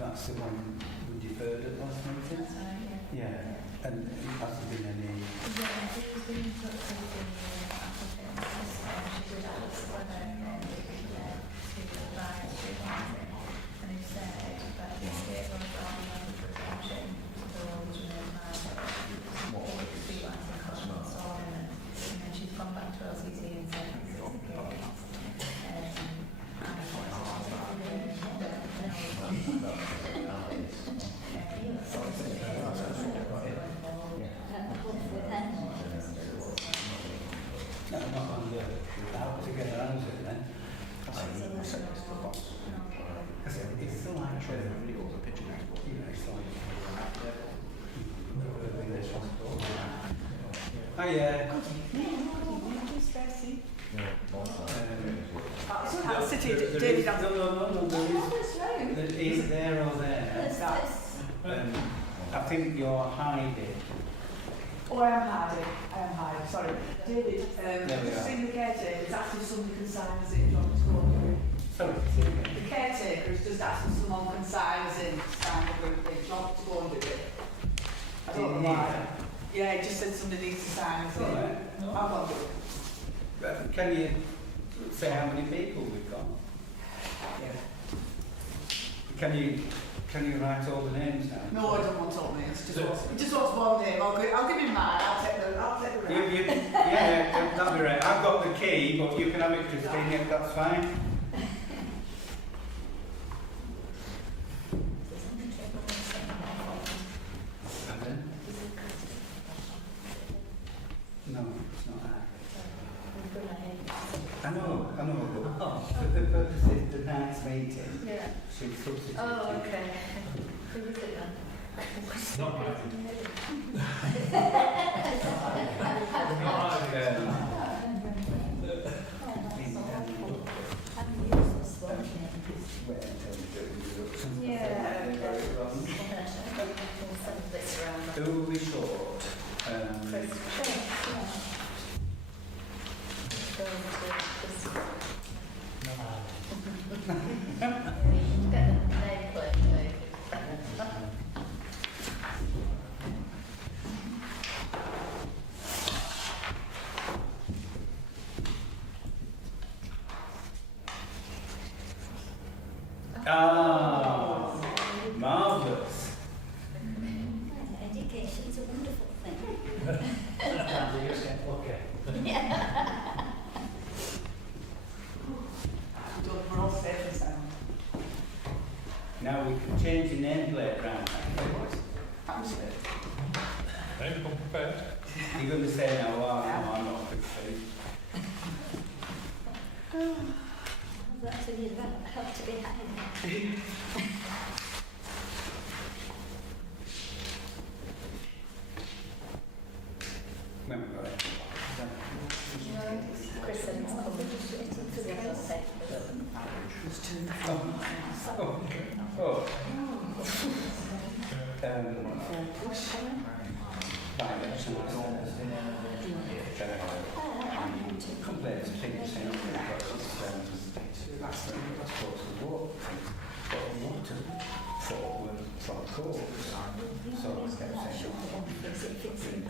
That's the one we deferred at last meeting? Yeah, and it hasn't been any... Yeah, he's been in touch with the applicants. She did ask whether they could to advise to and he said that he gave us all the protection to those who made what would be like in customers ordinance. And then she's come back to LCC and said this is the case. Oh yeah. David, no, there is there or there. I think you're hiding. Oh, I am hiding, sorry. David, just seeing the caretaker, it's actually somebody can sign us in, not to go through. Sorry? The caretaker is just asking someone can sign us in to sign the group thing, not to go and do it. I don't know why. Yeah, it just said somebody needs to sign us in. No. I'll go and do it. Can you say how many people we've got? Yeah. Can you write all the names down? No, I don't want all names. He just wants one name. I'll give him mine. I'll take the rest. Yeah, that'll be right. I've got the key, but you can have it, Christine, if that's fine. No, it's not that. I know, but for the purposes of tonight's meeting, she'll substitute. Oh, okay. Who was it then? Not mine. Who will be short? Ah, marvellous. Education's a wonderful thing. Okay. We're all safe and sound. Now we can change the nameplate round. Absolutely. Don't come prepared. You're going to say now, no, I'm not quick food. That's when you'd have to be hiding. When we got it. Chris said it's coming. Complaints of things saying last time I suppose the water from courts. So I kept saying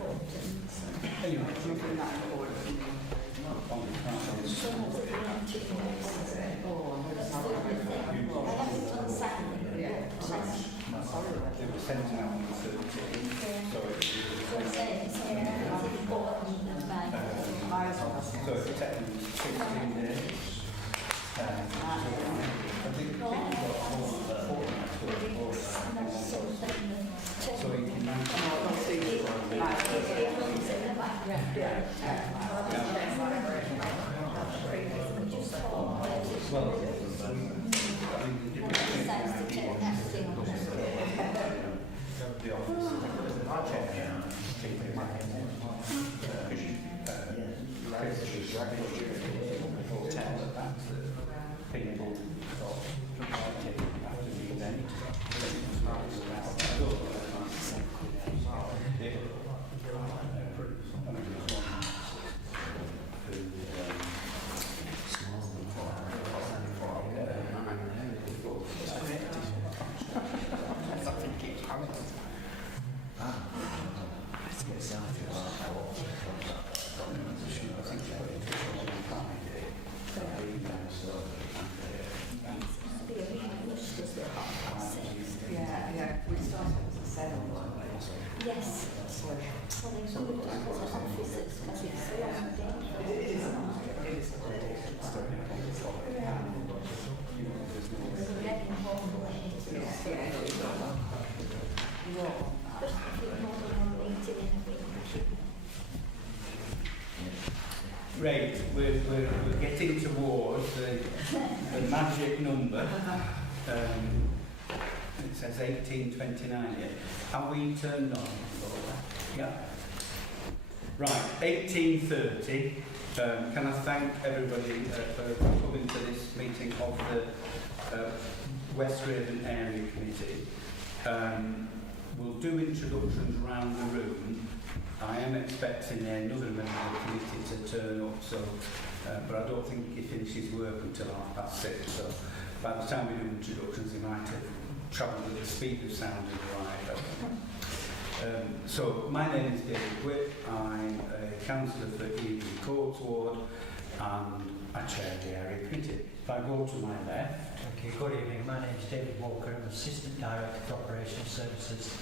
anyway, Looking that forward. they were sent out on the 13th, so so it took 16 days. you've got so you can well, the office. We started at 7. Yes. Well, they moved it to the offices because it's so long day. It is. We're getting home late. Yes, yeah. Just a few more than one meeting in a week. Right, we're getting towards the magic number. It says 1829 here. Have we turned on? Yeah. Right, 1830. Can I thank everybody for coming to this meeting of the West Craven Area Committee. We'll do introductions around the room. I am expecting another member of the committee to turn up, so, but I don't think he finishes work until 6:30. So by the time we do introductions, he might have travelled at the speed of sound and arrived. So my name is David Whip. I'm a councillor for Evening Courts Ward and I chair the area committee. If I go to my left. Okay, good evening. My name is David Walker. I'm Assistant Director for Operational Services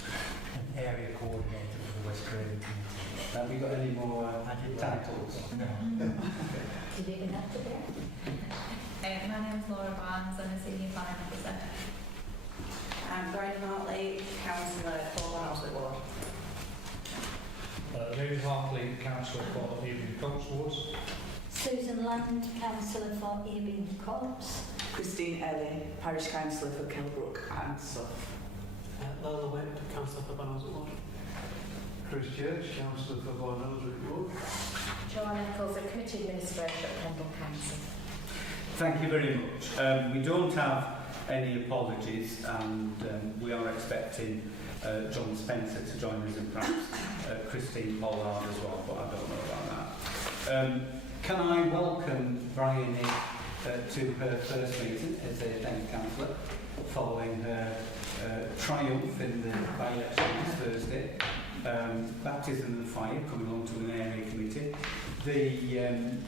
and Area Coordinator for the West Craven Committee. Have you got any more titles? No. Did you even have to do? My name's Laura Barnes, I'm a Senior Planning Officer. I'm Brian Hartley, councillor for Wellesley Ward. David Hartley, councillor for Evening Courts Ward. Susan Land, councillor for Evening Courts. Christine Ellie, parish councillor for Kelbrook and Trough. Lola Whip, councillor for Barnsley Ward. Chris Church, councillor for Barnsley Ward. Joanne Eccles, a committee administrator at Pendle Council. Thank you very much. We don't have any apologies and we are expecting John Spencer to join us and perhaps Christine Pollard as well, but I don't know about that. Can I welcome Bryony to her first meeting as a then councillor following her triumph in the by-election this Thursday. Baptism of fire coming on to an area committee. The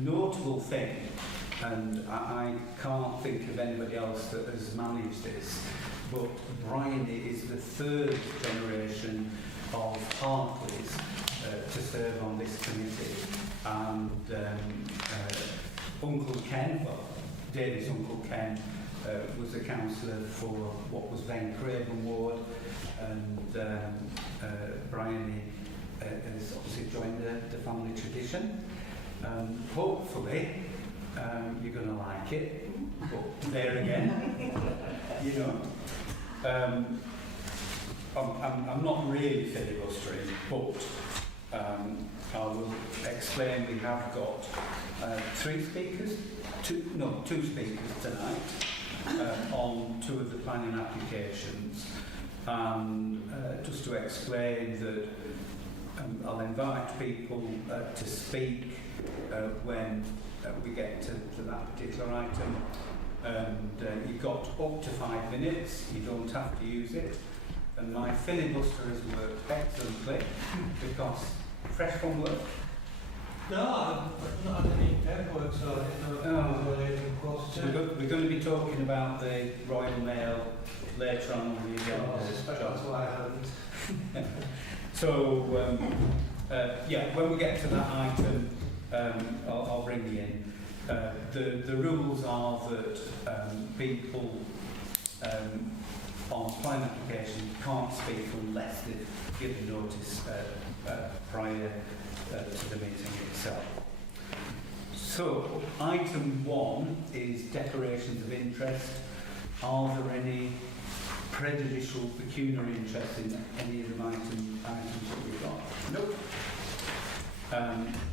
notable thing, and I can't think of anybody else that has managed this, but Bryony is the third generation of Hartleys to serve on this committee. And Uncle Ken, well, David's Uncle Ken, was a councillor for what was then Craven Ward, and Bryony has obviously joined the family tradition. Hopefully, you're going to like it, but there again, you know, I'm not really filibustering, but I will explain. We have got two speakers tonight on two of the planning applications. Just to explain that I'll invite people to speak when we get to that particular item. And you've got up to 5 minutes, you don't have to use it. And my filibuster has worked excellently because fresh from work. No, I've not had any paperwork, so I don't know. We're going to be talking about the Royal Mail later on in the agenda. I suspect that's why I haven't. So, yeah, when we get to that item, I'll bring you in. The rules are that people on planning applications can't speak unless they've given notice prior to the meeting itself. So, item 1 is declarations of interest. Are there any prejudicial pecuniary interest in any of the items that we've got? Nope.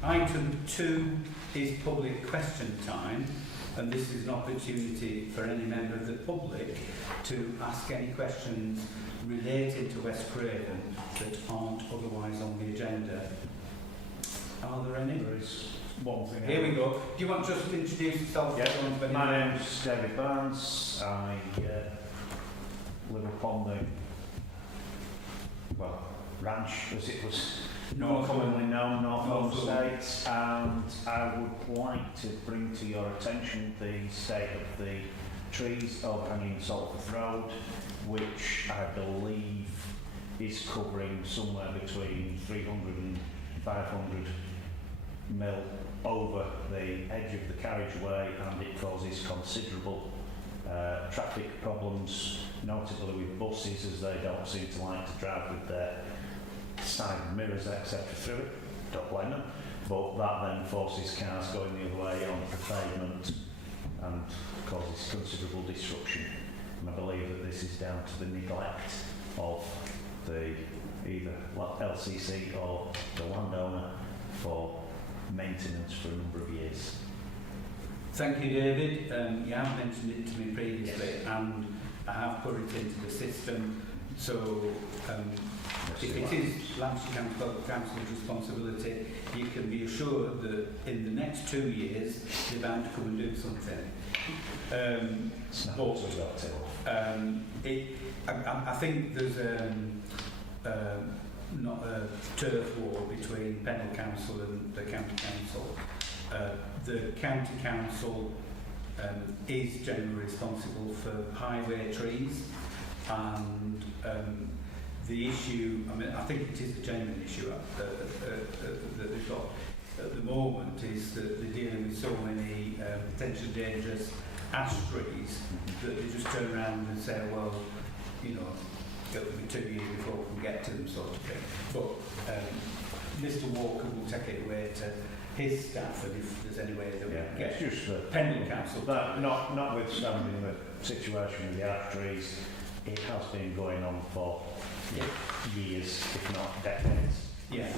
Item 2 is public question time, and this is an opportunity for any member of the public to ask any questions related to West Craven that aren't otherwise on the agenda. Are there any? There is one thing. Here we go. Do you want just to introduce yourself? Yeah. My name's David Barnes. I live upon the ranch, as it was more commonly known, North Estate, and I would like to bring to your attention the state of the trees overhanging Saltworth Road, which I believe is covering somewhere between 300 and 500 mil over the edge of the carriageway, and it causes considerable traffic problems, notably with buses, as they don't seem to like to drive with their side mirrors, etc. through it. Don't blame them. But that then forces cars going the other way onto the pavement and causes considerable disruption. And I believe that this is down to the neglect of the either LCC or the landowner for maintenance for a number of years. Thank you, David. You have mentioned it to me previously, yes, and I have put it into the system. So if it is Lancashire Council's responsibility, you can be assured that in the next 2 years they're bound to come and do something. I think there's not a turf war between Pendle Council and the County Council. The County Council is generally responsible for highway trees, and the issue, I think it is a genuine issue that they've got at the moment, is that they're dealing with so many potentially dangerous ash trees that they just turn around and say, well, you know, it'll be 2 years before we can get to them, sort of thing. But Mr. Walker will take it away to his staff, and if there's any way that we can get just the Pendle Council. Notwithstanding the situation with the ash trees, it has been going on for years, if not decades. Yeah.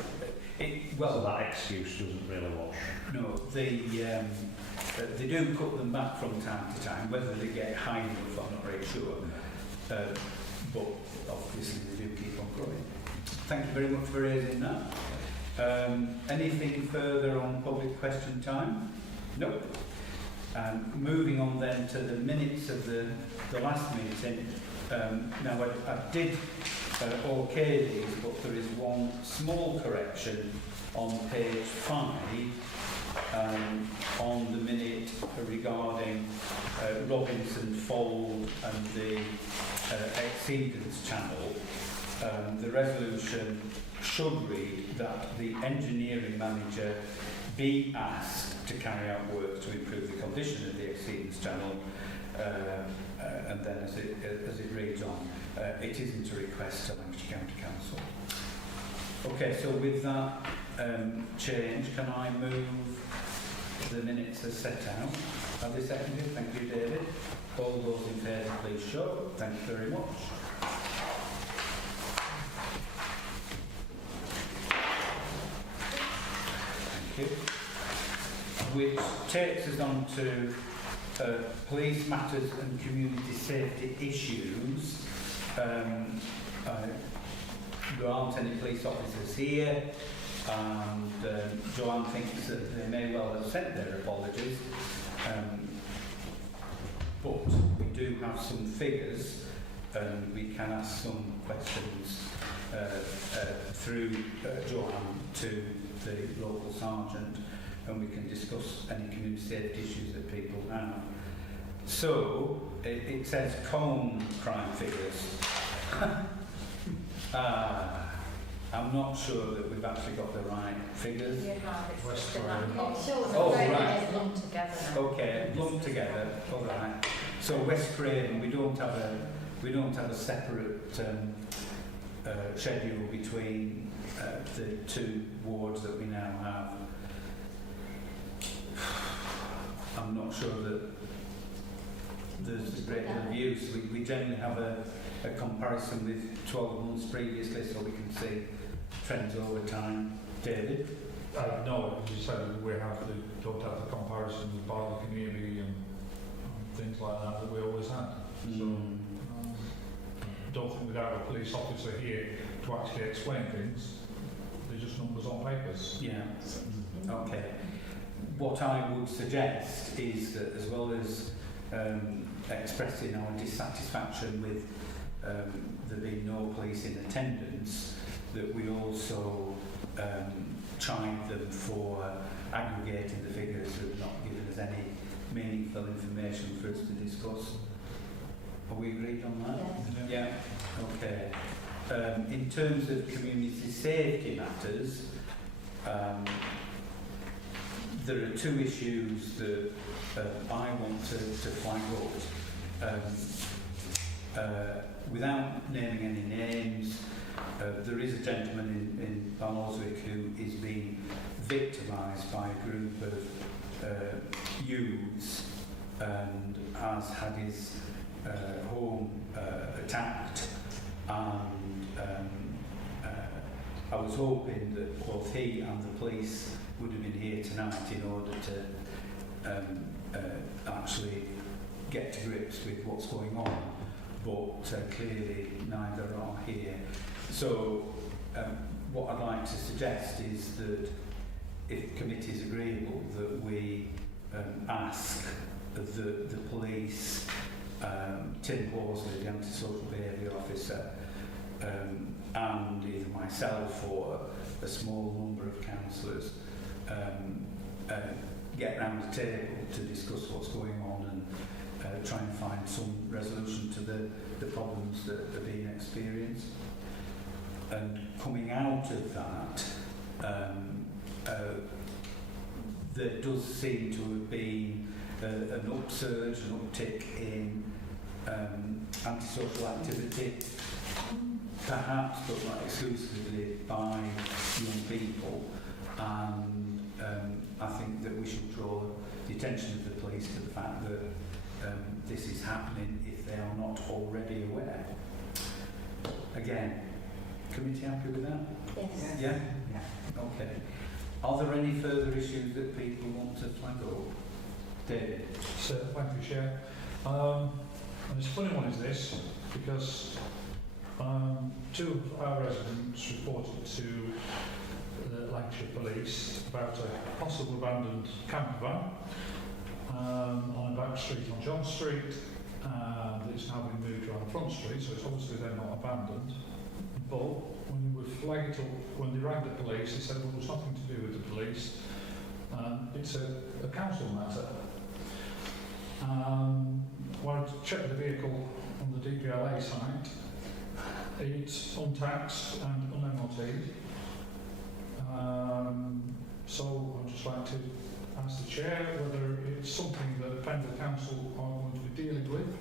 So that excuse doesn't really wash. No, they do cut them back from time to time. Whether they get high enough, I'm not really sure. But obviously they do keep on growing. Thank you very much for raising that. Anything further on public question time? No. Moving on then to the minutes of the last meeting. Now I did okay these, but there is one small correction on page 5 on the minute regarding Robinson Fold and the exceedance channel. The resolution should read that the engineering manager be asked to carry out works to improve the condition of the exceedance channel, and then as it reads on, it isn't a request to Lancashire County Council. Okay, so with that change, can I move the minutes as set out? Have they seconded? Thank you, David. All those in favour, please show. Thank you very much. Thank you. Which takes us on to police matters and community safety issues. There aren't any police officers here, and Joanne thinks that they may well have sent their apologies, but we do have some figures, and we can ask some questions through Joanne to the local sergeant, and we can discuss any community safety issues that people have. So, it says Combe crime figures. I'm not sure that we've actually got the right figures. You have, it's West just been that Craven. box. Oh, right. It's lumped together lumped together. All right. So West Craven, we don't have a separate schedule between the two wards that we now have. I'm not sure that there's a great deal of use. We generally have a comparison with 12 months previously, so we can see trends over time. David? No, as you said, don't have the comparison with Barley Community and things like that we always had. So, don't think without a police officer here to actually explain things, they're just numbers on papers. Yeah. Okay. What I would suggest is that, as well as expressing our dissatisfaction with there being no police in attendance, that we also chide them for aggregating the figures and not giving us any meaningful information for us to discuss. Are we agreed on that? Yeah. Yeah. Okay. In terms of community safety matters, there are two issues that I want to flag up. Without naming any names, there is a gentleman in Balnoswick who is being victimised by a group of youths and has had his home attacked, and I was hoping that both he and the police would have been here tonight in order to actually get to grips with what's going on, but clearly neither are here. So what I'd like to suggest is that if the committee is agreeable, that we ask the police, Tim Horsley, the antisocial behaviour officer, and either myself or a small number of councillors get round the table to discuss what's going on and try and find some resolution to the problems that are being experienced. And coming out of that, there does seem to have been an upsurge, an uptick in antisocial activity, perhaps, but not exclusively, by young people. And I think that we should draw the attention of the police to the fact that this is happening if they are not already aware. Again, committee happy with that? Yes. Yeah? Okay. Are there any further issues that people want to flag up? David? So, thank you, Chair. And this funny one is this, because two of our residents reported to the Lancashire Police about a possible abandoned camper van on a back street on John Street, and it's now been moved around Front Street, so it's obviously they're not abandoned. But when we flagged it up, when they rang the police, they said, well, there's nothing to do with the police. It's a council matter. When I checked the vehicle on the DVLA site, it's untaxed and un-MOT'd. So I'd just like to ask the Chair whether it's something that Pendle Council are going to be dealing with,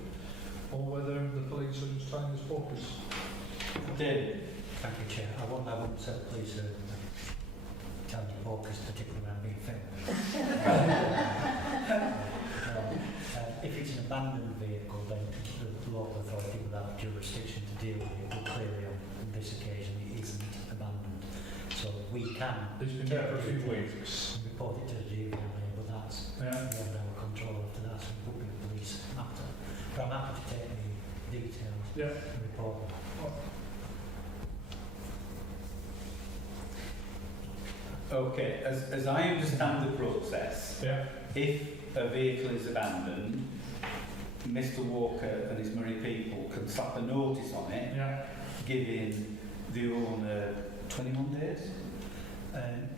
or whether the police are just tying this focus. David? Thank you, Chair. I won't say the police are telling you focus, particularly when I'm being filmed. If it's an abandoned vehicle, then the local authority will have jurisdiction to deal with it, but clearly on this occasion it isn't abandoned. So we can It's been there for a few weeks. report it to the DVLA, but that's beyond our control after that, so it would be a police matter. But I'm happy to take the details and report them. Okay, as I understand the process, if a vehicle is abandoned, Mr Walker and his Murray people can slap a notice on it, giving the owner 21 days?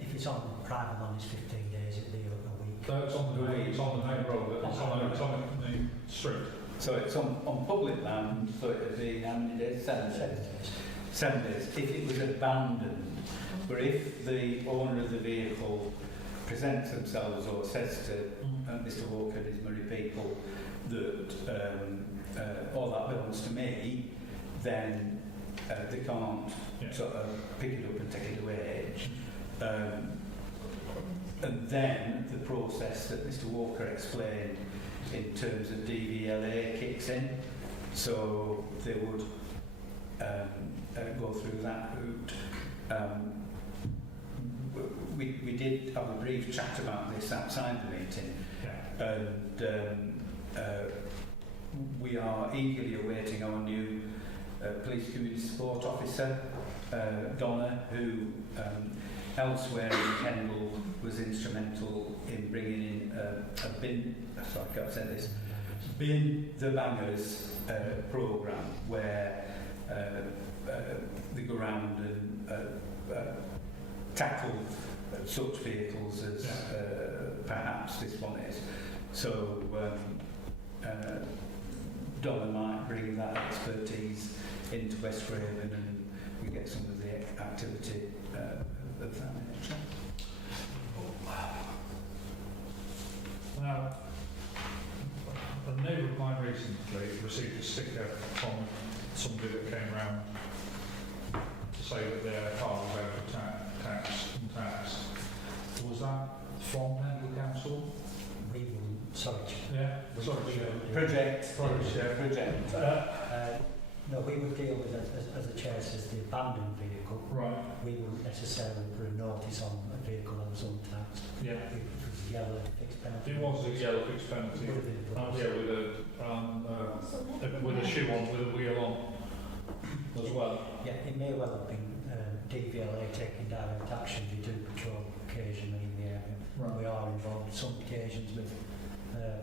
If it's on private land, it's 15 days, it'll be a week. So it's on the main road, it's on the street. So it's on public land, so it would be how many days? 7 days. 7 days. If it was abandoned, but if the owner of the vehicle presents themselves or says to Mr Walker and his Murray people that all that belongs to me, then they can't sort of pick it up and take it away. And then the process that Mr Walker explained in terms of DVLA kicks in. So they would go through that route. We did have a brief chat about this outside the meeting, and we are eagerly awaiting our new police community support officer, Donna, who elsewhere in Pendle was instrumental in bringing in a bin, sorry, I can't say this, Bin the Bangers programme, where they go around and tackle such vehicles as perhaps this one is. So Donna might bring that expertise into West Craven and we get some of the activity of that nature. Now, a neighbour of mine recently received a sticker from somebody that came round to say that their car was out of tax. Was that from Pendle Council? We will, sorry. Yeah, sorry. Project. No, we would deal with it as the chair says, the abandoned vehicle. Right. We wouldn't necessarily put a notice on a vehicle that was untaxed. Yeah. If it was a yellow fixed penalty. It was a yellow fixed penalty. With a shoe on, with a wheel on as well. Yeah, it may well have been DVLA taking direct action. They do patrol occasionally in the area. Right. We are involved on some occasions with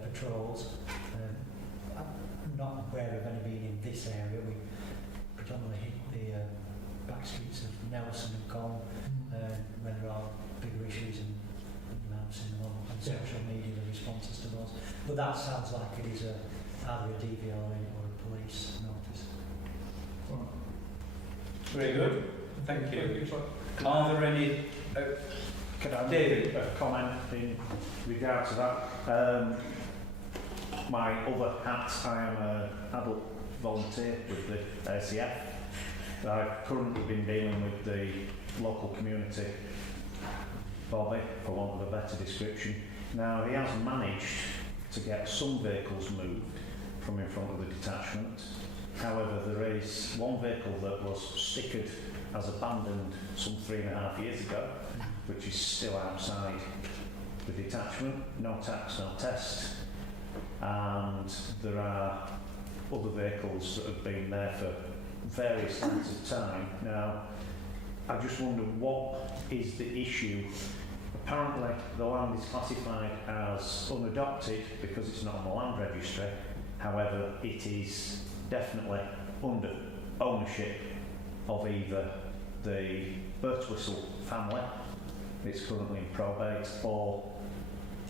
patrols. I'm not aware of any being in this area. We predominantly hit the back streets of Nelson and Colne when there are bigger issues and announcing them on social media, the responses to those. But that sounds like it is either a DVLA or a police notice. Right. Very good. Thank you. Are there any... Can I David? make a comment in regard to that? My other hat, I am an adult volunteer with the ACF. I've currently been dealing with the local community body, for want of a better description. Now, he has managed to get some vehicles moved from in front of the detachment. However, there is one vehicle that was stickered as abandoned some 3.5 years ago, which is still outside the detachment, no tax, no test. And there are other vehicles that have been there for various lengths of time. Now, I just wonder what is the issue. Apparently, the land is classified as unadopted because it's not on the land registry. However, it is definitely under ownership of either the Birtwistle family, it's currently in probate, or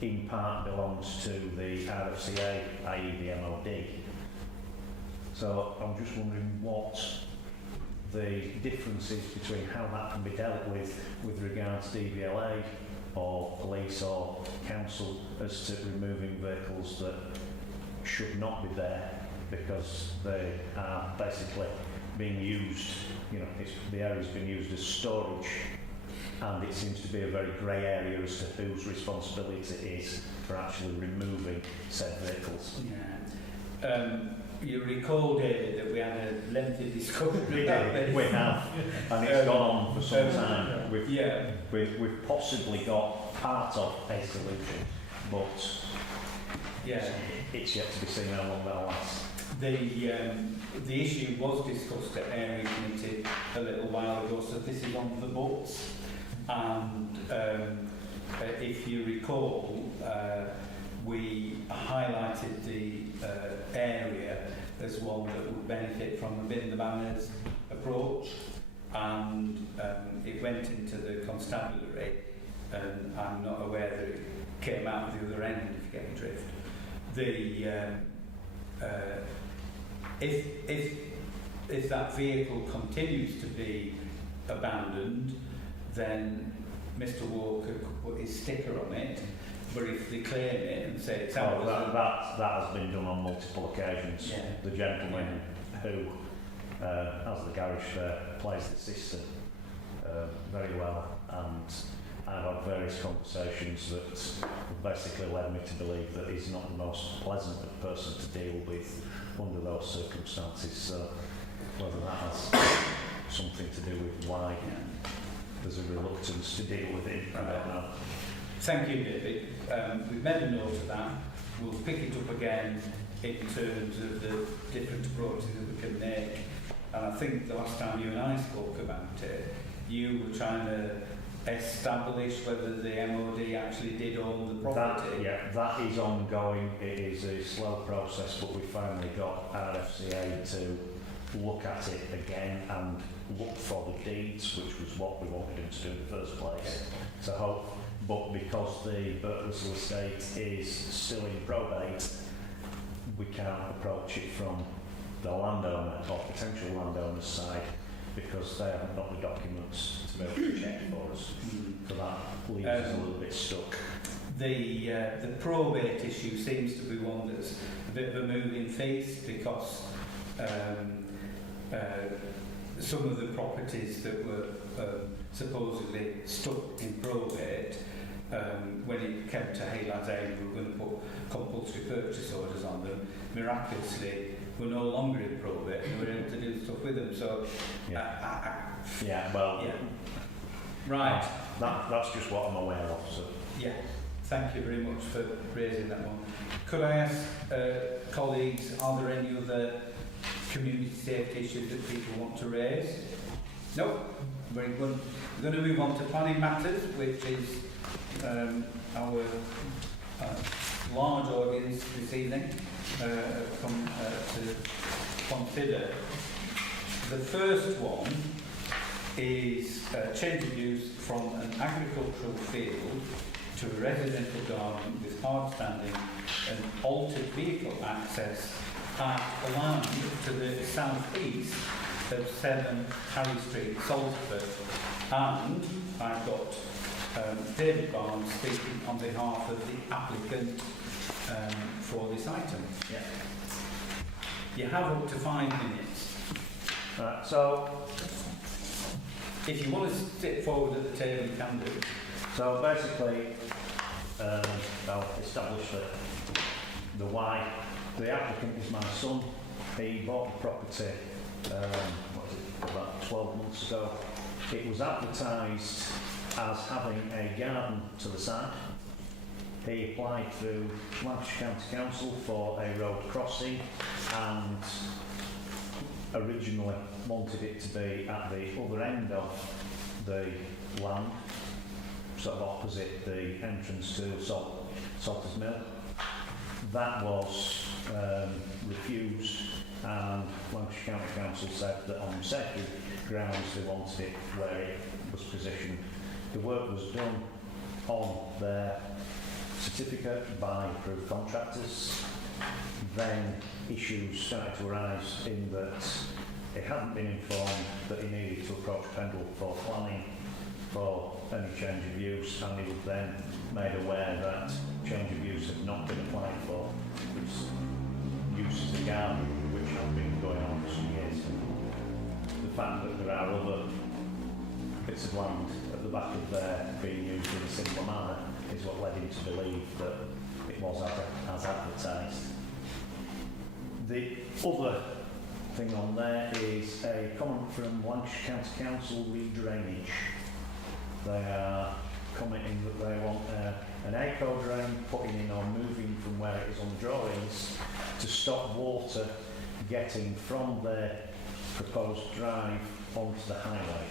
in part belongs to the RFCA, i.e. the MOD. So I'm just wondering what the difference is between how that can be dealt with regards to DVLA or police or council as to removing vehicles that should not be there because they are basically being used, you know, the area's been used as storage, and it seems to be a very grey area as to whose responsibility it is for actually removing said vehicles. Yeah. You recall, David, that we had a lengthy discussion about this. We have, and it's gone on for some time. We've possibly got part of a solution, but it's yet to be seen how long that'll last. The issue was discussed at area committee a little while ago, so this is on the books. And if you recall, we highlighted the area as one that would benefit from a bin the banners approach, and it went into the constabulary, and I'm not aware that it came out the other end, if you get the drift. If that vehicle continues to be abandoned, then Mr Walker could put his sticker on it, but if they claim it and say it's Oh, ours, that has been done on multiple occasions. yeah. The gentleman who has the garage there plays the system very well, and I've had various conversations that have basically led me to believe that he's not the most pleasant person to deal with under those circumstances. So whether that has something to do with why there's a reluctance to deal with it, I don't know. Thank you, David. We've made a note of that. We'll pick it up again in terms of the different approaches that we can make. And I think the last time you and I spoke about it, you were trying to establish whether the MOD actually did own the property. That is ongoing. It is a slow process, but we finally got RFCA to look at it again and look for the deeds, which was what we wanted them to do in the first place. So hope, but because the Birtwhistle estate is still in probate, we can't approach it from the landowner or potential landowner's side because they haven't got the documents to be able to check for us. So that leaves us a little bit stuck. The probate issue seems to be one that's a bit of a moving feast because some of the properties that were supposedly stuck in probate, when it came to Haylad's aid, we were going to put compulsory purchase orders on them. Miraculously, we're no longer in probate and we're able to do stuff with them. So, right. That's just what I'm aware of. So. Yeah, thank you very much for raising that one. Could I ask colleagues, are there any other community safety issues that people want to raise? No? Very good. We're going to move on to planning matters, which is our large audience this evening come to consider. The first one is change of use from an agricultural field to a residential garden with hard standing and altered vehicle access at the land to the south-east of 7 Harry Street, Salford. And I've got David Barnes speaking on behalf of the applicant for this item. Yeah. You have up to 5 minutes. So, if you want to sit forward at the table, you can do. So basically, I'll establish that the why. The applicant is my son. He bought the property about 12 months ago. It was advertised as having a garden to the side. He applied through Lancashire County Council for a road crossing and originally wanted it to be at the other end of the land, sort of opposite the entrance to Salters Mill. That was refused, and Lancashire County Council said that on safety grounds they wanted it where it was positioned. The work was done on their certificate by approved contractors. Then issues started to arise in that it hadn't been informed that he needed to approach Pendle for planning for any change of use, and he was then made aware that change of use had not been applied for, which use of the garden, which had been going on for some years. The fact that there are other bits of land at the back of there being used in a similar manner is what led him to believe that it was as advertised. The other thing on there is a comment from Lancashire County Council re-drainage. They are commenting that they want an eco drain putting in or moving from where it is on the drawings to stop water getting from their proposed drive onto the highway.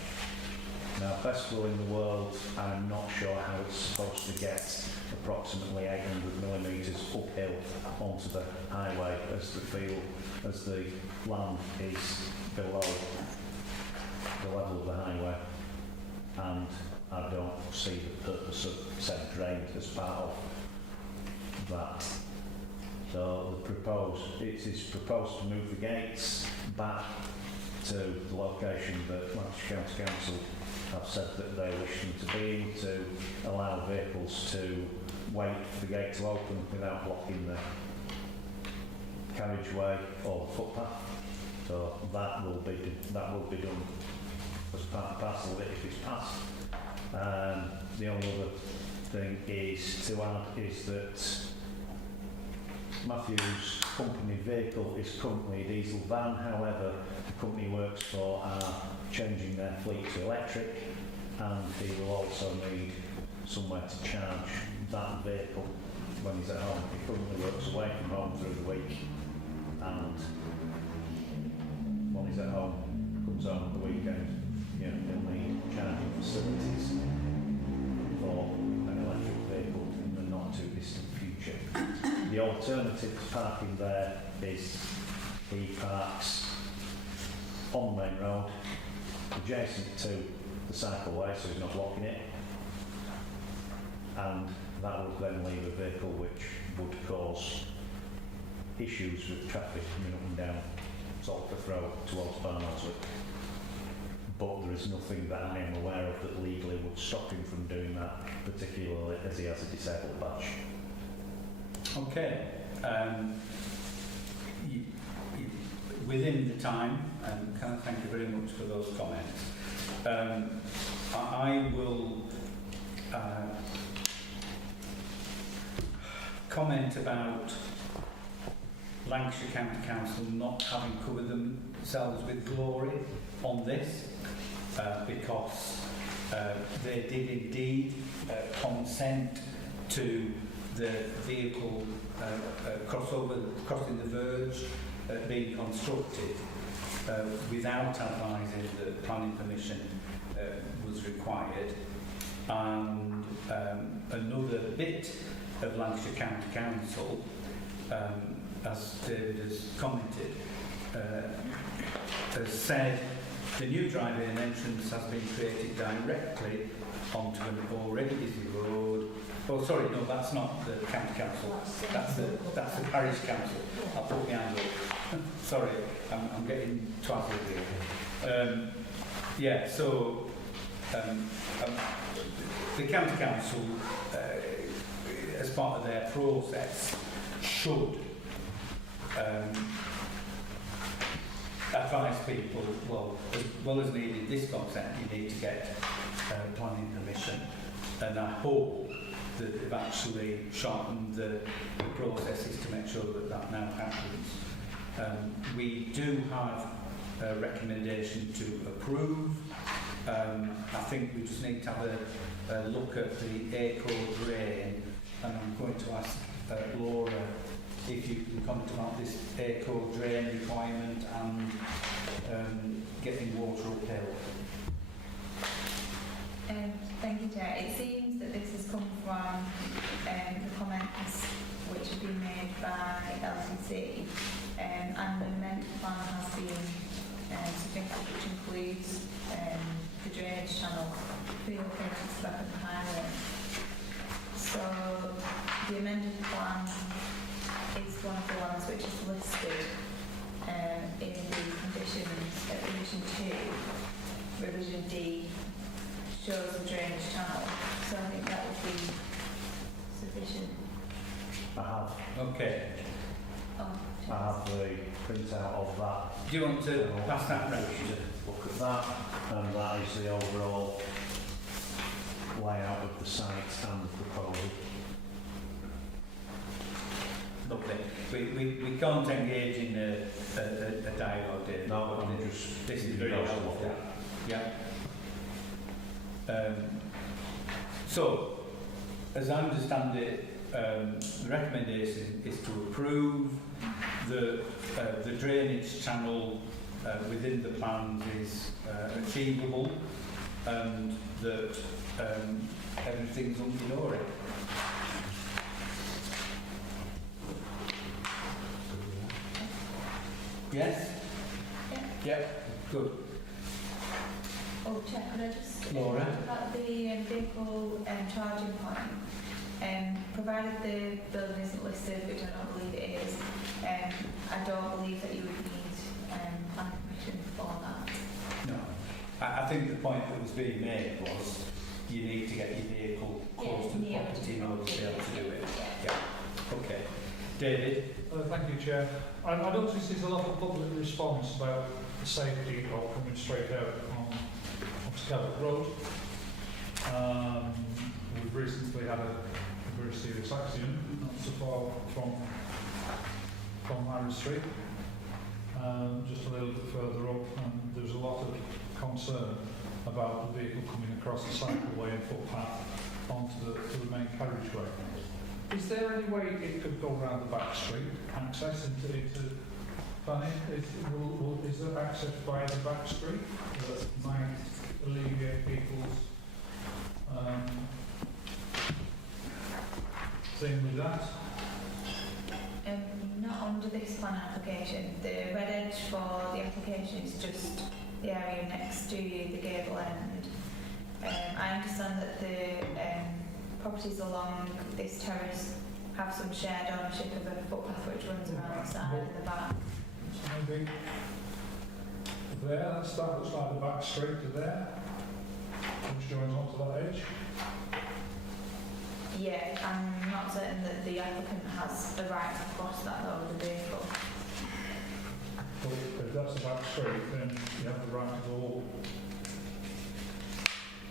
Now, best will in the world, I'm not sure how it's supposed to get approximately 800 millimetres uphill onto the highway as the land is below the level of the highway, and I don't see the purpose of said drain as part of that. So it is proposed to move the gates back to the location that Lancashire County Council have said that they wish them to be in, to allow vehicles to wait for the gate to open without blocking the carriageway or the footpath. So that will be done as part and parcel of it if it's passed. The only other thing is to add is that Matthew's company vehicle is currently a diesel van. However, the company he works for are changing their fleet to electric, and he will also need somewhere to charge that vehicle when he's at home. He currently works away from home through the week, and when he's at home, comes home at the weekend, he'll need charging facilities for an electric vehicle in the not too distant future. The alternative to parking there is he parks on the main road, adjacent to the cycleway, so he's not blocking it, and that would then leave a vehicle which would cause issues with traffic coming up and down Saltford Road towards Barnoldswick. But there is nothing that I am aware of that legally would stop him from doing that, particularly as he has a disabled badge. Okay. Within the time, can I thank you very much for those comments. I will comment about Lancashire County Council not having covered themselves with glory on this, because they did indeed consent to the vehicle crossing the verge being constructed without advising that planning permission was required. And another bit of Lancashire County Council, as David has commented, has said the new driveway and entrance has been created directly onto an already busy road. Oh, sorry, no, that's not the county council. That's the parish council. I'll put my hand up. Sorry, I'm getting twice over here. So the county council, as part of their process, should advise people, well as needing this consent, you need to get planning permission. And I hope that they've actually sharpened the processes to make sure that that now happens. We do have a recommendation to approve. I think we just need to have a look at the eco drain, and I'm going to ask Laura if you can comment about this eco drain requirement and getting water uphill. Thank you, Chair. It seems that this has come from the comments which have been made by LCC, and the amendment plan has been submitted, which includes the drainage channel relocated to the back of the highway. So the amended plan is one of the ones which is listed in the conditions at revision 2, revision D, shows the drainage channel, so I think that would be sufficient. I have. Okay. I have the printout of that. Do you want to pass that round? Look at that, and that is the overall layout of the site and the proposal. Lovely. We can't engage in a dialogue, David. No, I'm just... This is very helpful. Yeah. So, as I understand it, the recommendation is to approve the drainage channel within the plans is achievable, and that everything's hunky-dory. Yes? Yeah. Yep. Good. Oh, Chair, could I just Laura? about the vehicle charging point? Provided the building isn't listed, which I don't believe it is, I don't believe that you would need planning permission for that. think the point that was being made was you need to get your vehicle close to the property in order to be able to do it. Yeah. Okay. David? Thank you, Chair. I noticed there's a lot of public response about the safety of coming straight out on Kelbrook Road. We've recently had a very serious accident not so far from Harry Street, just a little bit further up, and there's a lot of concern about the vehicle coming across the cycleway and footpath onto the main carriageway. Is there any way it could go around the back street, access into planning? Is there access via the back street that might alleviate people's thing with that? Not under this plan application. The red edge for the application is just the area next to the gable end. I understand that the properties along this terrace have some shared ownership of a footpath which runs around the side and the back. Maybe there, that looks like the back street to there, which joins onto that edge. Yeah, I'm not certain that the applicant has the right to cross that though with the vehicle. But if that's the back street, then you have the right to go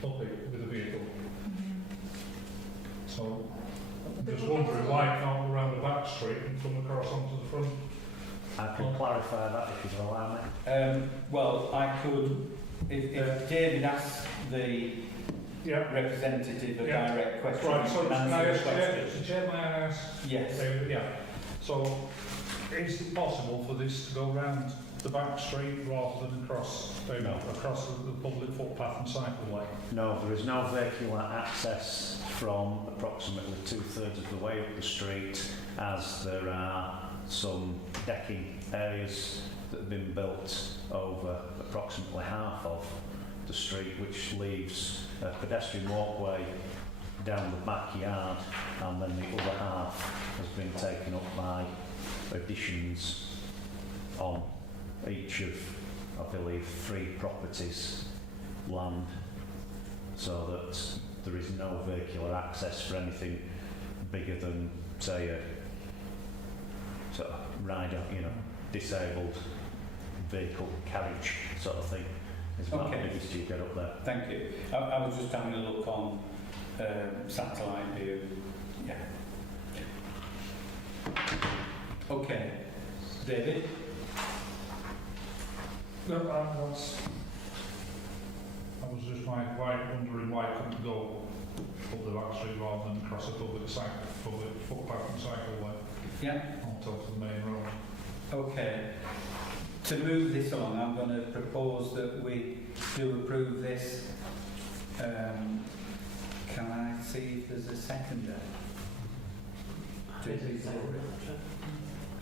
up it with the vehicle. So I'm just wondering why it can't go around the back street and come across onto the front. I can clarify that if you allow me. Well, I could, if David asks the representative a direct question, Right, so you can can I answer ask the question. the Chair, may I ask? Yes. Yeah. So, is it possible for this to go round the back street rather than across the public footpath and cycleway? No, there is no vehicular access from approximately 2/3 of the way up the street, as there are some decking areas that have been built over approximately half of the street, which leaves a pedestrian walkway down the backyard, and then the other half has been taken up by additions on each of, I believe, 3 properties land, so that there is no vehicular access for anything bigger than, say, a sort of rider, disabled vehicle carriage sort of thing. Is about the biggest you get up there. Thank you. I was just having a look on satellite view. Yeah. Okay. David? No, I was just wondering why it couldn't go up the back street rather than across a public footpath and cycleway. Yeah. On top of the main road. Okay. To move this on, I'm going to propose that we do approve this. Can I see if there's a seconder?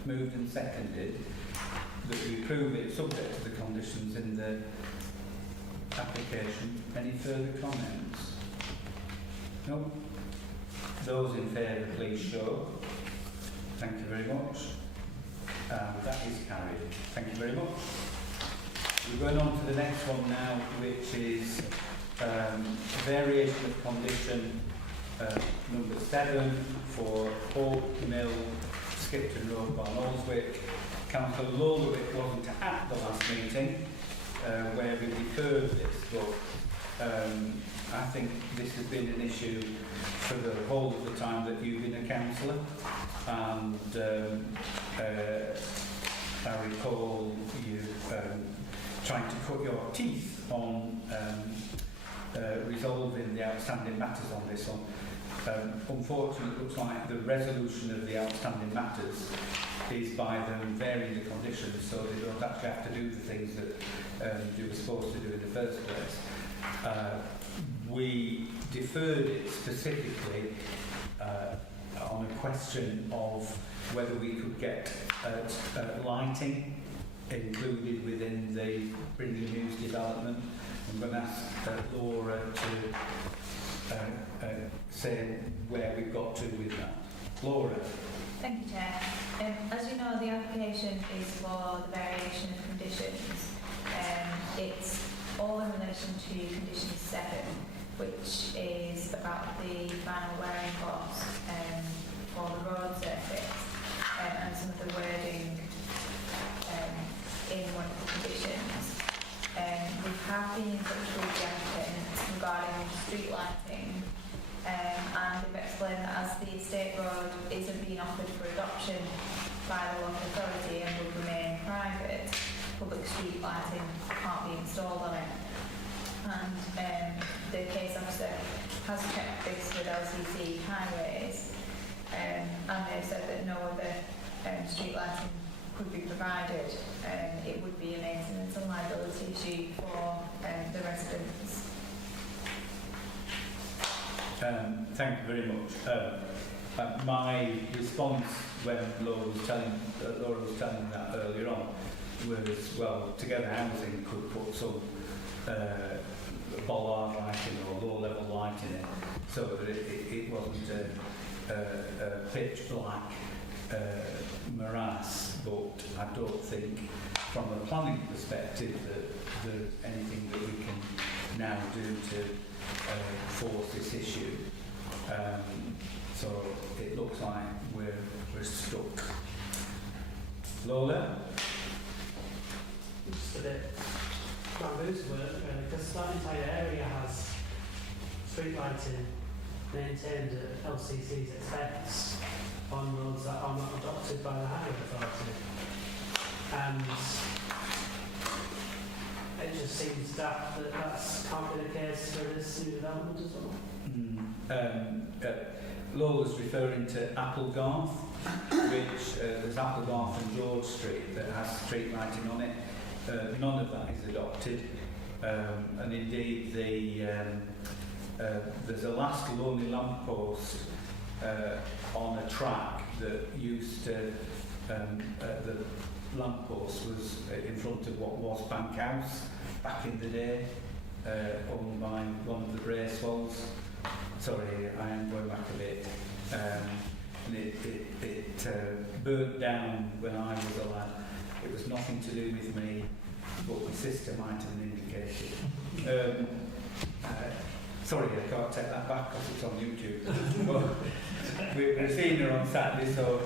Moved and seconded that we approve it subject to the conditions in the application. Any further comments? No? Those in favour, please show. Thank you very much. That is carried. Thank you very much. We're going on to the next one now, which is variation of condition number 7 for Oak Mill, Skipton Road, Barnoldswick. Councillor Lowlewick wasn't at the last meeting where we deferred this, but I think this has been an issue for the whole of the time that you've been a councillor, and I recall you trying to cut your teeth on resolving the outstanding matters on this one. Unfortunately, it looks like the resolution of the outstanding matters is by them varying the conditions so they don't actually have to do the things that they were supposed to do in the first place. We deferred it specifically on a question of whether we could get lighting included within the Brindley News development. I'm going to ask Laura to say where we've got to with that. Laura. Thank you, Chair. As you know, the application is for the variation of conditions. It's all in relation to condition 7, which is about the final wearing costs for the road surface and some of the wording in one of the conditions. We have been in touch with the applicant regarding street lighting, and they've explained that as the estate road isn't being offered for adoption by the local authority and will remain private, public street lighting can't be installed on it. And the case officer has checked this with LCC highways, and they've said that no other street lighting could be provided. It would be a maintenance and liability issue for the residents. Thank you very much. My response when Laura was telling that earlier on was, well, Together Housing could put some bollard lighting or low-level light in it, so that it wasn't a pitch black morass. But I don't think, from a planning perspective, that there's anything that we can now do to force this issue. So it looks like we're stuck. Lola? Just a bit bamboos work, because that entire area has street lighting maintained at LCC's expense on roads that are not adopted by the highway authority. And it just seems daft that can't be the case for this new development as well. Lola's referring to Applegarth, which there's Applegarth and George Street that has street lighting on it. None of that is adopted, and indeed there's a last lonely lamppost on a track that used to, the lamppost was in front of what was Bank House back in the day, owned by one of the Bracewells. Sorry, I am going back a bit. And it burnt down when I was a lad. It was nothing to do with me, but my sister might have indicated. Sorry, I can't take that back because it's on YouTube. Well, we're seeing her on Saturday, so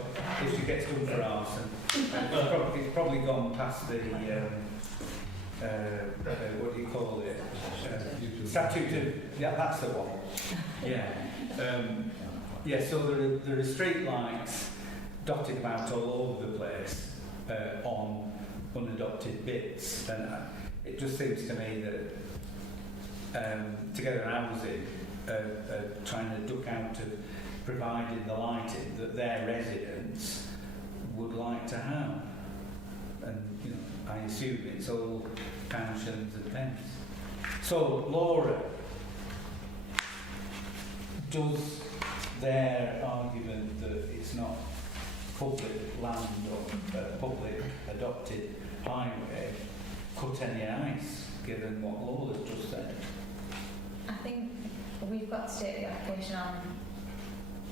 if she gets done for arson, it's probably gone past the what do you call it? Statute 2. Yeah, that's the one. Yeah. Yeah. So there are street lights dotted about all over the place on unadopted bits, and it just seems to me that Together Housing trying to duck out of providing the lighting that their residents would like to have, and you know, I assume it's all pounds, shillings and pence. So Laura, does their argument that it's not public land or public adopted highway cut any ice, given what Laura's just said? I think we've got to take the application on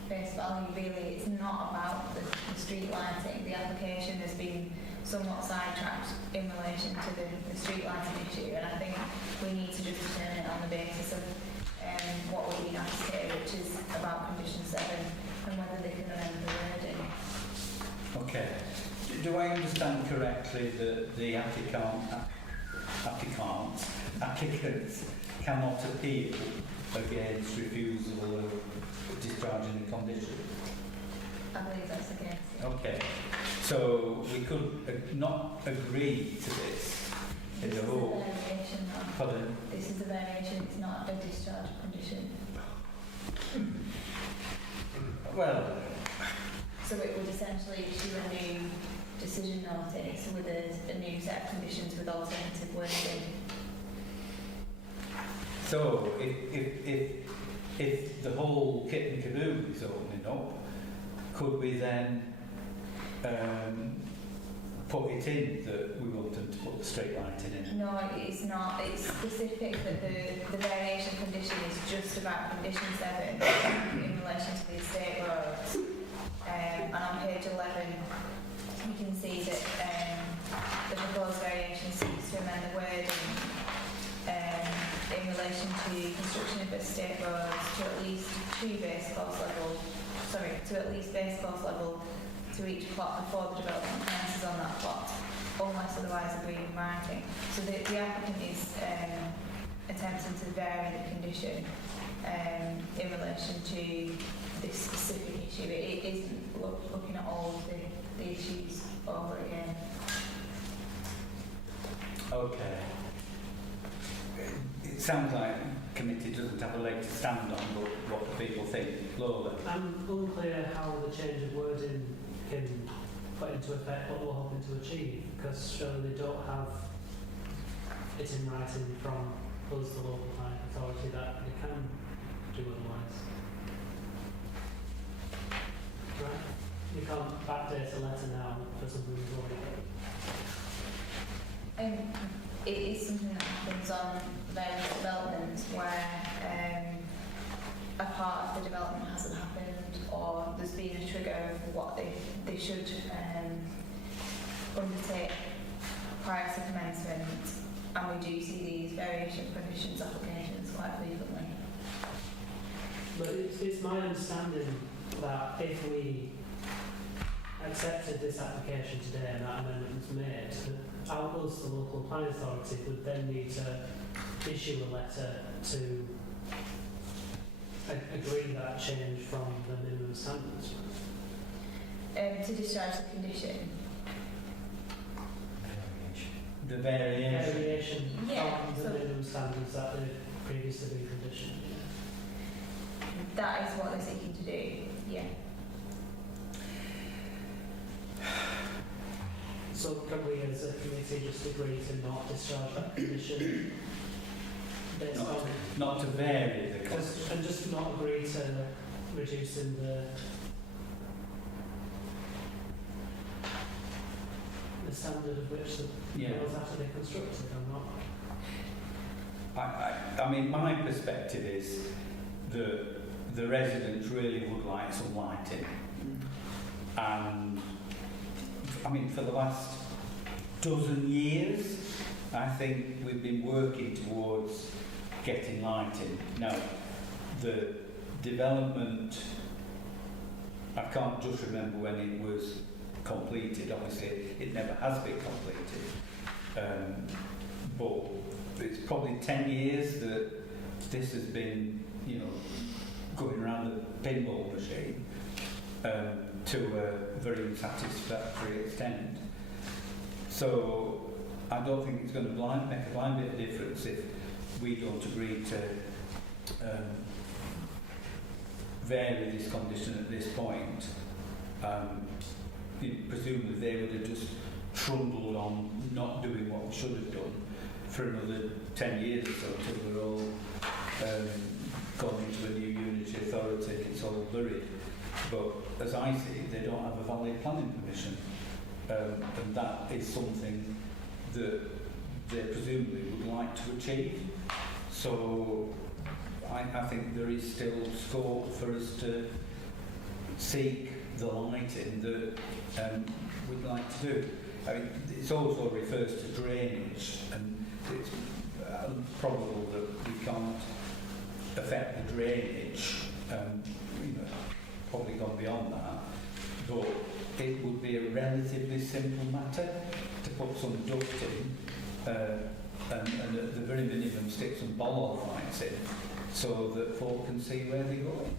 face value, really. It's not about the street lighting. The application has been somewhat sidetracked in relation to the street lighting issue, and I think we need to just determine it on the basis of what we're being asked here, which is about condition 7 and whether they can amend the wording. Okay. Do I understand correctly that the applicants cannot appeal against refusal of discharging the condition? I believe that's the case. Okay. So we could not agree to this in the whole. Pardon? This is a variation, it's not a discharge condition. Well. So it would essentially issue a new decision notice with a new set of conditions with alternative wording. So if the whole kit and caboodle is opening up, could we then put it in that we want them to put the street lighting in? No, it's not. It's specific that the variation condition is just about condition 7 in relation to the estate roads. And on page 11, you can see that the proposed variation seeks to amend the wording relation to construction of estate roads to at least base course level to each plot before the development commences on that plot, unless otherwise agreed in writing. So the applicant is attempting to vary the condition in relation to this specific issue. It isn't looking at all of the issues over again. Okay. It sounds like committee doesn't have a leg to stand on, but what do people think? Lola? I'm unclear how the change of wording can put into effect what we're hoping to achieve, because surely they don't have it in writing from us, the local planning authority, that they can do otherwise. Right? You can't backdate a letter now for something we've already done. It is something that happens on various developments where a part of the development hasn't happened, or there's been a trigger of what they should undertake prior to commencement, and we do see these variation of conditions applications quite frequently. But it's my understanding that if we accepted this application today and that amendment was made, us, the local planning authority, would then need to issue a letter to agree that change from the minimum standards. To discharge the condition. The variation. Variation Yeah, from the so minimum standards that they've previously been conditioned. that is what they're seeking to do, yeah. So can we as a committee just agree to not discharge that condition? Based on, Not to vary the cost. and just not agree to reducing the standard of which the Yeah. roads have to be constructed or not? I mean, my perspective is that the residents really would like some lighting. And, I mean, for the last dozen years, I think we've been working towards getting lighting. Now, the development, I can't just remember when it was completed. Obviously, it never has been completed. But it's probably 10 years that this has been, going around the pinball machine to a very unsatisfactory extent. So I don't think it's going to make a blind bit of difference if we don't agree to vary this condition at this point. Presumably they would have just trundled on not doing what we should have done for another 10 years or so until we're all gone into a new unity authority and it's all buried. But as I see it, they don't have a valid planning permission, and that is something that they presumably would like to achieve. So I think there is still scope for us to seek the lighting that we'd like to do. I mean, it also refers to drainage, and it's probable that we can't affect the drainage, probably gone beyond that, but it would be a relatively simple matter to put some duct in and at the very minimum stick some bollard lights in so that folk can see where they're going.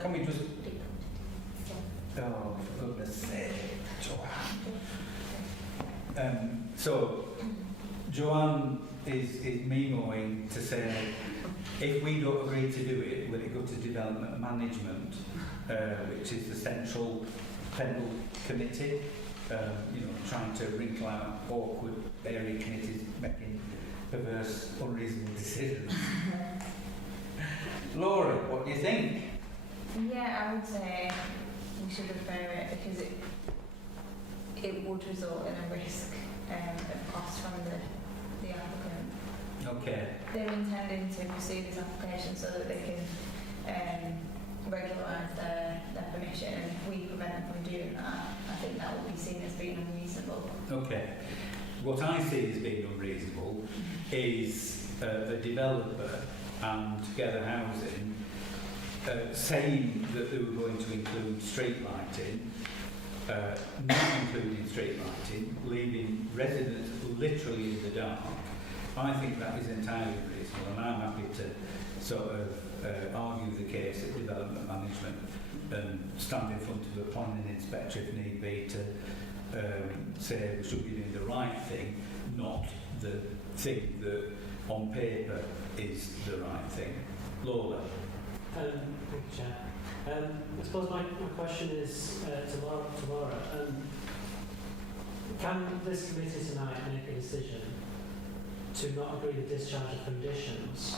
Can we just... Oh, for goodness sake, Joanne. So, Joanne is memoing to say, if we don't agree to do it, will it go to development management, which is the central Pendle committee, trying to wrinkle out awkward area committees making perverse, unreasonable decisions. Laura, what do you think? Yeah, I would say we should refer it because it would result in a risk of cost from the applicant. Okay. They're intending to pursue this application so that they can regularise their permission, and if we prevent them from doing that, I think that will be seen as being unreasonable. Okay. What I see as being unreasonable is a developer and Together Housing saying that they were going to include street lighting, not including street lighting, leaving residents literally in the dark. I think that is entirely reasonable, and I'm happy to sort of argue the case at development management and stand in front of a planning inspector if need be to say we should be doing the right thing, not the thing that on paper is the right thing. Lola. Thank you, Chair. I suppose my question is to Laura. Can this committee tonight make a decision to not agree the discharge of conditions?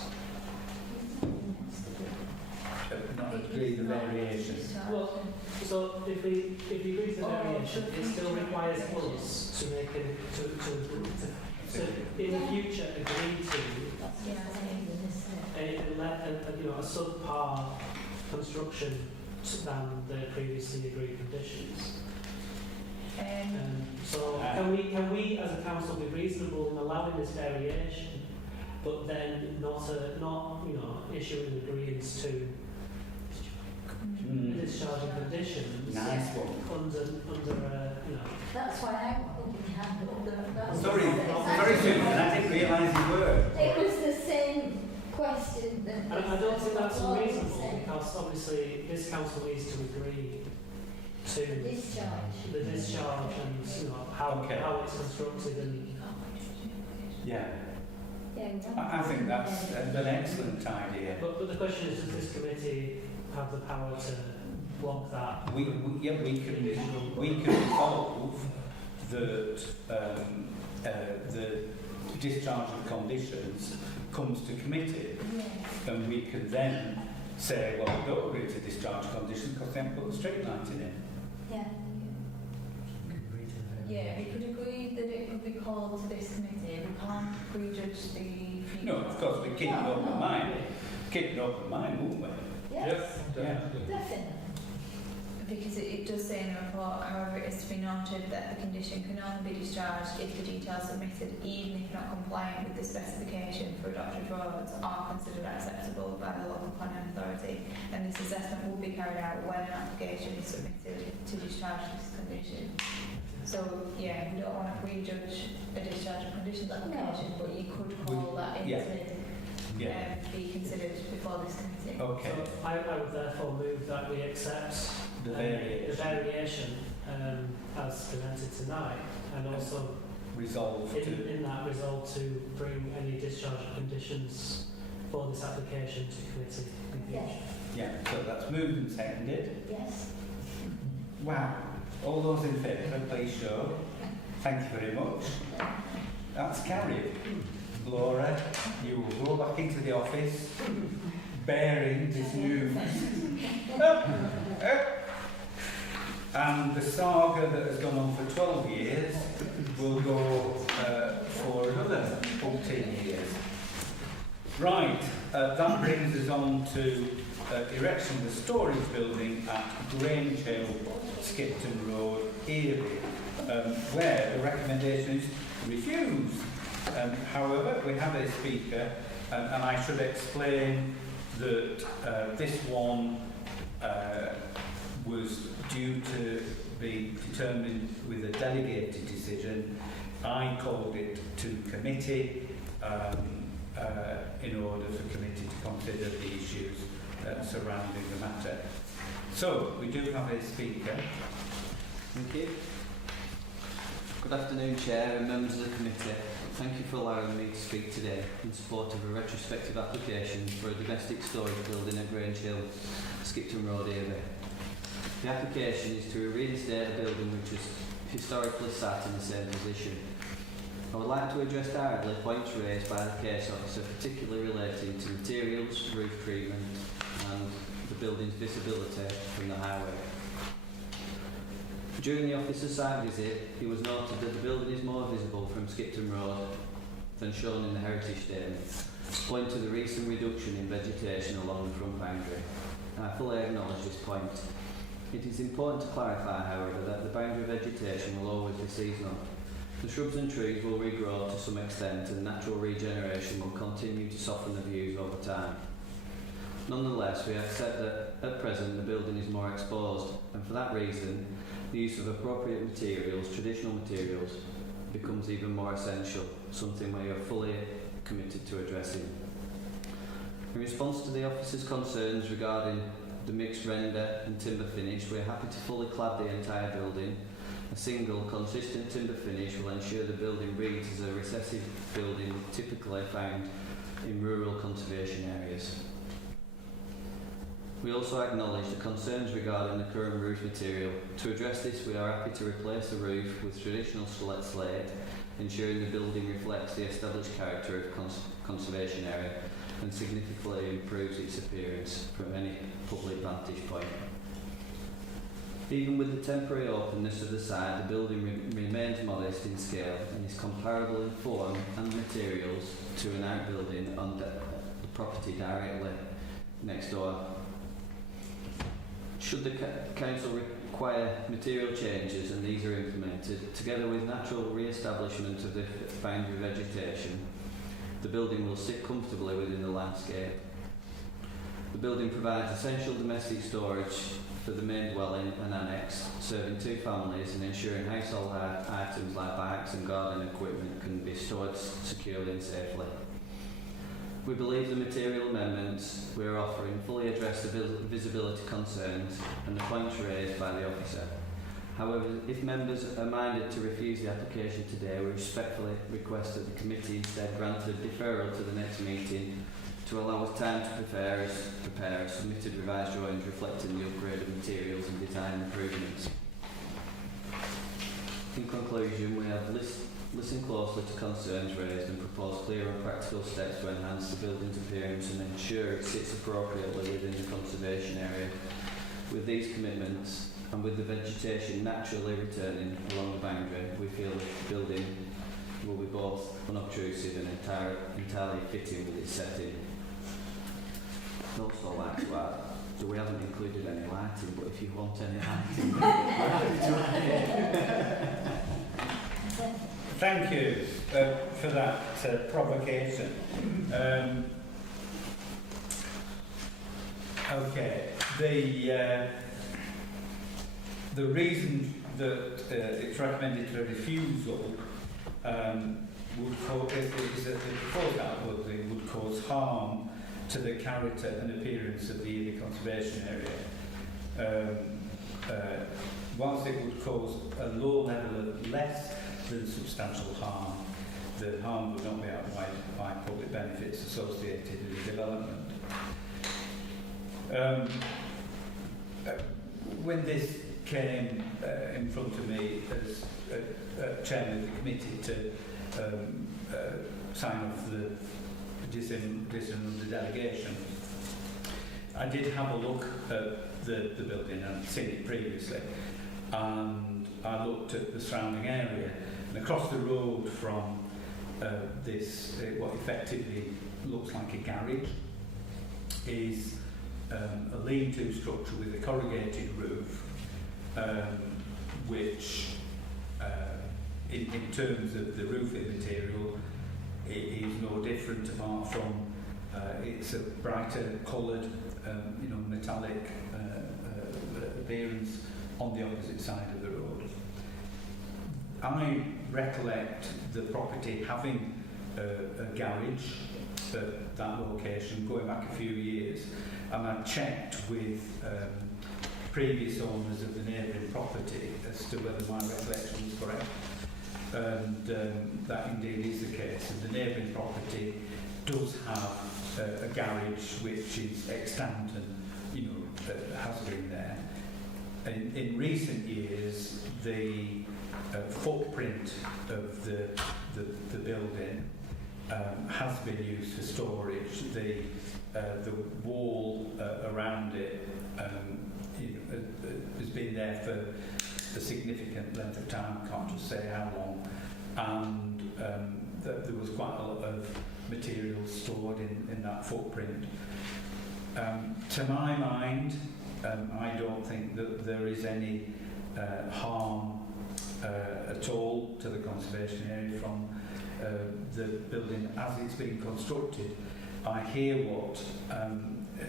Not agree the variation. Well, so if we agree to the variation, it still requires us to make to in the future agree to a subpar construction than the previously agreed conditions. So can we as a council be reasonable in allowing this variation, but then not issuing agreements to discharging conditions? Nice one. Under That's why I'm holding hand up. Sorry, Susan, I didn't realise you were. It was the same question that... And I don't think that's unreasonable, because obviously this council needs to agree to The discharge and how it's constructed and Yeah. Yeah, I think that's an excellent idea. but the question is, does this committee have the power to block that? We can resolve that the discharge of conditions comes to committee, and we can then say, well, we don't agree to discharge conditions because they haven't put the street lighting in. yeah. Yeah, we could agree that it could be called to this committee. We can't prejudge the future. No, of course, we keep an open mind. Keep an open mind, won't we? Yes, Yeah. definitely. Because it does say in the report, however, it is to be noted that the condition can only be discharged if the details submitted, even if not compliant with the specification for adopted roads, are considered acceptable by the local planning authority, and this assessment will be carried out when an application is submitted to discharge this condition. So, yeah, we don't want to prejudge a discharge of conditions application, but you could call that into be considered before this committee. Okay. So I would therefore move that we accept The the variation as presented tonight, and also Resolve to. in that resolve to bring any discharge of conditions for this application to committee in the future. Yeah, so that's moved and seconded. Yes. Wow. All those in favour, please show. Thank you very much. That's carried. Laura, you will go back into the office bearing this news. And the saga that has gone on for 12 years will go for another 14 years. Right, that brings us on to erection of the storage building at Grange Hill, Skipton Road, Erie, where the recommendation is refused. However, we have a speaker, and I should explain that this one was due to be determined with a delegated decision. I called it to committee in order for committee to consider the issues surrounding the matter. So, we do have a speaker. Thank you. Good afternoon, Chair and members of the committee. Thank you for allowing me to speak today in support of a retrospective application for a domestic storage building at Grange Hill, Skipton Road, Erie. The application is to reinstate a building which has historically sat in the same position. I would like to address directly points raised by the case officer, particularly relating to materials, roof treatment and the building's visibility from the highway. During the officer's site visit, it was noted that the building is more visible from Skipton Road than shown in the heritage statement, pointing to the recent reduction in vegetation along the front boundary. And I fully acknowledge this point. It is important to clarify, however, that the boundary vegetation will always be seasonal, The shrubs and trees will regrow to some extent and natural regeneration will continue to soften the views over time. Nonetheless, we accept that at present the building is more exposed, and for that reason, the use of appropriate materials, traditional materials, becomes even more essential, something we are fully committed to addressing. In response to the officers' concerns regarding the mixed render and timber finish, we are happy to fully clad the entire building. A single, consistent timber finish will ensure the building reads as a recessive building typically found in rural conservation areas. We also acknowledge the concerns regarding the current roof material. To address this, we are happy to replace the roof with traditional slate, ensuring the building reflects the established character of conservation area and significantly improves its appearance from any public vantage point. Even with the temporary openness of the site, the building remains modest in scale and is comparable in form and materials to an outbuilding on the property directly next door. Should the council require material changes and these are implemented, together with natural re-establishment of the boundary vegetation, the building will sit comfortably within the landscape. The building provides essential domestic storage for the main dwelling and annex, serving 2 families and ensuring household items like bikes and garden equipment can be stored securely and safely. We believe the material amendments we are offering fully address the visibility concerns and the points raised by the officer. However, if members are minded to refuse the application today, we respectfully request that the committee instead grant a deferral to the next meeting to allow us time to prepare submitted revised drawings reflecting the upgraded materials and design improvements. In conclusion, we have listened closely to concerns raised and proposed clear and practical steps to enhance the building's appearance and ensure it sits appropriately within the conservation area. With these commitments and with the vegetation naturally returning along the boundary, we feel that the building will be both unobtrusive and entirely fitting with its setting. I'd also like to add that we haven't included any lighting, but if you want any lighting, we're happy to add it. Thank you for that provocation. Okay, the reason that it's recommended for refusal is that the proposed outbuilding would cause harm to the character and appearance of the conservation area. Whilst it would cause a low level of less than substantial harm, the harm would not be outweighed by public benefits associated with the development. When this came in front of me as chairman of the committee to sign off the delegation, I did have a look at the building and I'd seen it previously, and I looked at the surrounding area, and across the road from this, what effectively looks like a garage, is a lean-to structure with a corrugated roof, which in terms of the roofing material, it is no different apart from it's a brighter coloured, metallic appearance on the opposite side of the road. I recollect the property having a garage at that location going back a few years, and I checked with previous owners of the neighbouring property as to whether my recollection was correct, and that indeed is the case. And the neighbouring property does have a garage which is extant and has been there. In recent years, the footprint of the building has been used for storage. The wall around it has been there for a significant length of time. I can't just say how long. And there was quite a lot of material stored in that footprint. To my mind, I don't think that there is any harm at all to the conservation area from the building as it's being constructed. I hear what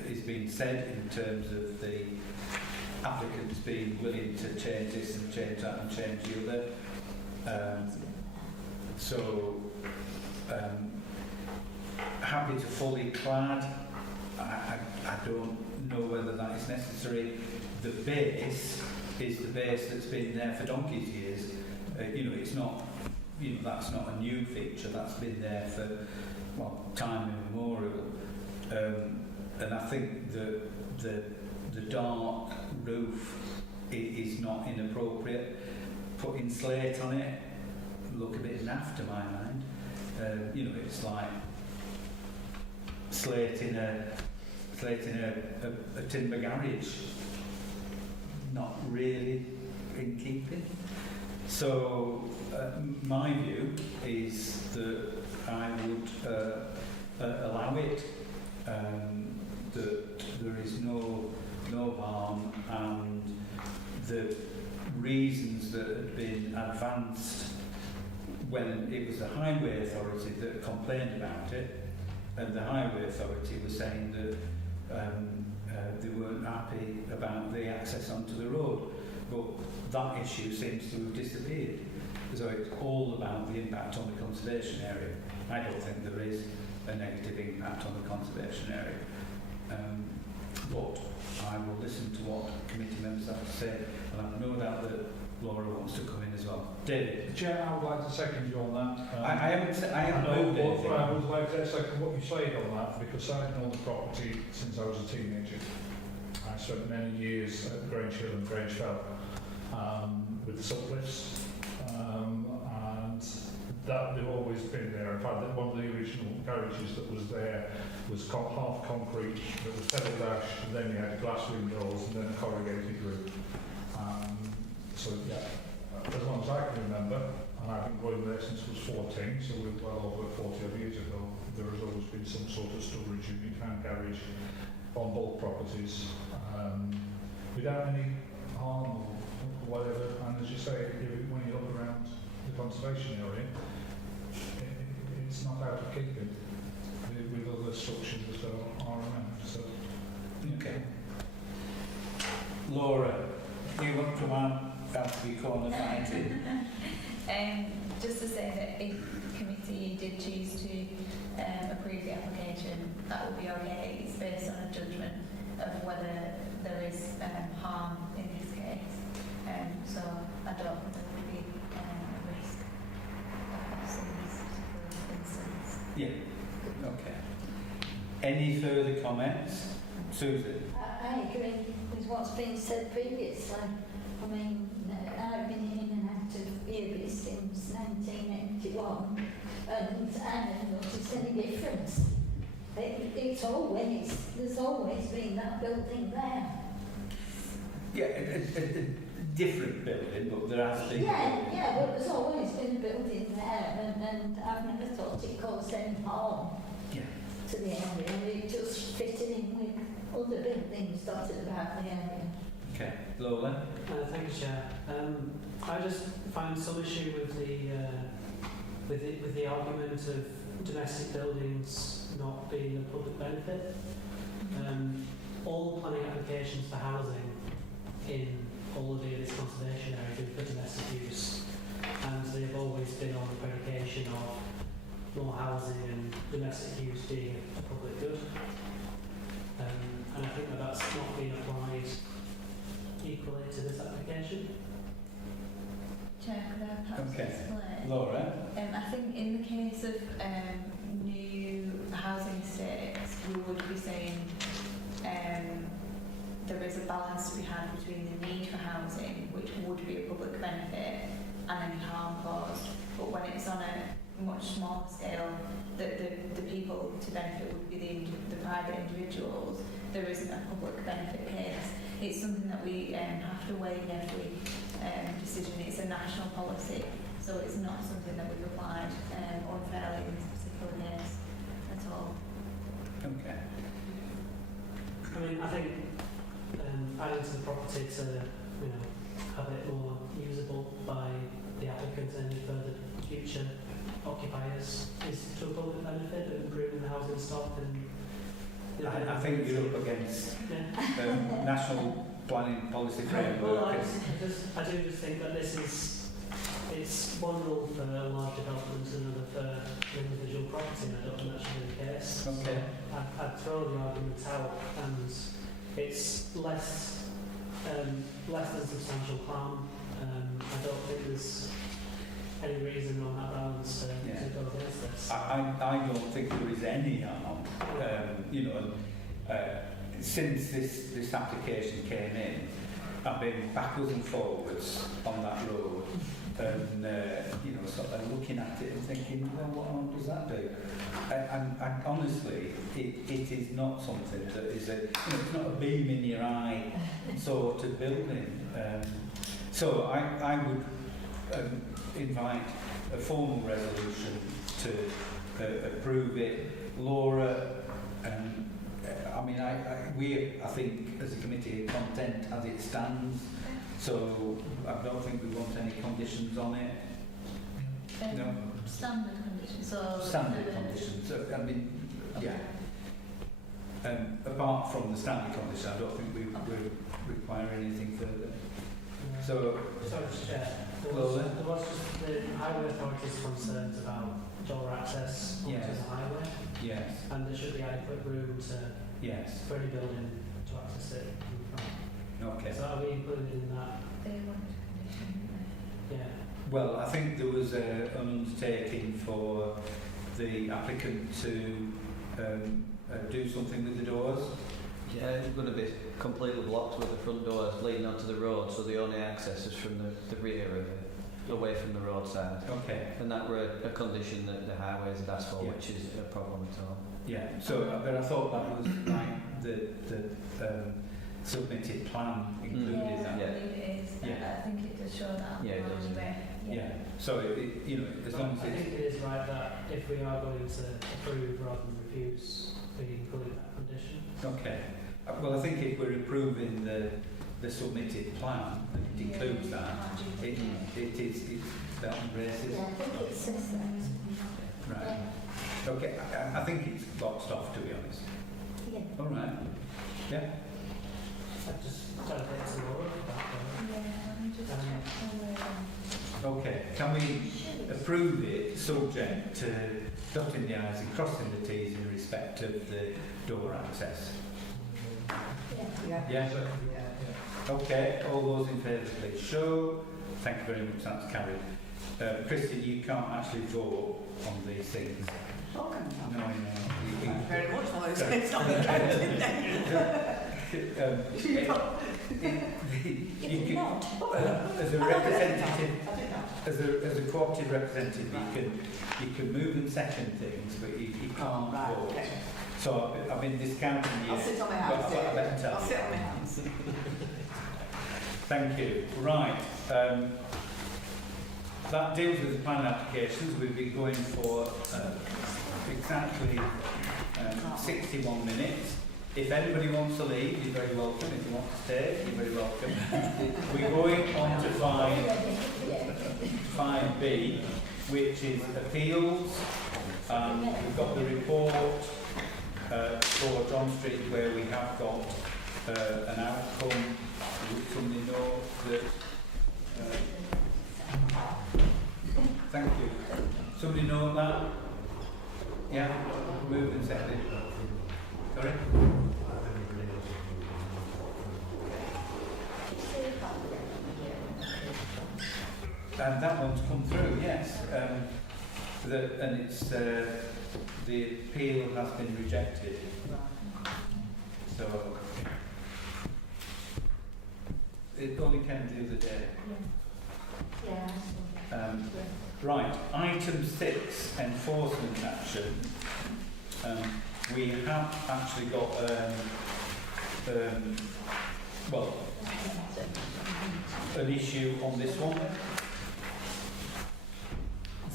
is being said in terms of the applicants being willing to change this and change that and change the other. Happy to fully clad. I don't know whether that is necessary. The base is the base that's been there for donkey's years. It's not, that's not a new feature. That's been there for, time immemorial. And I think the dark roof is not inappropriate. Putting slate on it look a bit naff to my mind. It's like slating a timber garage. Not really in keeping. So my view is that I would allow it. That there is no harm, and the reasons that had been advanced when it was the Highway Authority that complained about it, and the Highway Authority was saying that they weren't happy about the access onto the road, but that issue seems to have disappeared. So it's all about the impact on the conservation area. I don't think there is a negative impact on the conservation area. But I will listen to what committee members have to say, and I have no doubt that Laura wants to come in as well. David? Chair, I would like to second you on that. I haven't moved anything. I would like to second what you say on that, because I've known the property since I was a teenager. I spent many years at Grange Hill and Grange Fell with the sublifts, and that they've always been there. In fact, one of the original garages that was there was half concrete, that was pebble dash, and then you had glass windows and then a corrugated roof. So yeah, as long as I can remember, and I've been going there since I was 14, so we're well over 40 odd years ago, there has always been some sort of storage unit and garage on both properties, without any harm or whatever. And as you say, when you look around the conservation area, it's not out of keeping with other structures that are around. So, okay. Laura, you want to have to be corner fighting? Just to say that if the committee did choose to approve the application, that would be okay. It's based on a judgment of whether there is harm in this case. So I don't think there would be a risk in this particular instance. Yeah. Okay. Any further comments? Susan? I agree with what's been said previously. I mean, I've been in and out of Erie since 1981, and I haven't noticed any difference. There's always been that building there. Yeah, a different building, but there has been. Yeah, but there's always been a building there, and I've never thought it caused any harm to the area. It just fitted in with other buildings dotted about the area. Okay, Lola? Thank you, Chair. I just find some issue with the argument of domestic buildings not being a public benefit. All planning applications for housing in all of this conservation area have been for domestic use, and they've always been on the predication of more housing and domestic use being a public good. And I think that that's not being applied equally to this application. Chair, could I perhaps explain? Laura? I think in the case of new housing estates, we would be saying there is a balance to be had between the need for housing, which would be a public benefit, and any harm caused. But when it's on a much smaller scale, the people to benefit would be the private individuals. There isn't a public benefit case. It's something that we have to weigh in every decision. It's a national policy, so it's not something that we've applied unfairly in this particular case at all. Okay. I mean, I think adding to the property to have it more usable by the applicant and any further future occupiers is to a public benefit of improving the housing stock and I think you're up against yeah. national planning policy framework. Well, I do just think that it's one rule for large developments and another for individual property, and I don't think that should be the case. Okay. So I'd throw the argument out, and it's less than substantial harm. I don't think there's any reason on that balance to go against this. I don't think there is any harm. Since this application came in, I've been backwards and forwards on that road, and sort of looking at it and thinking, well, what harm does that do? And honestly, it is not something that is it's not a beam in your eye sort of building. So I would invite a formal resolution to approve it. Laura, I think as a committee are content as it stands, so I don't think we want any conditions on it. No? Standard conditions. Standard conditions. So, apart from the standard condition, I don't think we require anything further. So, sorry, Mr. Chair. There was just the Highway Authority's concerns about door access onto the highway. Yes. And there should be adequate room for any building to access it in front. Okay. So are we included in that? They wanted a condition. Yeah. Well, I think there was an undertaking for the applicant to do something with the doors. Yeah, it's going to be completely blocked with the front doors leading onto the road, so the only access is from the rear of it, away from the roadside. Okay. And that were a condition that the highways had asked for, which is a problem at all. Yeah. So, but I thought that was like the submitted plan included that. I believe it is. I think it does show that. Yeah, it does. Yeah. So as long as I think it is right that if we are going to approve rather than refuse, we include that condition. Okay. Well, I think if we're approving the submitted plan, it includes that. It that embraces. Yeah, I think it says that. Right. Okay. I think it's boxed off, to be honest. Yeah. All right. Yeah. I've just got to get some more of that. Yeah, let me just check. Okay. Can we approve it subject to dotting the i's and crossing the t's in respect of the door access? Yeah. Okay, all those in favour please show. Thank you very much, that's carried. Christian, you can't actually vote on these things. Oh, No. thank you very much for those. It's not the counting as a representative, as a cooperative representative, you can move and second things, but you can't vote. Okay. So I've been discounting you. I'll sit on my hands. I better tell I'll you. sit on my hands. Thank you. Right. That deals with the plan applications. We've been going for exactly 61 minutes. If anybody wants to leave, you're very welcome. If you want to stay, you're very welcome. We're going on to 5B, which is appeals. We've got the report for John Street where we have got an outcome. Would somebody know that? Thank you. Somebody know that? Yeah? Moved and seconded. Sorry? And that one's come through, yes. And it's the appeal has been rejected. So it only came the other day. Right, item 6, enforcement action. We have actually got an issue on this one.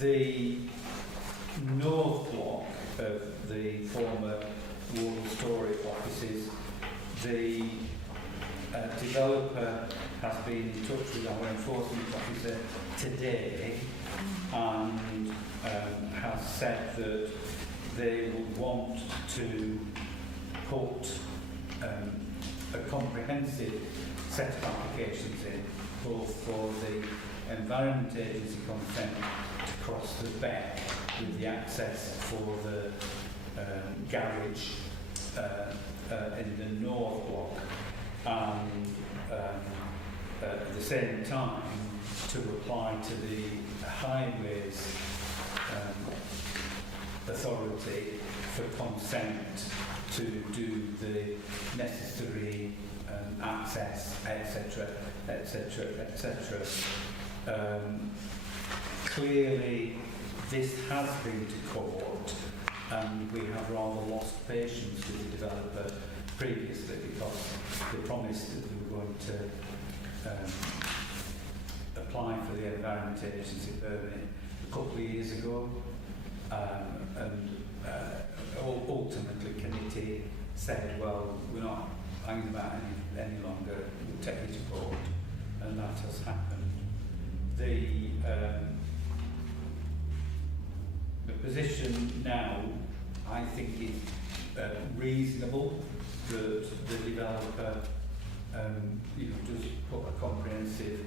The north block of the former Wool Storage offices, the developer has been in touch with our enforcement officer today and has said that they would want to put a comprehensive set of applications in, both for the Environment Agency consent to cross the beck with the access for the garage in the north block, and at the same time to apply to the highways authority for consent to do the necessary access, etc., etc., etc. Clearly, this has been to court, and we have rather lost patience with the developer previously because they promised that they were going to apply for the Environment Agency permit a couple of years ago, and ultimately committee said, well, we're not hanging about any longer, we'll take you to court, and that has happened. The position now, I think, is reasonable that the developer does put a comprehensive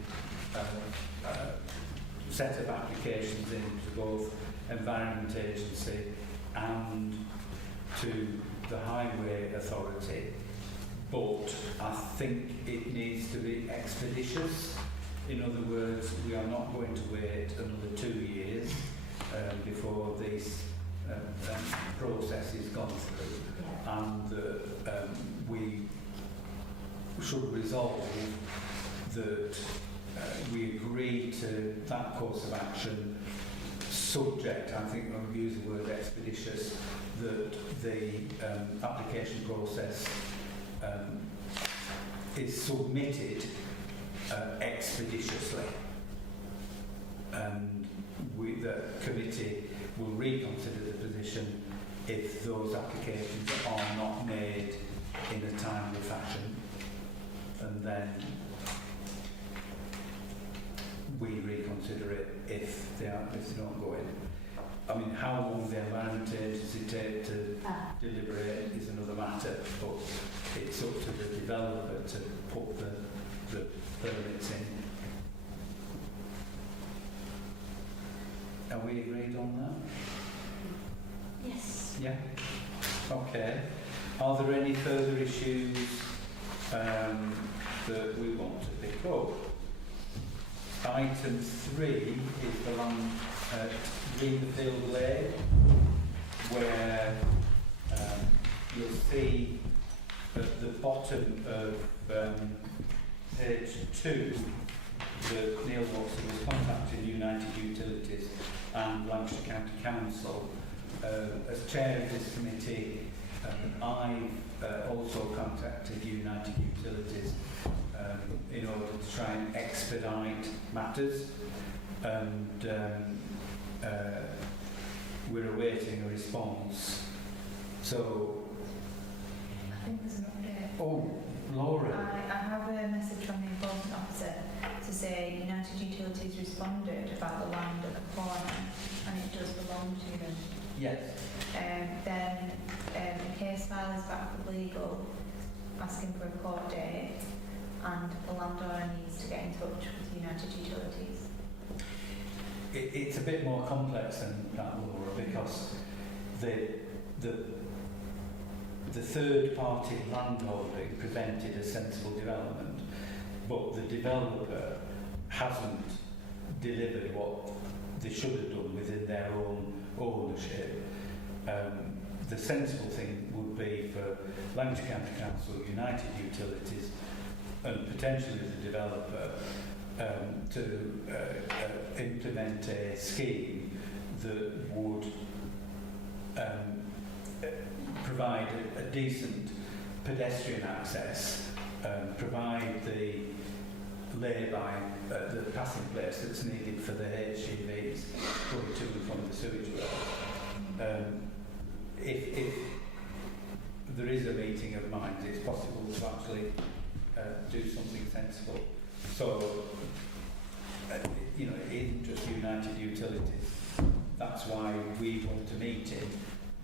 set of applications in to both Environment Agency and to the Highway Authority, but I think it needs to be expeditious. In other words, we are not going to wait another 2 years before this process is gone through, and we should resolve that we agree to that course of action, subject, I think I'm going to use the word expeditious, that the application process is submitted expeditiously, and the committee will reconsider the position if those applications are not made in a timely fashion, and then we reconsider it if they don't go in. I mean, how long the Environment Agency take to deliberate is another matter, but it's up to the developer to put the permits in. Are we agreed on that? Yes. Yeah? Okay. Are there any further issues that we want to pick up? Item 3 is the land at Greenberfield Lane, where you'll see at the bottom of page 2 that Neil Watson was contacting United Utilities and Lancashire County Council. As chair of this committee, I've also contacted United Utilities in order to try and expedite matters, and we're awaiting a response. So, I think there's an update. oh, Laura. I have a message from the enforcement officer to say United Utilities responded about the land at the corner, and it does belong to them. Yes. Then the case file is back with legal, asking for a court date, and the landowner needs to get in touch with United Utilities. It's a bit more complex than that, Laura, because the third-party landholding prevented a sensible development, but the developer hasn't delivered what they should have done within their own ownership. The sensible thing would be for Lancashire County Council, United Utilities, and potentially the developer to implement a scheme that would provide a decent pedestrian access, provide the lay-by, the passing place that's needed for the HGVs going to and from the sewage well. If there is a meeting of minds, it's possible to actually do something sensible. So, you know, it isn't just United Utilities. That's why we want a meeting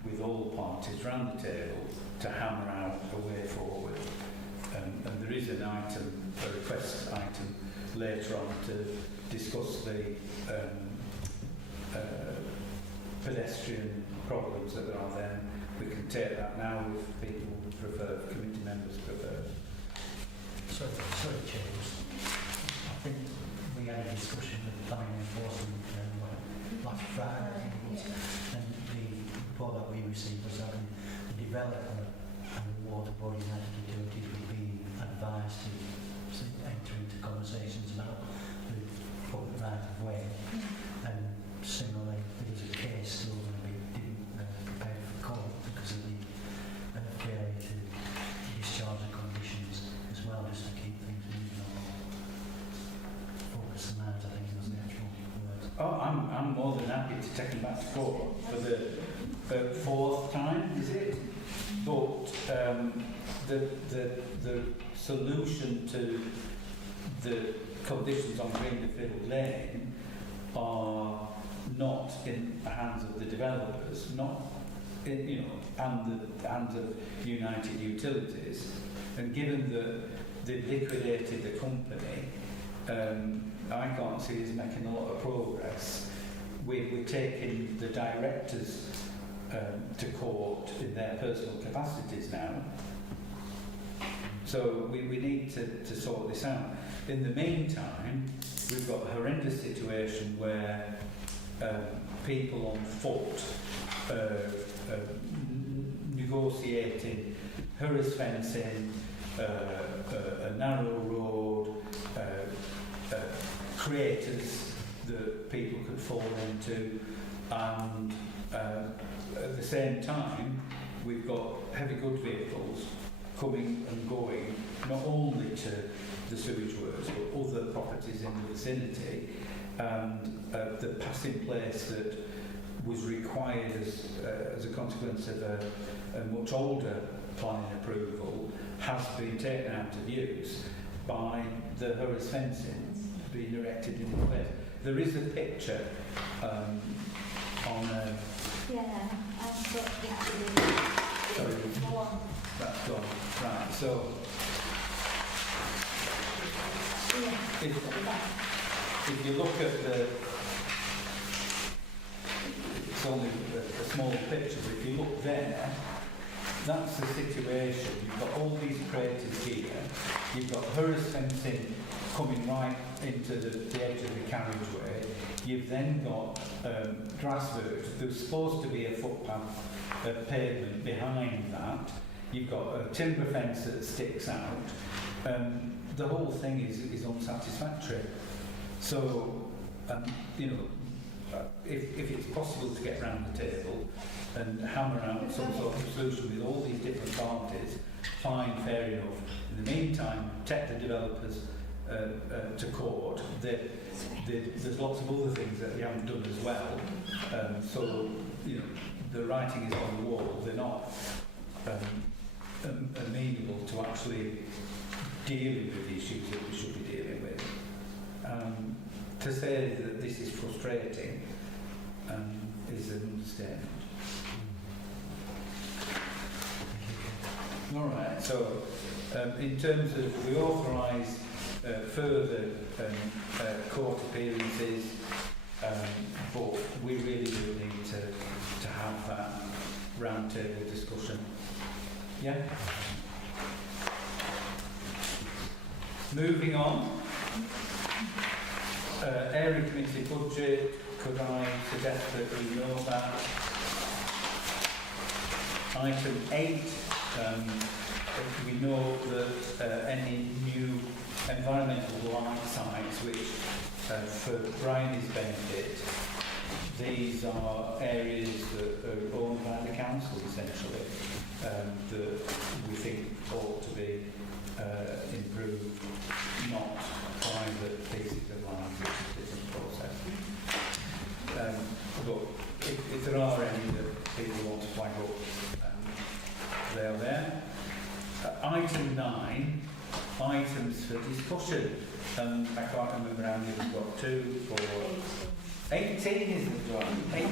with all parties round the table to hammer out a way forward. And there is an item, a request item, later on to discuss the pedestrian problems that there are there. We can take that now if people prefer, committee members prefer. Sorry, Chair. I think we had a discussion with the planning enforcement last Friday, I think it was, and the report that we received was that the developer and the water body and utilities would be advised to enter into conversations about the public right of way. And similarly, there was a case still going to be prepared for court because of the failure to discharge the conditions as well, just to keep things moving on. Focus the mind, I think, was the actual words. Oh, I'm more than happy to take them back to court for the fourth time, is it? But the solution to the conditions on Greenberfield Lane are not in the hands of the developers, not in, you know, and the hands of United Utilities. And given that they've liquidated the company, I can't see us making a lot of progress. We're taking the directors to court in their personal capacities now. So we need to sort this out. In the meantime, we've got a horrendous situation where people on foot negotiating hurricane fencing, a narrow road, craters that people could fall into, and at the same time we've got heavy goods vehicles coming and going not only to the sewage works but other properties in the vicinity, and the passing place that was required as a consequence of a much older planning approval has been taken out of use by the hurricane fencing being erected in the place. There is a picture on a... Yeah, I've got pictures. Sorry, that's gone. Right, so if you look at the... It's only a small picture, but if you look there, that's the situation. You've got all these craters here. You've got hurricane fencing coming right into the edge of the carriageway. You've then got grass verge. There's supposed to be a footpath, a pavement behind that. You've got a timber fence that sticks out. The whole thing is unsatisfactory. So, you know, if it's possible to get round the table and hammer out some sort of solution with all these different parties, fine, fair enough. In the meantime, take the developers to court. There's lots of other things that they haven't done as well. So, you know, the writing is on the wall. They're not amenable to actually dealing with the issues that we should be dealing with. To say that this is frustrating is an understatement. All right, so in terms of, we authorise further court appearances, but we really do need to have that round table discussion. Yeah? Moving on. Area Committee budget, could I suggest that we know that? Item 8, we know that any new environmental light sites, which for Brian's benefit, these are areas that are owned by the council essentially, that we think ought to be improved, not private pieces of land, which is a different process. But if there are any that people want to flag up, they are there. Item 9, item items for discussion. I can't remember how many we've got. 2, 4, 18 is the one. 18.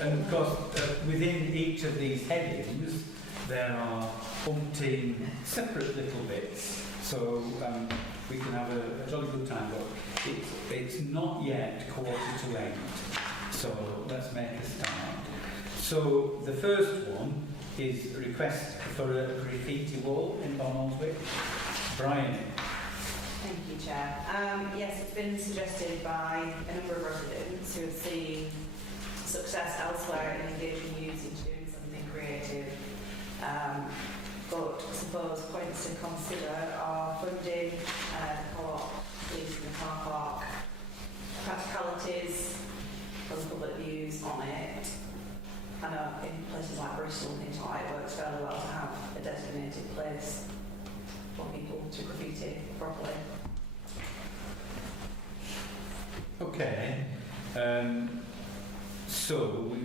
And of course, within each of these headings, there are umpteen separate little bits. So we can have a jolly good time. But it's not yet 7:45. So let's make a start. So the first one is a request for a graffiti wall in Barnoldswick. Brian. Thank you, Chair. Yes, it's been suggested by a number of residents who have seen success elsewhere in engaging youth into doing something creative. But I suppose points to consider are funding, co-op, police in the car park, practicalities for the public views on it. I know in places like Bristol and things like it works fairly well to have a designated place for people to graffiti properly. Okay. So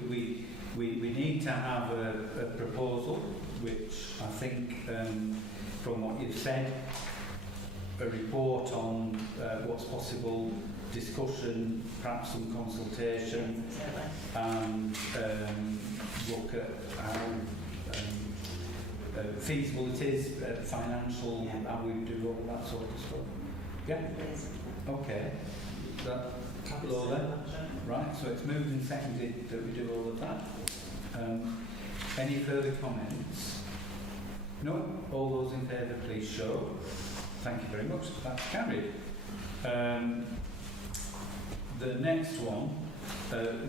we need to have a proposal, which I think, from what you've said, a report on what's possible, discussion, perhaps some consultation, and look at how feasible it is, financial, how we do all that sort of stuff. Yeah? Okay. That below then? Right, so it's moved and seconded that we do all of that. Any further comments? No? All those in favour, please show. Thank you very much. That's carried. The next one,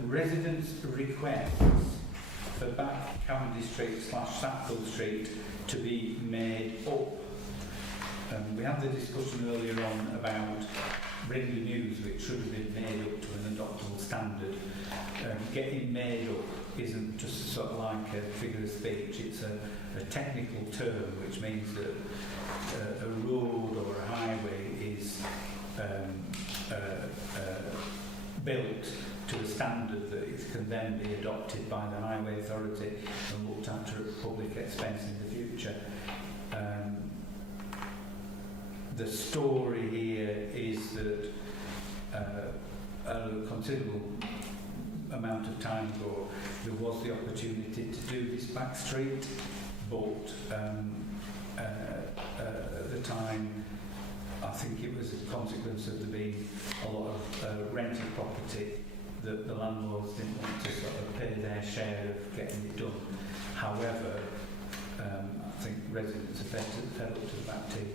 residents' requests for back Cavendish Street / Sackville Street to be made up. We had the discussion earlier on about bringing news which should have been made up to an adoptable standard. Getting made up isn't just sort of like a figure of speech, it's a technical term which means that a road or a highway is built to a standard that it can then be adopted by the Highway Authority and looked after at public expense in the future. The story here is that a considerable amount of time ago there was the opportunity to do this back street, but at the time I think it was a consequence of there being a lot of rented property that the landlords didn't want to sort of pay their share of getting it done. However, I think residents are fed up to the back team.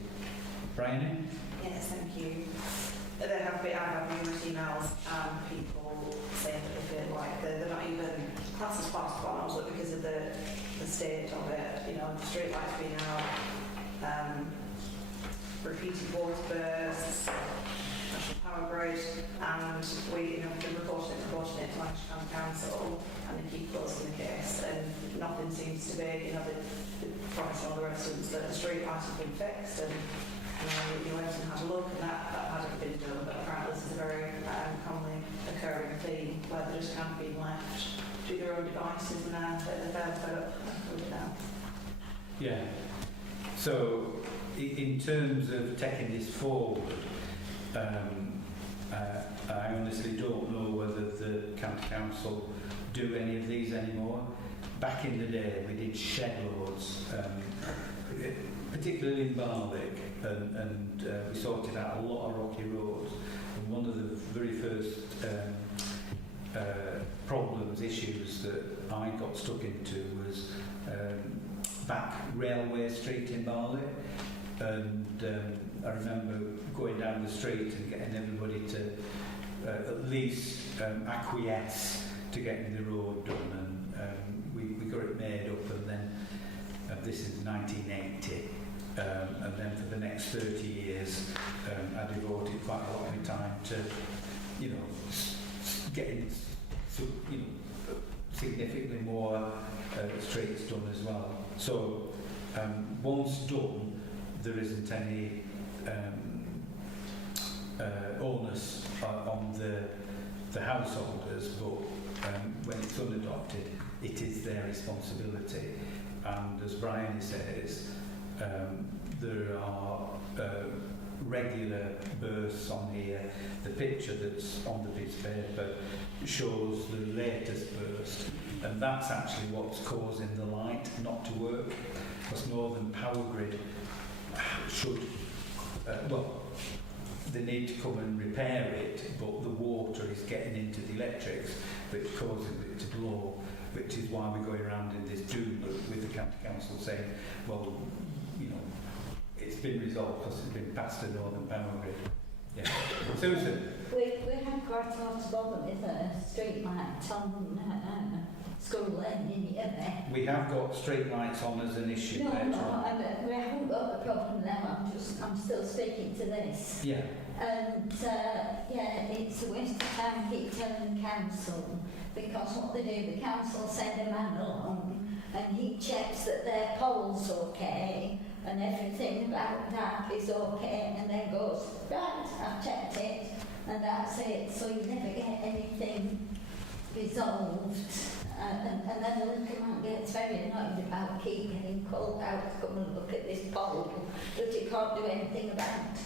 Brian? Yes, thank you. I've had numerous emails and people saying that they feel like they're not even classed as part of Barnoldswick because of the state of it. You know, the street lights being out, repeated water bursts, national power grid, and we've been reporting it to Lancashire Council, and they keep closing the case, and nothing seems to be, they promise all the residents that the street lights have been fixed, and you went and had a look, and that hasn't been done, but apparently this is a very commonly occurring theme where they just can't be left to their own devices, and they're fairly fed up with it now. Yeah. So, in terms of taking this forward, I honestly don't know whether the county council do any of these anymore. Back in the day, we did shed loads, particularly in Barwick, and we sorted out a lot of rocky roads. And one of the very first issues that I got stuck into was back Railway Street in Barwick. And I remember going down the street and getting everybody to at least acquiesce to getting the road done, and we got it made up, and then this is 1980, and then for the next 30 years I devoted quite a lot of my time to getting significantly more streets done as well. So once done, there isn't any onus on the householders, but when it's unadopted, it is their responsibility. and as Brian says, there are regular bursts on here. The picture that's on the piece of paper shows the latest burst, and that's actually what's causing the light not to work, because Northern Power Grid should, they need to come and repair it, but the water is getting into the electrics, which causes it to blow, which is why we're going around in this doom loop with the county council saying, well, you know, it's been resolved because it's been passed to Northern Power Grid. Yeah. Susan? We had quite a lot of bother with a street light on School Lane in here. We have got street lights on as an issue there. We haven't got the problem now. I'm still speaking to this. Yeah. And it's a waste of time keep telling the council, because what they do, the council send a man along and he checks that their pole's okay and everything about that is okay, and then goes, right, I've checked it, and that's it. So you never get anything resolved. And then the little man gets very annoyed about keep getting called out to come and look at this pole that he can't do anything about,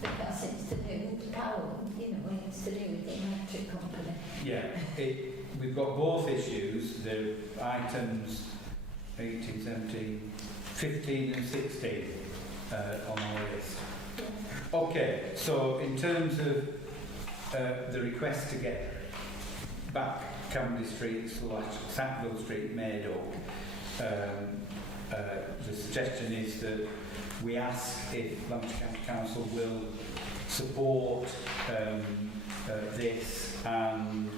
because it's to do with power, it's to do with the electric company. Yeah, we've got both issues, the items 18, 17, 15 and 16 on our list. Okay, so in terms of the request to get back Camberley Street / Sackville Street made up, the suggestion is that we ask if Lancashire County Council will support this, and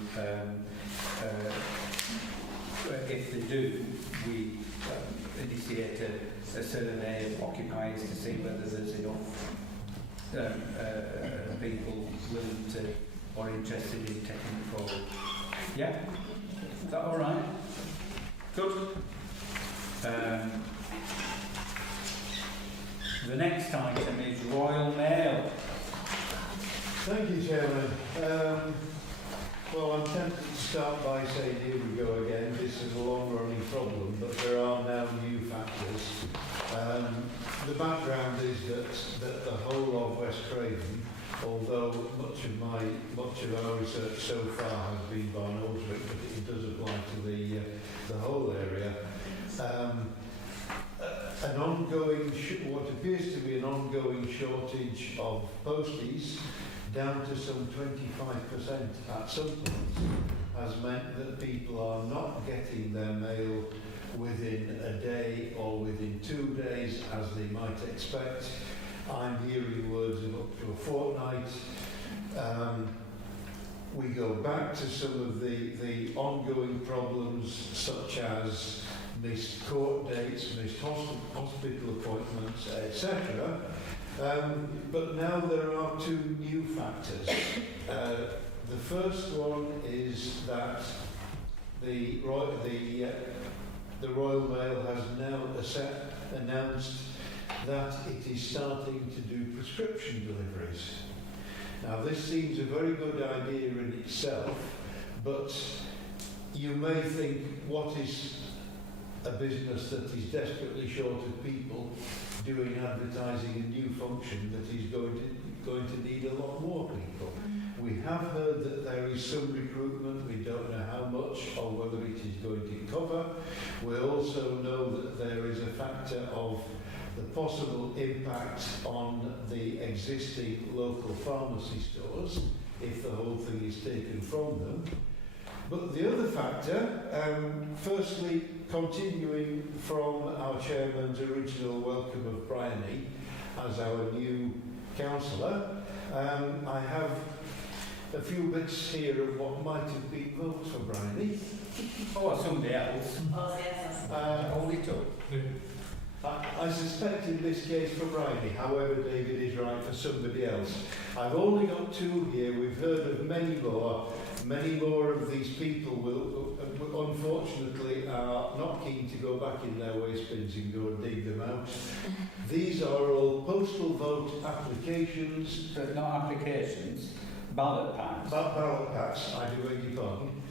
if they do, we initiate a survey of occupiers to see whether there's enough people willing to or interested in taking it forward. Yeah? Is that all right? Good. The next item is Royal Mail. Thank you, Chairman. Well, I'm tempted to start by saying here we go again. This is a long-running problem, but there are now new factors. The background is that the whole of West Craven, although much of our research so far has been by Northwick, but it does apply to the whole area. An ongoing, what appears to be an ongoing shortage of posties, down to some 25% at some points, has meant that people are not getting their mail within a day or within 2 days as they might expect. I'm hearing words of up to a fortnight. We go back to some of the ongoing problems, such as missed court dates, missed hospital appointments, etc. But now there are two new factors. The first one is that the Royal Mail has now announced that it is starting to do prescription deliveries. Now this seems a very good idea in itself, but you may think, what is a business that is desperately short of people doing advertising a new function that is going to need a lot more people? We have heard that there is some recruitment. We don't know how much or whether it is going to cover. We also know that there is a factor of the possible impact on the existing local pharmacy stores if the whole thing is taken from them. But the other factor, firstly, continuing from our chairman's original welcome of Bryony as our new councillor, I have a few bits here of what might have been votes for Bryony. Or somebody else. Oh, yes. Only two. I suspect in this case for Bryony, however David is right for somebody else. I've only got two here. We've heard of many more. Many more of these people will unfortunately are not keen to go back in their waste bins and go and dig them out. These are all postal vote applications. Not applications, ballot packs. Ballot packs, I do beg your pardon.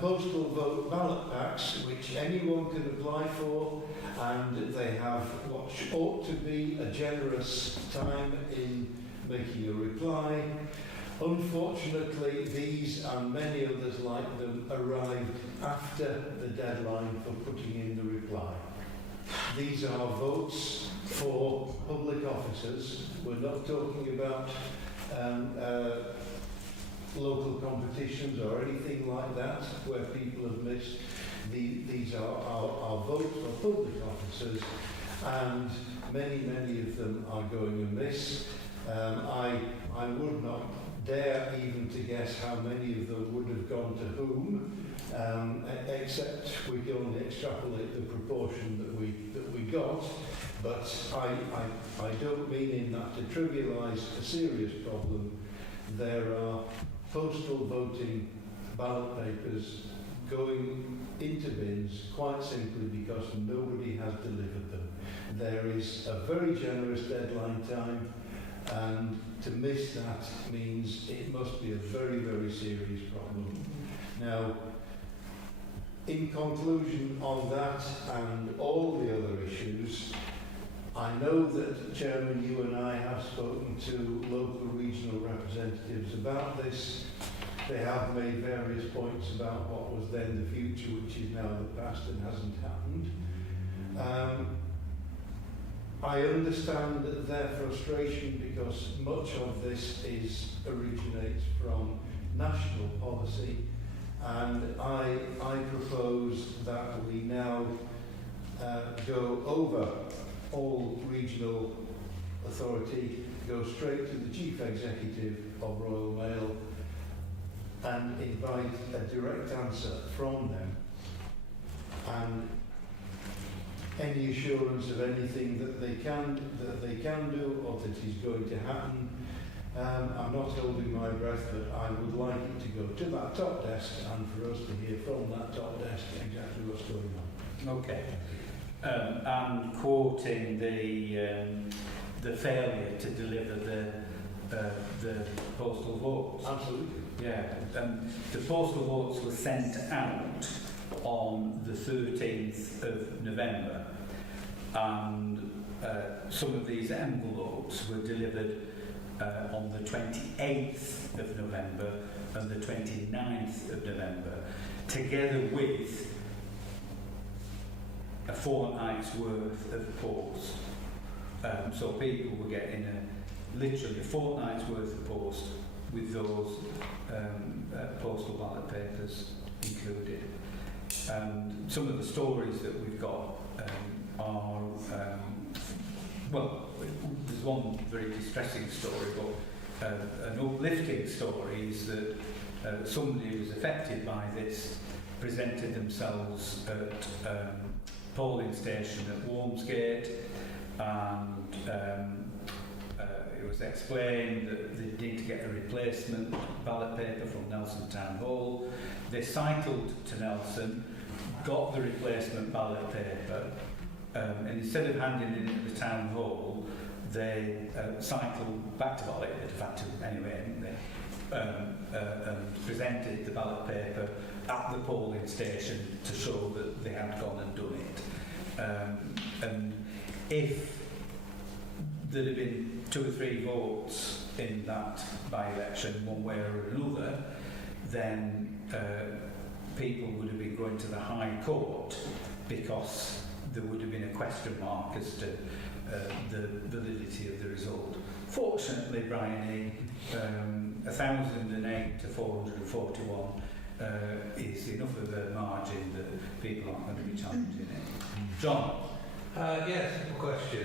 postal vote ballot packs, which anyone can apply for, and they have what ought to be a generous time in making a reply. Unfortunately, these and many others like them arrived after the deadline for putting in the reply. These are votes for public officers. We're not talking about local competitions or anything like that where people have missed. These are votes for public officers, and many of them are going amiss. I would not dare even to guess how many of them would have gone to whom, except we can only extrapolate the proportion that we got. But I don't mean in that to trivialise a serious problem. There are postal voting ballot papers going into bins quite simply because nobody has delivered them. There is a very generous deadline time, and to miss that means it must be a very, very serious problem. Now, in conclusion on that and all the other issues, I know that, Chairman, you and I have spoken to local regional representatives about this. They have made various points about what was then the future, which is now the past and hasn't happened. I understand their frustration because much of this originates from national policy, and I propose that we now go over all regional authority, go straight to the Chief Executive of Royal Mail and invite a direct answer from them, and any assurance of anything that they can do or that is going to happen. I'm not holding my breath, but I would like it to go to that top desk and for us to hear from that top desk exactly what's going on. Okay. And quoting the failure to deliver the postal votes. Absolutely. Yeah. The postal votes were sent out on the 13th of November, and some of these envelopes were delivered on the 28th of November and the 29th of November, together with a fortnight's worth of post. So people were getting literally a fortnight's worth of post with those postal ballot papers included. And some of the stories that we've got are, well, there's one very distressing story, but an uplifting story is that somebody who was affected by this presented themselves at polling station at Wormsgate, and it was explained that they need to get a replacement ballot paper from Nelson Town Hall. They cycled to Nelson, got the replacement ballot paper, and instead of handing it in at the Town Hall, they cycled back to Bollick, they'd have had to anyway, and presented the ballot paper at the polling station to show that they had gone and done it. And if there'd have been 2 or 3 votes in that by-election, one way or another, then people would have been going to the High Court because there would have been a question mark as to the validity of the result. Fortunately, Bryony, 1,008 to 441 is enough of a margin that people aren't going to be challenging it. John? Yes, simple question.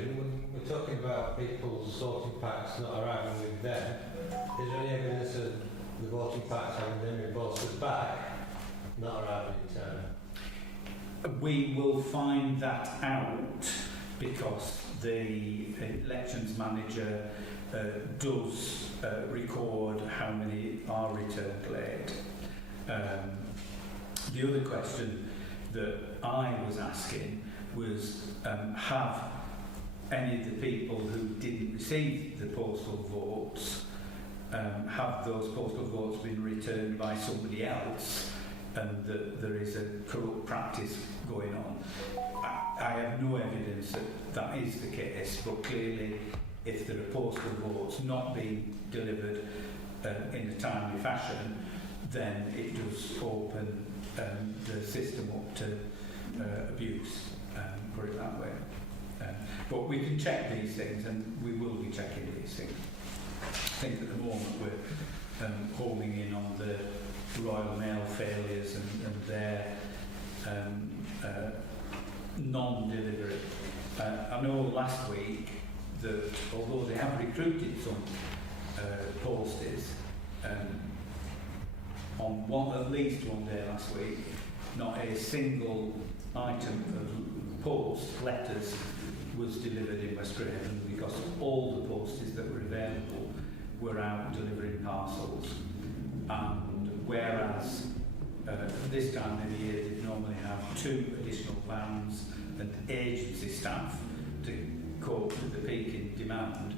We're talking about people's sorting packs not arriving with them. Is there any evidence of the voting packs having been reposted back, not arriving in time? We will find that out because the elections manager does record how many are returned late. The other question that I was asking was have any of the people who didn't receive the postal votes, have those postal votes been returned by somebody else and that there is a corrupt practice going on. I have no evidence that that is the case, but clearly if there are postal votes not being delivered in a timely fashion, then it does open the system up to abuse, put it that way. But we can check these things, and we will be checking these things. I think at the moment we're homing in on the Royal Mail failures and their non-delivery. I know last week that although they have recruited some posties, on at least one day last week, not a single item of post letters was delivered in West Craven, because all the posties that were available were out delivering parcels. And whereas this time of the year they'd normally have 2 additional vans and agency staff to cope with the peak in demand,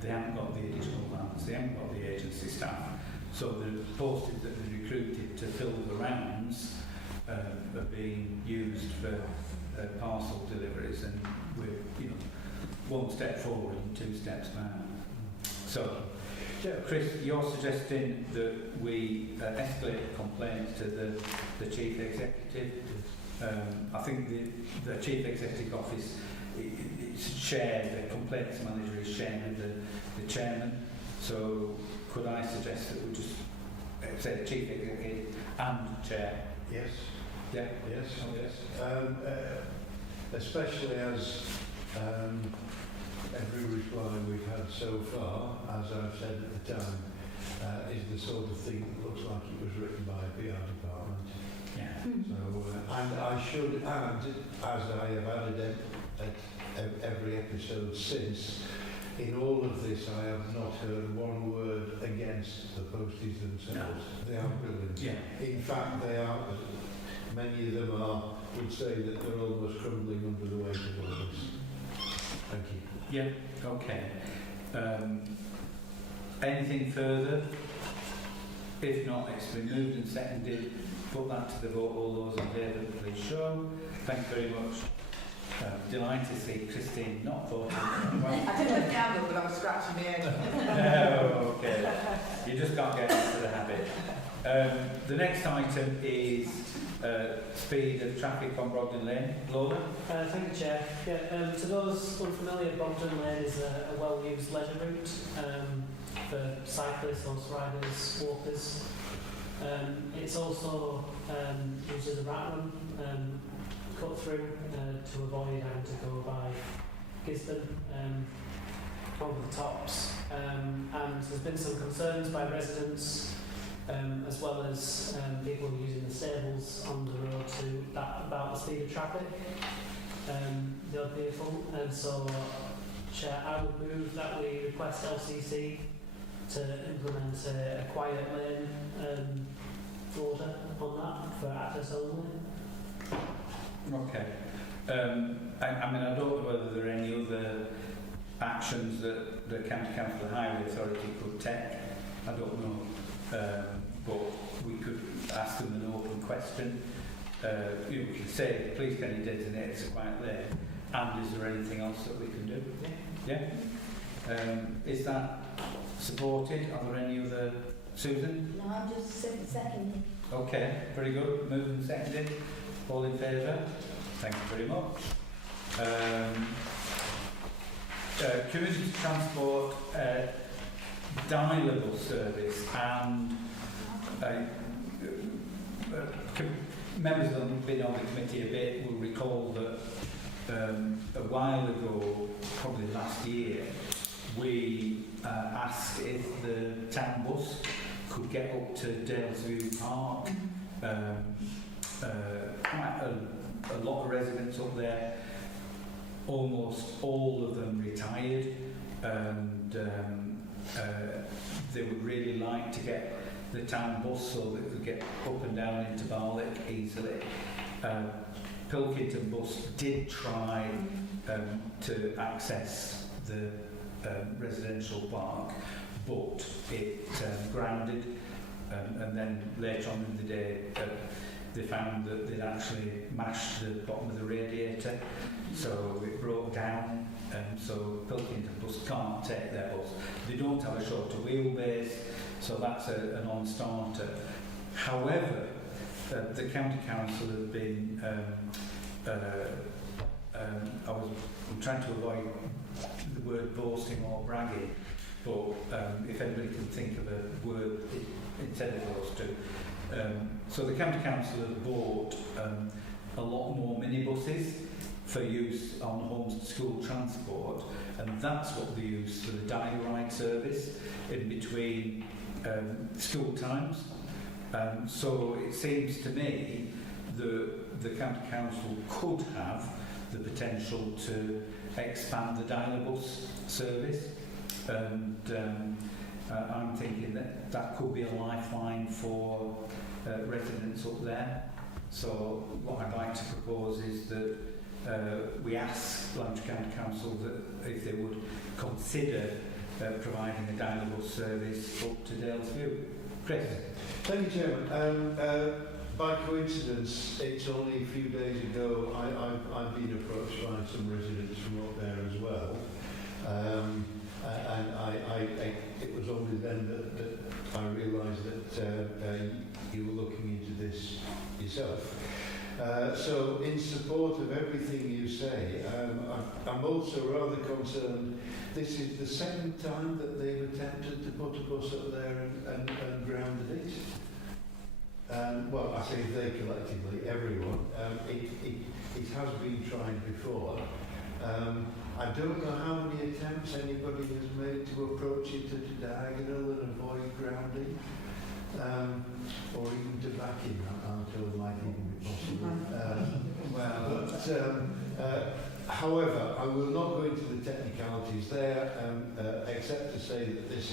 they haven't got the additional vans, they haven't got the agency staff. So the posties that they recruited to fill the rounds are being used for parcel deliveries, and we're 1 step forward and 2 steps back. So, Chris, you're suggesting that we escalate complaints to the Chief Executive. I think the Chief Executive Office it's shared, the complaints manager is shared with the Chairman. So could I suggest that we just say Chief Executive and Chair? Yes. Yeah. Yes. Yes. Especially as every reply we've had so far, as I've said at the time, is the sort of thing that looks like it was written by a PR department. Yeah. So, and I should add, as I have added at every episode since, in all of this I have not heard one word against the posties themselves. No. They are brilliant. Yeah. In fact, they are, many of them would say that they're almost crumbling under the weight of all this. Thank you. Yeah, okay. Anything further? If not, it's been moved and seconded. Put that to the vote. All those in favour, please show. Thank you very much. Delighted to see Christine not voting. I didn't have the hand up, but I was scratching my head. No, okay. You just can't get into the habit. The next item is speed of traffic on Brogden Lane. Lola? Thank you, Chair. Yeah, to those unfamiliar, Brogden Lane is a well-used leisure route for cyclists, horse riders, walkers. It's also used as a rat run, cut through to avoid having to go by Gisborne over the tops. And there's been some concerns by residents as well as people using the stables on the road about the speed of traffic, the odd vehicle. And so, Chair, I would move that we request LCC to implement a quiet lane order on that for access only. Okay. I mean, I don't know whether there are any other actions that the County Council and Highway Authority could take. I don't know. But we could ask them an open question. We could say, please can you designate it's a quiet lane? And is there anything else that we can do? Yeah? Is that supported? Are there any other... Susan? No, I'm just seconding. Okay, very good. Moved and seconded. All in favour? Thank you very much. Community transport dial-able service and members that have been on the committee a bit will recall that a while ago, probably last year, we asked if the town bus could get up to Dalesview Park. Quite a lot of residents up there, almost all of them retired, and they would really like to get the town bus so that they could get up and down into Barlick easily. Pilkington Bus did try to access the residential park, but it grounded, and then later on in the day they found that they'd actually mashed the bottom of the radiator, so it broke down, so Pilkington Bus can't take their bus. They don't have a shorter wheelbase, so that's a non-starter. However, the County Council have been, I'm trying to avoid the word boasting or bragging, but if anybody can think of a word instead of those two. So the County Council have bought a lot more minibuses for use on home school transport, and that's what they use for the diary ride service in between school times. So it seems to me that the County Council could have the potential to expand the diary bus service, and I'm thinking that that could be a lifeline for residents up there. So what I'd like to propose is that we ask Lancashire County Council that if they would consider providing a diary bus service up to Dalesview. Chris? Thank you, Chairman. By coincidence, it's only a few days ago I've been approached by some residents from up there as well. And it was only then that I realised that you were looking into this yourself. So in support of everything you say, I'm also rather concerned. This is the second time that they've attempted to put a bus up there and grounded it. Well, I say they collectively, everyone. It has been tried before. I don't know how many attempts anybody has made to approach it at a diagonal and avoid grounding, or even to back in. I'm told might even be possible. However, I will not go into the technicalities there, except to say that this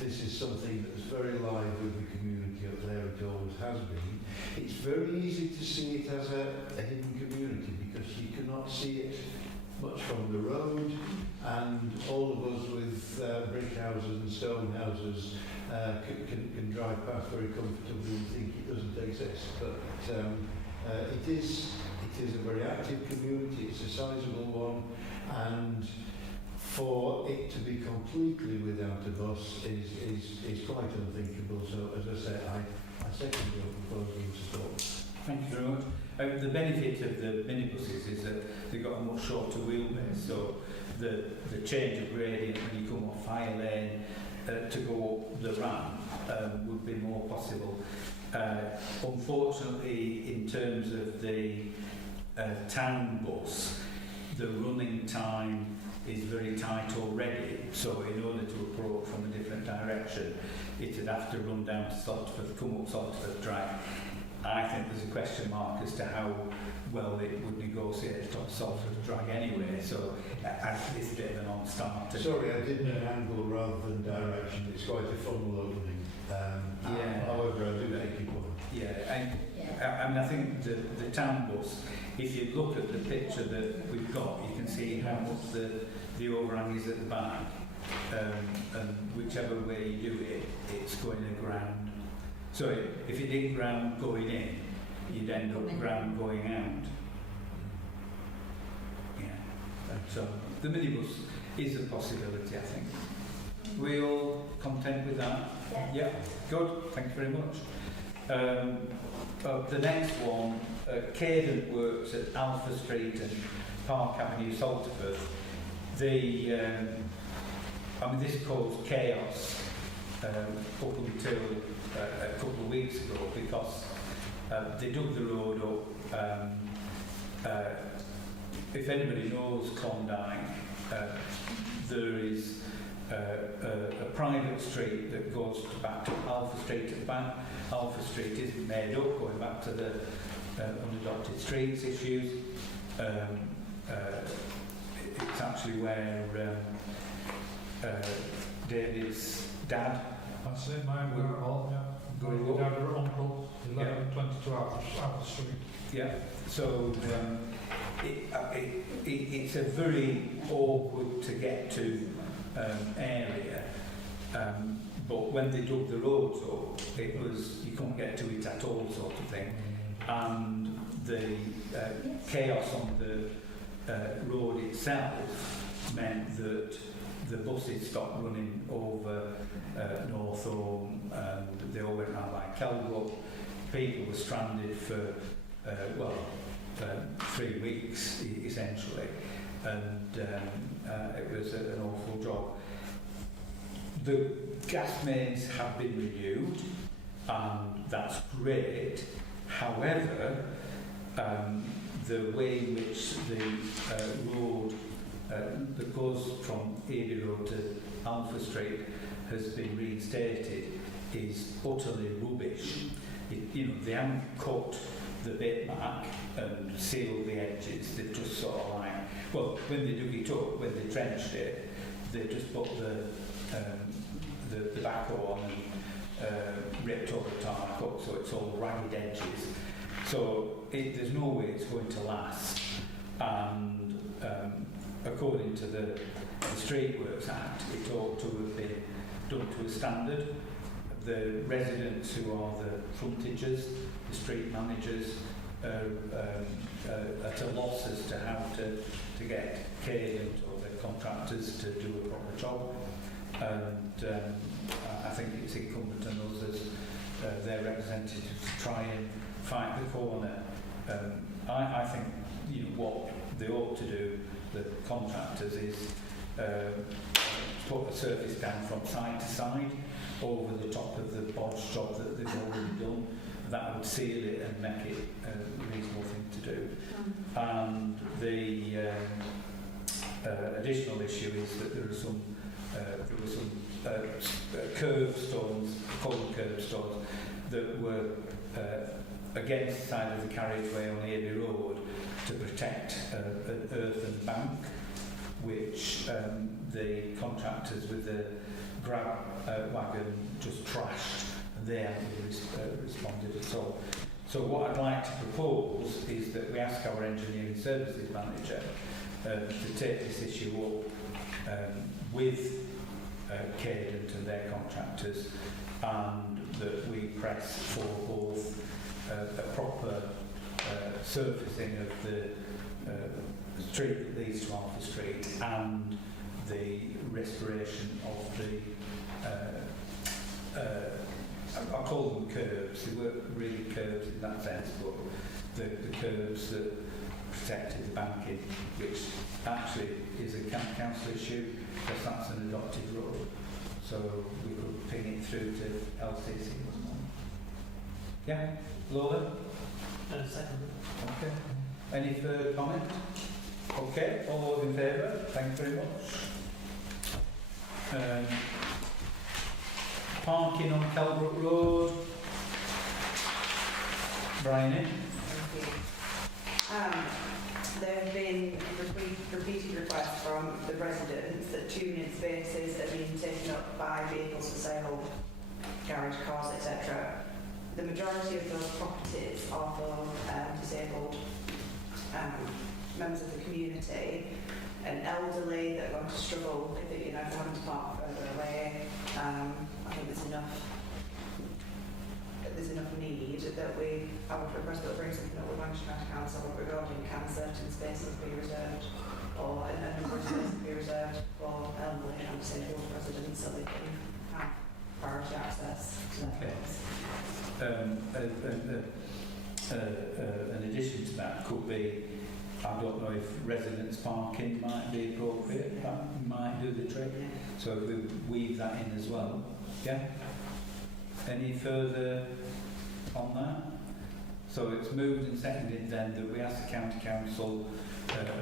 is something that's very live with the community up there. It always has been. It's very easy to see it as a hidden community because you cannot see it much from the road, and all of us with brick houses and stone houses can drive past very comfortably and think it doesn't exist. But it is a very active community, it's a sizable one, and for it to be completely without a bus is quite unthinkable. So as I say, I second your proposal and support. Thank you very much. The benefit of the minibuses is that they've got a much shorter wheelbase, so the change of gradient when you come off High Lane to go up the ramp would be more possible. Unfortunately, in terms of the town bus, the running time is very tight already, so in order to approach from a different direction, it'd have to run down to Saltford, come up Saltford Drag. I think there's a question mark as to how well it would negotiate on Salford Drag anyway, so it's a bit of a non-starter. Sorry, I did mean angle rather than direction. It's quite a funnel opening. However, I do take your point. I mean, I think the town bus, if you look at the picture that we've got, you can see how much the overhang is at the back, and whichever way you do it, it's going to ground. So if you did ground going in, you'd end up ground going out. Yeah. So the minibus is a possibility, I think. We all content with that? Yeah. Good. Thank you very much. The next one, Cadent Works at Alpha Street and Park Avenue, Salterford. I mean, this caused chaos up until a couple of weeks ago because they dug the road up. If anybody knows Klondike, there is a private street that goes back to Alpha Street at the back. Alpha Street isn't made up, going back to the unadopted streets issues. It's actually where David's dad. That's it, mine were all, yeah. Grew up. Dad or uncle, 1122 Alpha Street. Yeah, so it's a very awkward to get to area, but when they dug the roads up, it was, you couldn't get to it at all, sort of thing. and the chaos on the road itself meant that the buses stopped running over Northholme, and they all went round by Kelbrook. People were stranded for 3 weeks essentially, and it was an awful job. The gas mains have been renewed, and that's great. However, the way in which the road that goes from Abbey Road to Alpha Street has been reinstated is utterly rubbish. They haven't cut the bit back and sealed the edges. They've just sort of when they dug it up, when they trenched it, they just put the backhoe on and ripped all the tarmac up, so it's all ragged edges. So there's no way it's going to last. And according to the Street Works Act, it ought to have been done to a standard. The residents who are the frontages, the street managers, are at a loss as to how to get Cadent or the contractors to do a proper job. And I think it's incumbent on us as their representatives to try and fight the corner. I think what they ought to do, the contractors, is put a surface down from side to side over the top of the bodge job that they've already done. That would seal it and make it a reasonable thing to do. And the additional issue is that there were some curbstones, coloured curbstones, that were against the side of the carriageway on Abbey Road to protect an earthen bank, which the contractors with the grab wagon just trashed, and they haven't really responded at all. So what I'd like to propose is that we ask our engineering services manager to take this issue up with Cadent and their contractors, and that we press for both a proper surfacing of the street that leads to Alpha Street and the restoration of the I call them curbs. They weren't really curbs in that sense, but the curbs that protected the banking, which actually is a council issue because that's an adopted road. So we could ping it through to LCC. Yeah, Lola? Second. Okay. Any further comment? Okay, all those in favour? Thank you very much. Parking on Kelbrook Road. Bryony? Thank you. There have been repeated requests from the residents that 2 minute spaces are being taken up by vehicles for sale, garage cars, etc. The majority of those properties are for disabled members of the community, and elderly that are going to struggle if they're having to park further away. I think there's enough need that I would request that we bring something up with Manchester County Council regarding can certain spaces be reserved, or a number of spaces be reserved for elderly and disabled residents so they can have priority access to their An addition to that could be, I don't know if residents parking might be appropriate, that might do the trick. So if we weave that in as well. Yeah? Any further on that? So it's moved and seconded then that we ask the County Council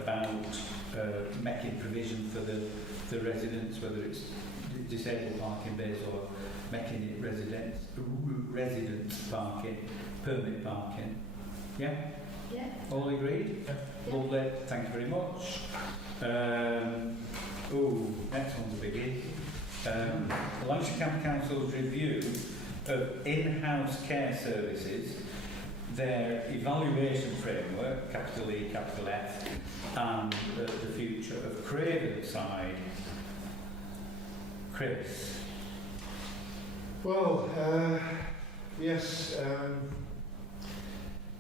about making provision for the residents, whether it's disabled parking bays or making it residents parking, permit parking. Yeah? Yeah. All agreed? Yeah. Lovely, thank you very much. Next one's a biggie. Lancashire County Council's review of in-house care services, their evaluation framework, capital E, capital F, and the future of Cravenside. Chris. Well, yes,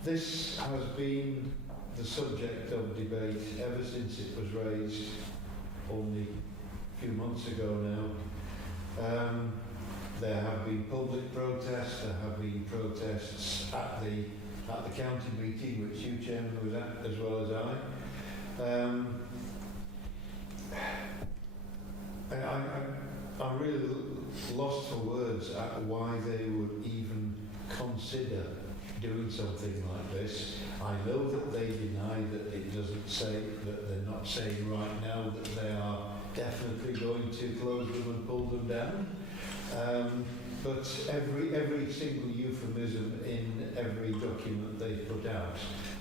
this has been the subject of debate ever since it was raised only a few months ago now. There have been public protests, there have been protests at the county meeting, which you, Chairman, was at, as well as I'm really lost for words at why they would even consider doing something like this. I know that they deny that it doesn't say, that they're not saying right now that they are definitely going to close them and pull them down. But every single euphemism in every document they put out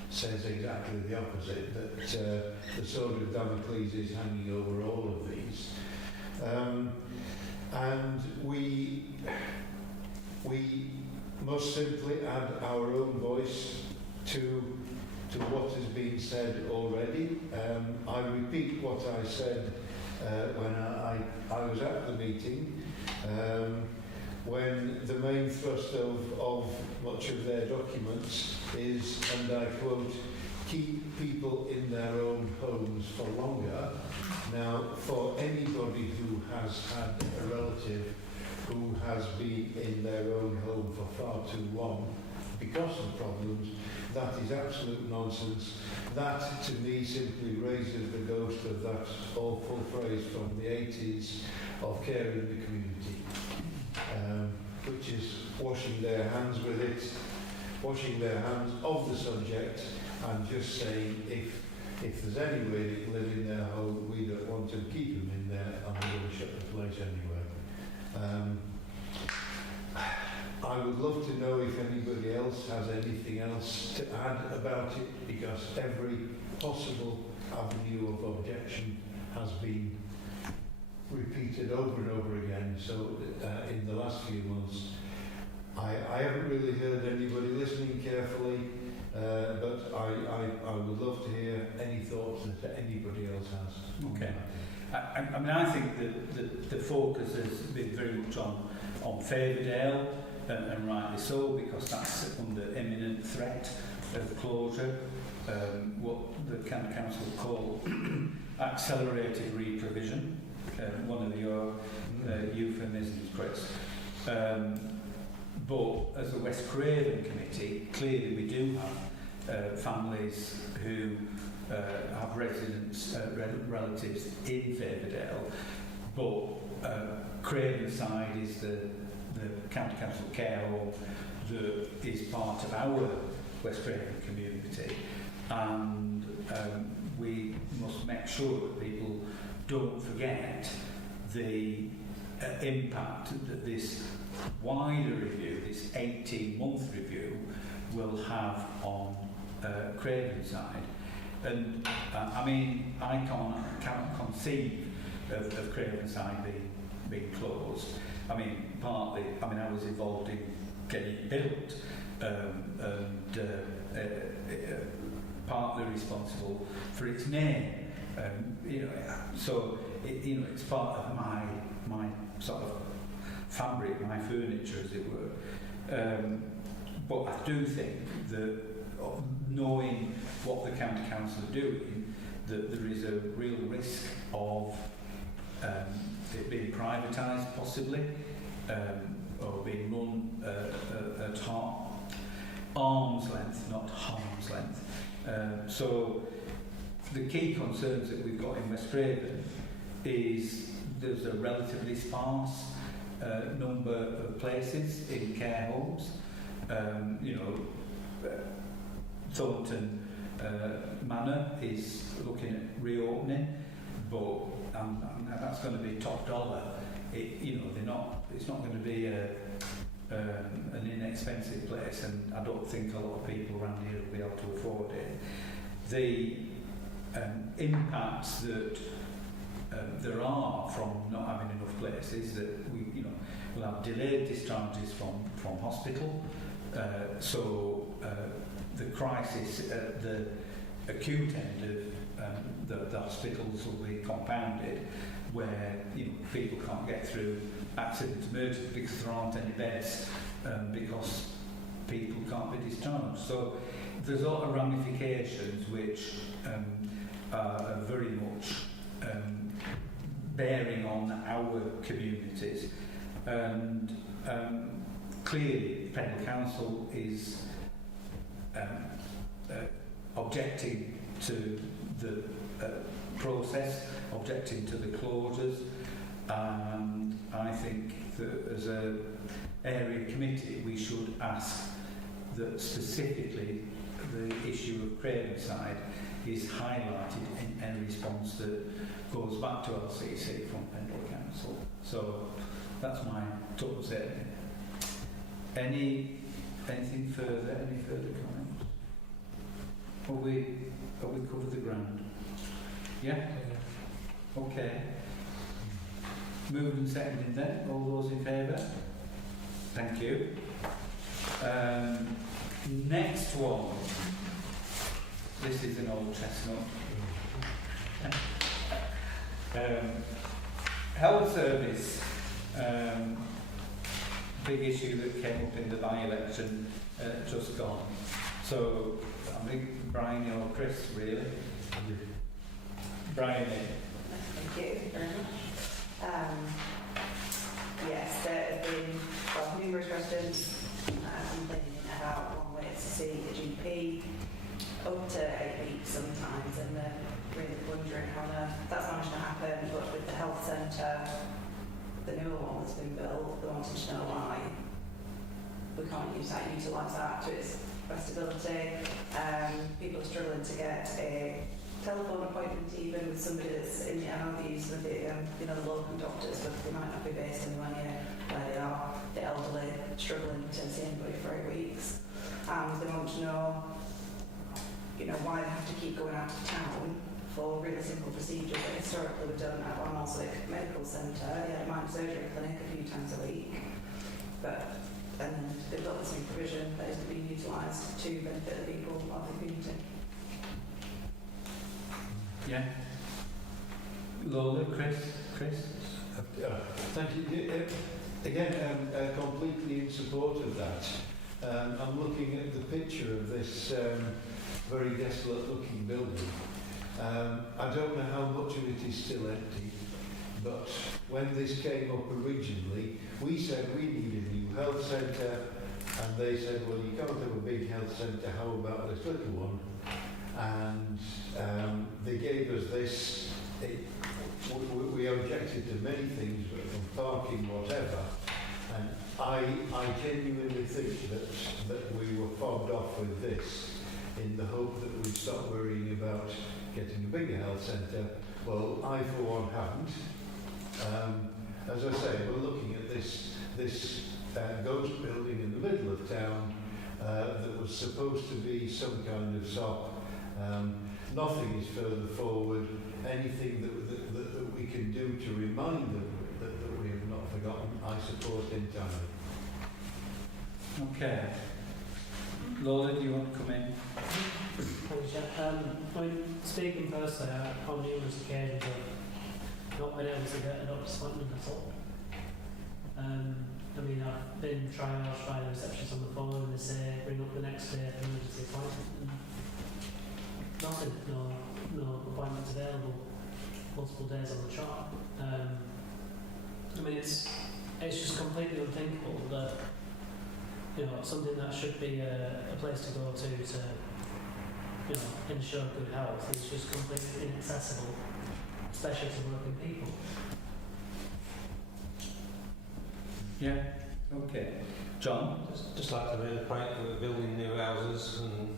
says exactly the opposite, that the sword of Damocles is hanging over all of these. And we must simply add our own voice to what has been said already. I repeat what I said when I was at the meeting, when the main thrust of much of their documents is, and I quote, keep people in their own homes for longer. Now, for anybody who has had a relative who has been in their own home for far too long because of problems, that is absolute nonsense. That, to me, simply raises the ghost of that awful phrase from the 80s of care in the community, which is washing their hands with it, washing their hands of the subject, and just saying if there's any way they can live in their home, we don't want to keep them in there, and we're going to shut the place anyway. I would love to know if anybody else has anything else to add about it, because every possible avenue of objection has been repeated over and over again. So in the last few months, I haven't really heard anybody listening carefully, but I would love to hear any thoughts that anybody else has. Okay. I mean, I think that the focus has been very much on Faverdale, and rightly so, because that's under imminent threat of closure. What the County Council call accelerated reprovision, one of your euphemisms, Chris. But as the West Craven Committee, clearly we do have families who have residents, relatives in Faverdale, but Cravenside is the County Council care home that is part of our West Craven community, and we must make sure that people don't forget the impact that this wider review, this 18-month review, will have on Cravenside. And I mean, I cannot conceive of Cravenside being closed. I mean, partly, I was involved in getting it built, and partly responsible for its name. So it's part of my sort of fabric, my furniture, as it were. But I do think that knowing what the County Council are doing, that there is a real risk of it being privatised, possibly, or being run at arm's length, not harm's length. So the key concerns that we've got in West Craven is there's a relatively sparse number of places in care homes. Thornton Manor is looking at reopening, but that's going to be top dollar. It's not going to be an inexpensive place, and I don't think a lot of people around here will be able to afford it. The impacts that there are from not having enough places, that we'll have delayed discharges from hospital. So the crisis at the acute end of the hospitals will be compounded, where people can't get through accident emergency because there aren't any beds, because people can't be discharged. So there's a lot of ramifications which are very much bearing on our communities, and clearly Pendle Council is objecting to the process, objecting to the closures, and I think that as a area committee we should ask that specifically the issue of Cravenside is highlighted in any response that goes back to LCC from Pendle Council. So that's my total statement. Anything further? Any further comments? Have we covered the ground? Yeah? Okay. Moved and seconded then. All those in favour? Thank you. Next one. This is an old chestnut. Health service. Big issue that came up in the by-election just gone. So I think Brian or Chris, really? Brian. Thank you very much. Yes, there have been numerous residents complaining about long waits to see a GP, up to 8 weeks sometimes, and they're really wondering how that's managed to happen. But with the health centre, the newer one that's been built, they're wanting to know why we can't utilise that to its best ability. People are struggling to get a telephone appointment even with somebody that's in the MLBs with the local doctors, but they might not be based anywhere near where they are. The elderly struggling to see anybody for 8 weeks. They want to know, why they have to keep going out of town for really simple procedures that historically were done at Barnoldswick Medical Centre. They had a minor surgery clinic a few times a week, and they've got this new provision that isn't being utilised to benefit the people of the community. Yeah. Lola, Chris? Thank you. Again, completely in support of that. I'm looking at the picture of this very desolate-looking building. I don't know how much of it is still empty, but when this came up originally, we said we need a new health centre, and they said, well, you can't have a big health centre, how about this little one? And they gave us this. We objected to many things, from parking, whatever. And I genuinely think that we were fobbed off with this in the hope that we'd stop worrying about getting a bigger health centre. Well, I for one haven't. As I say, we're looking at this ghost building in the middle of town that was supposed to be some kind of SOP. Nothing is further forward. Anything that we can do to remind them that we have not forgotten, I support entirely. Okay. Lola, do you want to come in? Speaking personally, on numerous occasions I've not been able to get a doctor's appointment at all. I've been triaged by the receptionist on the phone, and they say bring up the next day for emergency appointment. And nothing, no appointments available, multiple days on the trot. It's just completely unthinkable that something that should be a place to go to ensure good health is just completely inaccessible, especially to working people. Yeah. Okay. John? Just like to make the point that we're building new houses and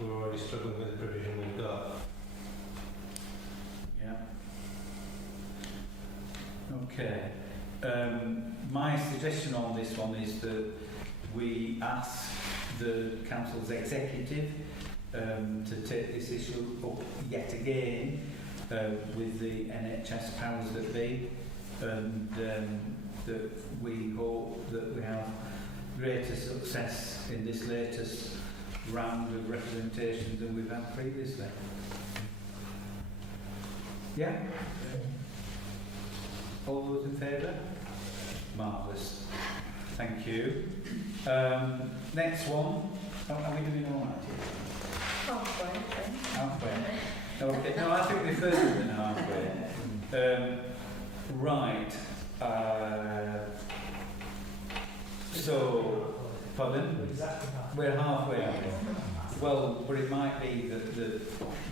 we're already struggling with the provision we've got. Yeah. Okay. My suggestion on this one is that we ask the council's executive to take this issue up yet again with the NHS powers that be, and that we hope that we have greater success in this latest round of representations than we've had previously. Yeah? All those in favour? Marvellous. Thank you. Next one, Are we doing all right here? Halfway, I think. Halfway. Okay, no, I think we're further than halfway. Right. So, pardon? Exactly that. We're halfway out. Well, but it might be that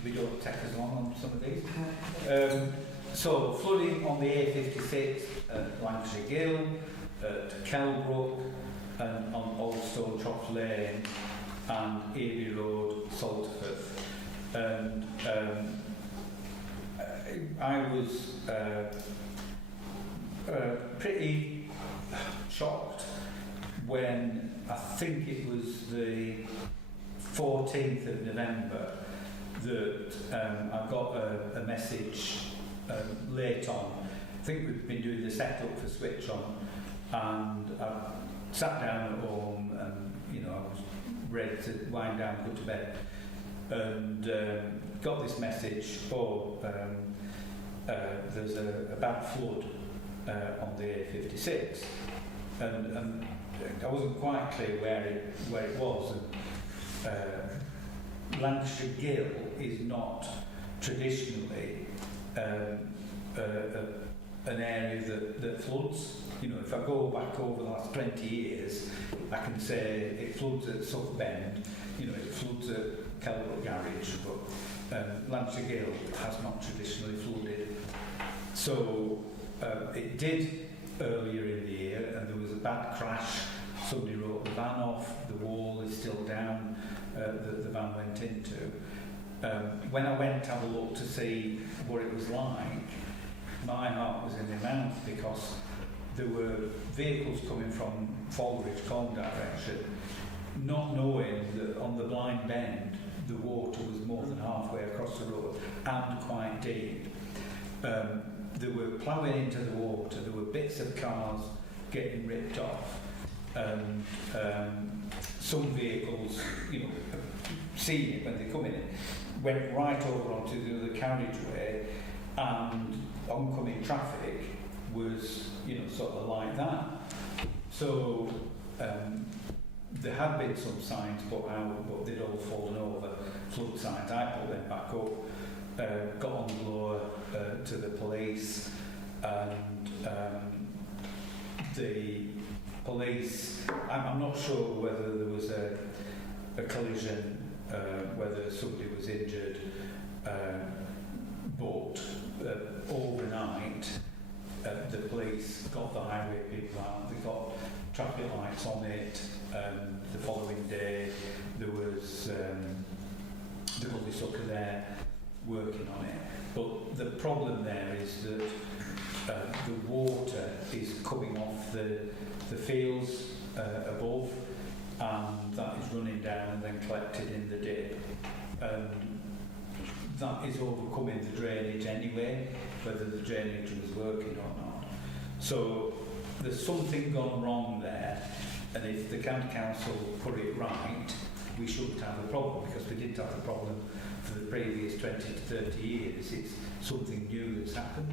we don't take as long on some of these. So, flooding on the A56 at Lancashire Gill, at Kelbrook, and on Old Stone Trough Lane, and Erie Road, Salterford. And I was pretty shocked when I think it was the 14th of November that I got a message late on. I think we've been doing the setup for Switch On, and I sat down at home and, you know, I was ready to wind down and go to bed, and got this message, there's a bad flood on the A56, and I wasn't quite clear where it was. And Lancashire Gill is not traditionally an area that floods. You know, if I go back over the last 20 years, I can say it floods at South Bend, you know, it floods at Kelbrook Garage, but Lancashire Gill has not traditionally flooded. So it did earlier in the year, and there was a bad crash. Somebody wrote the van off, the wall is still down that the van went into. When I went to have a look to see what it was like, my heart was in my mouth, because there were vehicles coming from Falbridge, Colne direction, not knowing that on the blind bend the water was more than halfway across the road and quite deep. They were ploughing into the water, there were bits of cars getting ripped off, and some vehicles, you know, seeing it when they come in, went right over onto the other carriageway, and oncoming traffic was, you know, sort of like that. So there had been some signs put out, but they'd all fallen over, flood signs. I put them back up, got on the blower to the police, and the police, I'm not sure whether there was a collision, whether somebody was injured, but overnight the police got the highway people out, they got traffic lights on it. The following day there was the gully sucker there working on it. But the problem there is that the water is coming off the fields above, and that is running down and then collected in the dip. That is overcoming the drainage anyway, whether the drainage was working or not. So there's something gone wrong there, and if the county council put it right, we shouldn't have a problem, because we didn't have a problem for the previous 20 to 30 years. It's something new that's happened.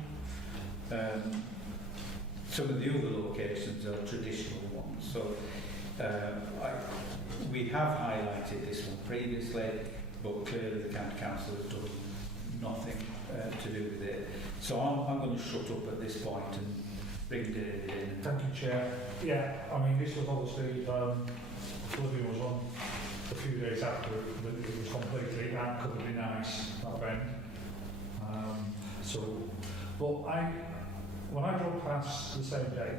Some of the other locations are traditional ones. So we have highlighted this one previously, but clearly the county council has done nothing to do with it. So I'm going to shut up at this point and bring David in. Thank you, Chair. Yeah, I mean, this was obviously, flooding was on a few days after it was completely and covered in ice, that bend. But when I drove past the same day,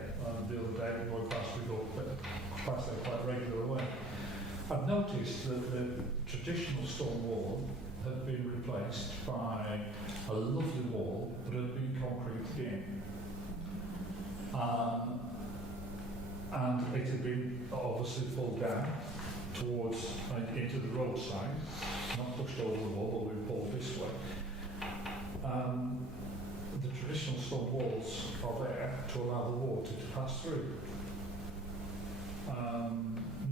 the other day, going past, we go past there quite regular way, I've noticed that the traditional stone wall had been replaced by a lovely wall that had been concreted in. And it had been obviously pulled down towards into the roadside, not pushed over the wall, but been pulled this way. The traditional stone walls are there to allow the water to pass through.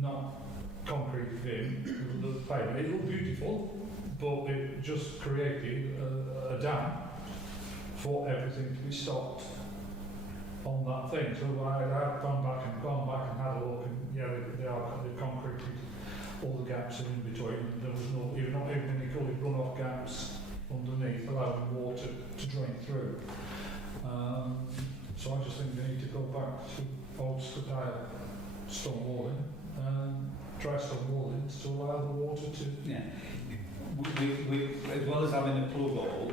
Not concrete in the pavement. It looked beautiful, but it just created a dam for everything to be stopped on that thing. So I've gone back and had a look, and yeah, they're concreted all the gaps in between. There was no, even not even any gully runoff gaps underneath, allowing water to drain through. So I just think they need to go back to old style stone walling, dry stone walling to allow the water to. Yeah. We, as well as having a plug hole,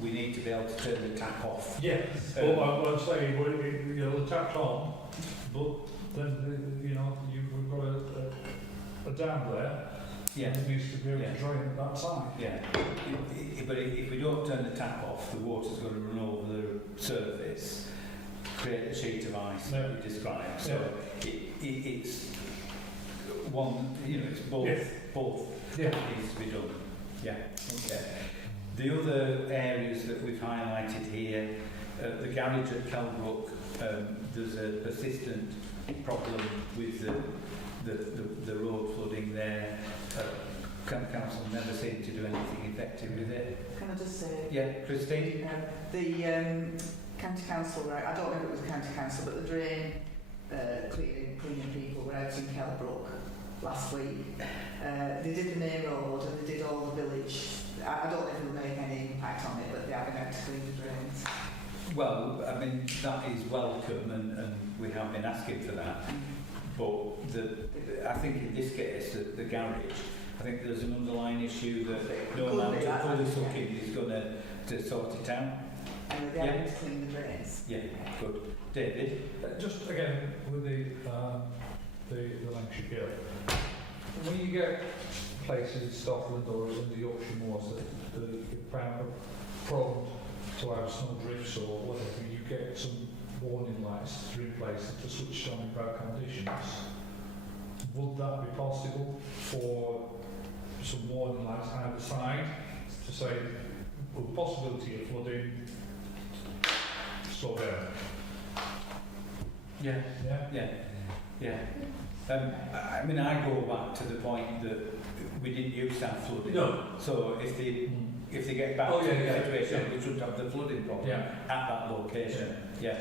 we need to be able to turn the tap off. Yes. Well, I'm saying, you know, the tap's on, but then, you know, we've got a dam there. Yeah. It needs to be able to drain at that side. Yeah. But if we don't turn the tap off, the water's going to run over the surface, create a sheet of ice that we described. So it's one, you know, it's both needs to be done. Yeah, okay. The other areas that we've highlighted here, the garage at Kelbrook, there's a persistent problem with the road flooding there. Council never seemed to do anything effective with it. Can I just say? Yeah, Christine? The county council, right, I don't know if it was the county council, but the drain cleaning people were out in Kelbrook last week. They did the main road and they did all the village. I don't know if it'll make any impact on it, but they are going to have to clean the drains. Well, I mean, that is welcome and we have been asking for that. But I think in this case, the garage, I think there's an underlying issue that no amount of gully sucking is going to sort it out. And they're going to clean the drains. Yeah, good. David? Just again, with the Lancashire Gale, when you get places in Scotland or in the Yorkshire Moors that are prone to have snow drifts or whatever, you get some warning lights that are in place that are switched on in bad conditions. Would that be possible for some warning lights either side to say, with the possibility of flooding, slow down? Yeah. Yeah? Yeah. Yeah. I mean, I go back to the point that we didn't used to have flooding. No. So if they get back to the situation, we shouldn't have the flooding problem at that location. Yeah.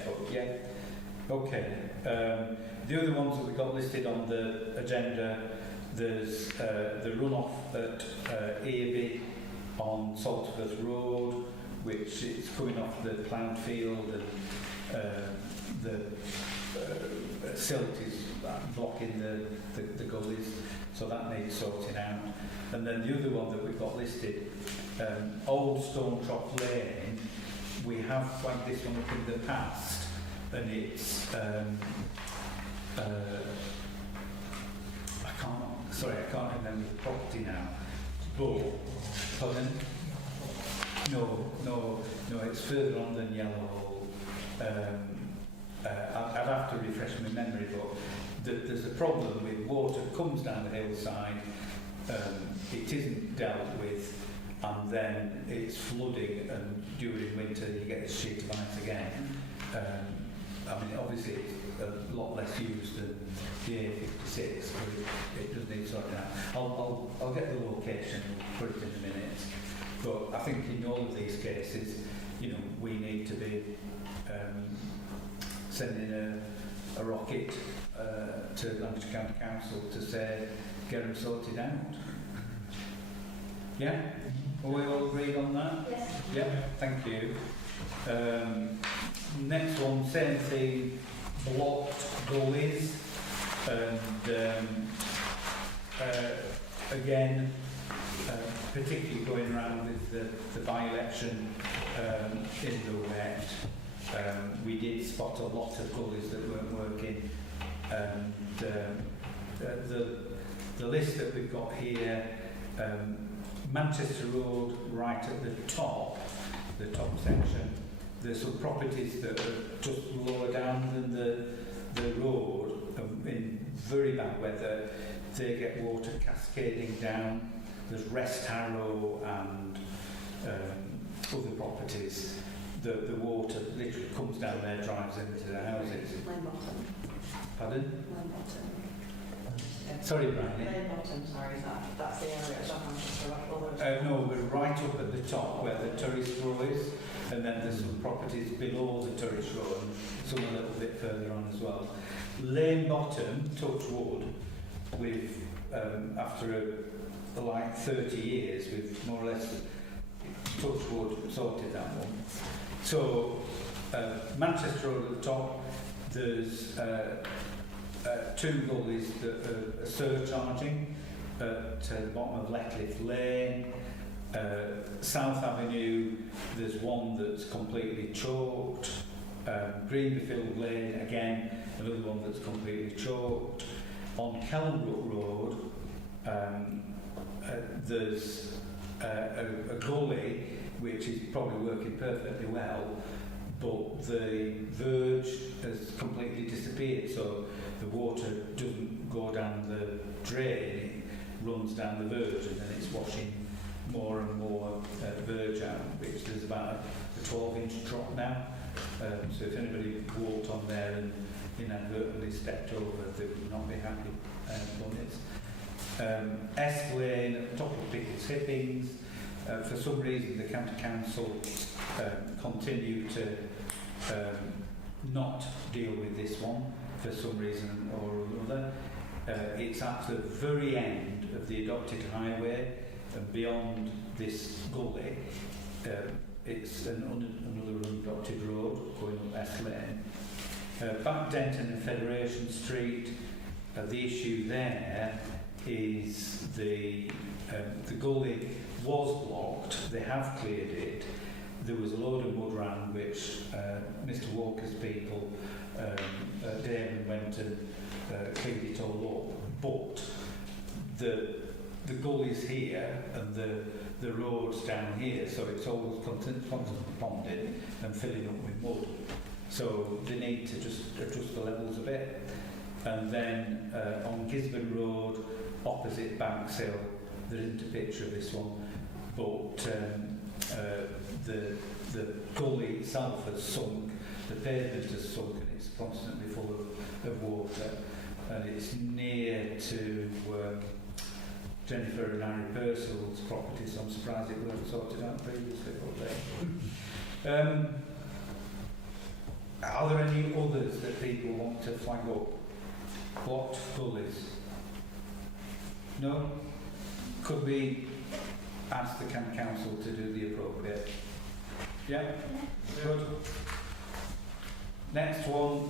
Okay. The other ones that we got listed on the agenda, there's the runoff at Airby on Saltworth Road, which is coming off the ploughed field, and the silt is blocking the gullies, so that needs sorting out. And then the other one that we've got listed, Old Stone Trough Lane, we have flagged this one up in the past, and it's I can't remember the property now. But pardon? No, it's further on than Yellow. I'd have to refresh my memory, but there's a problem with water comes down the hillside, it isn't dealt with, and then it's flooding, and during winter you get a sheet of ice again. I mean, obviously it's a lot less used than the A56, but it does need sorting out. I'll get the location and put it in a minute. But I think in all of these cases, you know, we need to be sending a rocket to Lancashire County Council to say, get them sorted out. Yeah? Are we all agreed on that? Yes. Yeah, thank you. Next one, same thing, blocked gullies, and again, particularly going around with the by-election in the wet. We did spot a lot of gullies that weren't working, and the list that we've got here, Manchester Road right at the top section, there's some properties that are just lower down than the road, in very bad weather, they get water cascading down. There's Rest Harrow and other properties. The water literally comes down there, drives into the houses. Lane Bottom. Pardon? Lane Bottom. Sorry, Brian. Lane Bottom, sorry, that's the area of Manchester. No, we're right up at the top where the tourist row is, and then there's some properties below the tourist row and some a little bit further on as well. Lane Bottom, touch wood, we've after like 30 years, we've more or less touch wood sorted that one. So Manchester Road at the top, there's 2 gulleys that are surcharging at the bottom of Letcliffe Lane. South Avenue, there's one that's completely chalked. Greenberfield Lane, again, another one that's completely chalked. On Kelbrook Road, there's a gully which is probably working perfectly well, but the verge has completely disappeared, so the water doesn't go down the drain, it runs down the verge, and then it's washing more and more verge out, which there's about a 12-inch drop now. So if anybody walked on there and inadvertently stepped over, they would not be happy on it. S Lane at the top of Pickles Hippings. For some reason, the County Council continue to not deal with this one for some reason or another. It's at the very end of the adopted highway, and beyond this gully, it's another unadopted road going up S Lane. Back Denton and Federation Street, the issue there is the gully was blocked, they have cleared it. There was a load of mud around which Mr Walker's people, Damon, went and cleared it all up. But the gully's here and the road's down here, so it's always constantly ponded and filling up with mud. So they need to just adjust the levels a bit. And then on Gisborne Road, opposite Banks Hill, there isn't a picture of this one, but the gully itself has sunk, the pavement has sunk, and it's constantly full of water. And it's near to Jennifer and Harry Purcell's property, so I'm surprised it wasn't sorted out previously. Are there any others that people want to flag up? Blocked gullies? No? Could we ask the County Council to do the appropriate? Yeah? Good. Next one,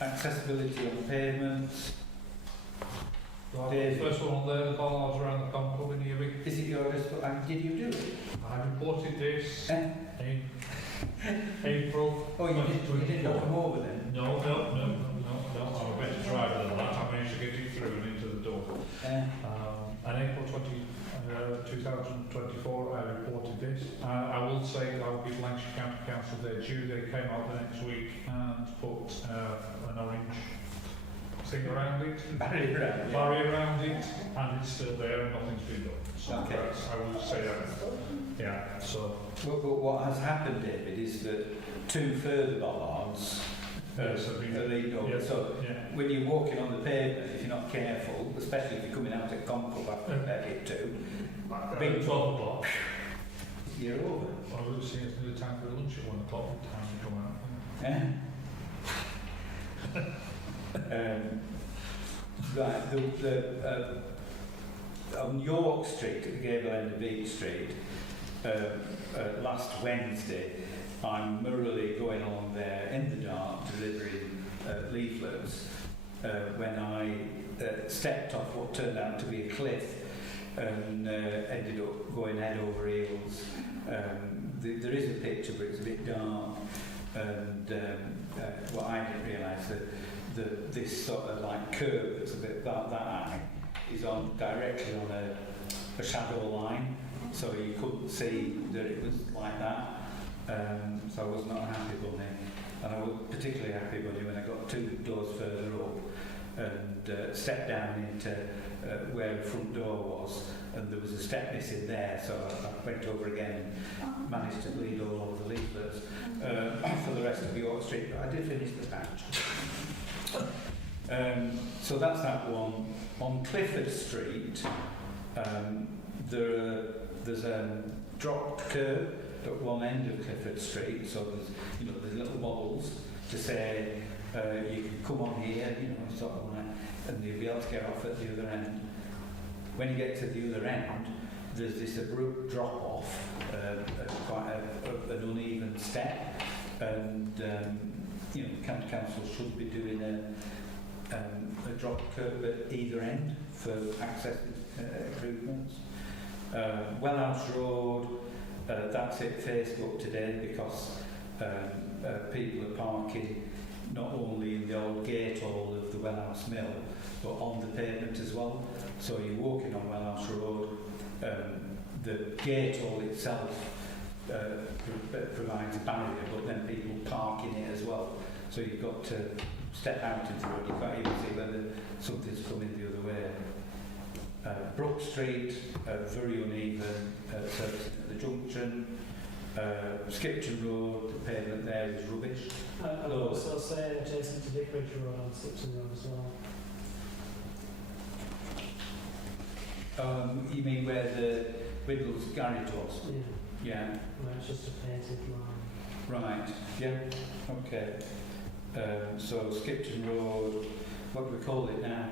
accessibility on pavements. Right, first one on there, the bollards around the Concord in Erie. Is it yours? Did you do it? I reported this in April. Oh, you didn't knock them over then? No, I'm a better driver than that. I managed to get it through and into the door. And April 2024, I reported this. I will say that I will give Lancashire County Council their due. They came out the next week and put an orange thing around it, barrier around it, and it's still there and nothing's been done. So okay. I will say that. Yeah. So. But what has happened, David, is that 2 further bollards are leaned over. Yeah. So when you're walking on the pavement, if you're not careful, especially if you're coming out at Concord after it too, big 12 o'clock, you're over. I would see it's nearly time for lunch at 1 o'clock. Time to come out. Right, on York Street, at the gable end of Beach Street, last Wednesday, I'm merrily going along there in the dark delivering leaflets when I stepped off what turned out to be a cliff and ended up going head over heels. There is a picture, but it's a bit dark, and what I didn't realise that this sort of like curve that's a bit about that high is on directly on a shadow line, so you couldn't see that it was like that. So I was not a happy bunny, and I was particularly happy bunny when I got 2 doors further up and stepped down into where the front door was, and there was a step missing there, so I went over again and managed to bleed all over the leaflets for the rest of York Street, but I did finish the patch. So that's that one. On Clifford Street, there's a dropped curb at one end of Clifford Street, so there's little wobbles to say you can come on here, you know, sort of like, and you'll be able to get off at the other end. When you get to the other end, there's this abrupt drop off, quite an uneven step, and you know, county council should be doing a drop curb at either end for access improvements. Wellhouse Road, that's it Facebook today because people are parking not only in the old gate hall of the Wellhouse Mill, but on the pavement as well. So you're walking on Wellhouse Road, the gate hall itself provides a barrier, but then people park in it as well. So you've got to step out into the road, you can't even see whether something's coming the other way. Brook Street, very uneven surfacing at the junction. Skipton Road, the pavement there is rubbish. I'd also say adjacent to Vicarage Road on Skipton Road as well. You mean where the Whittle's garage was? Yeah. Yeah. Where it's just a painted line. Right, yeah, okay. So Skipton Road, what do we call it now?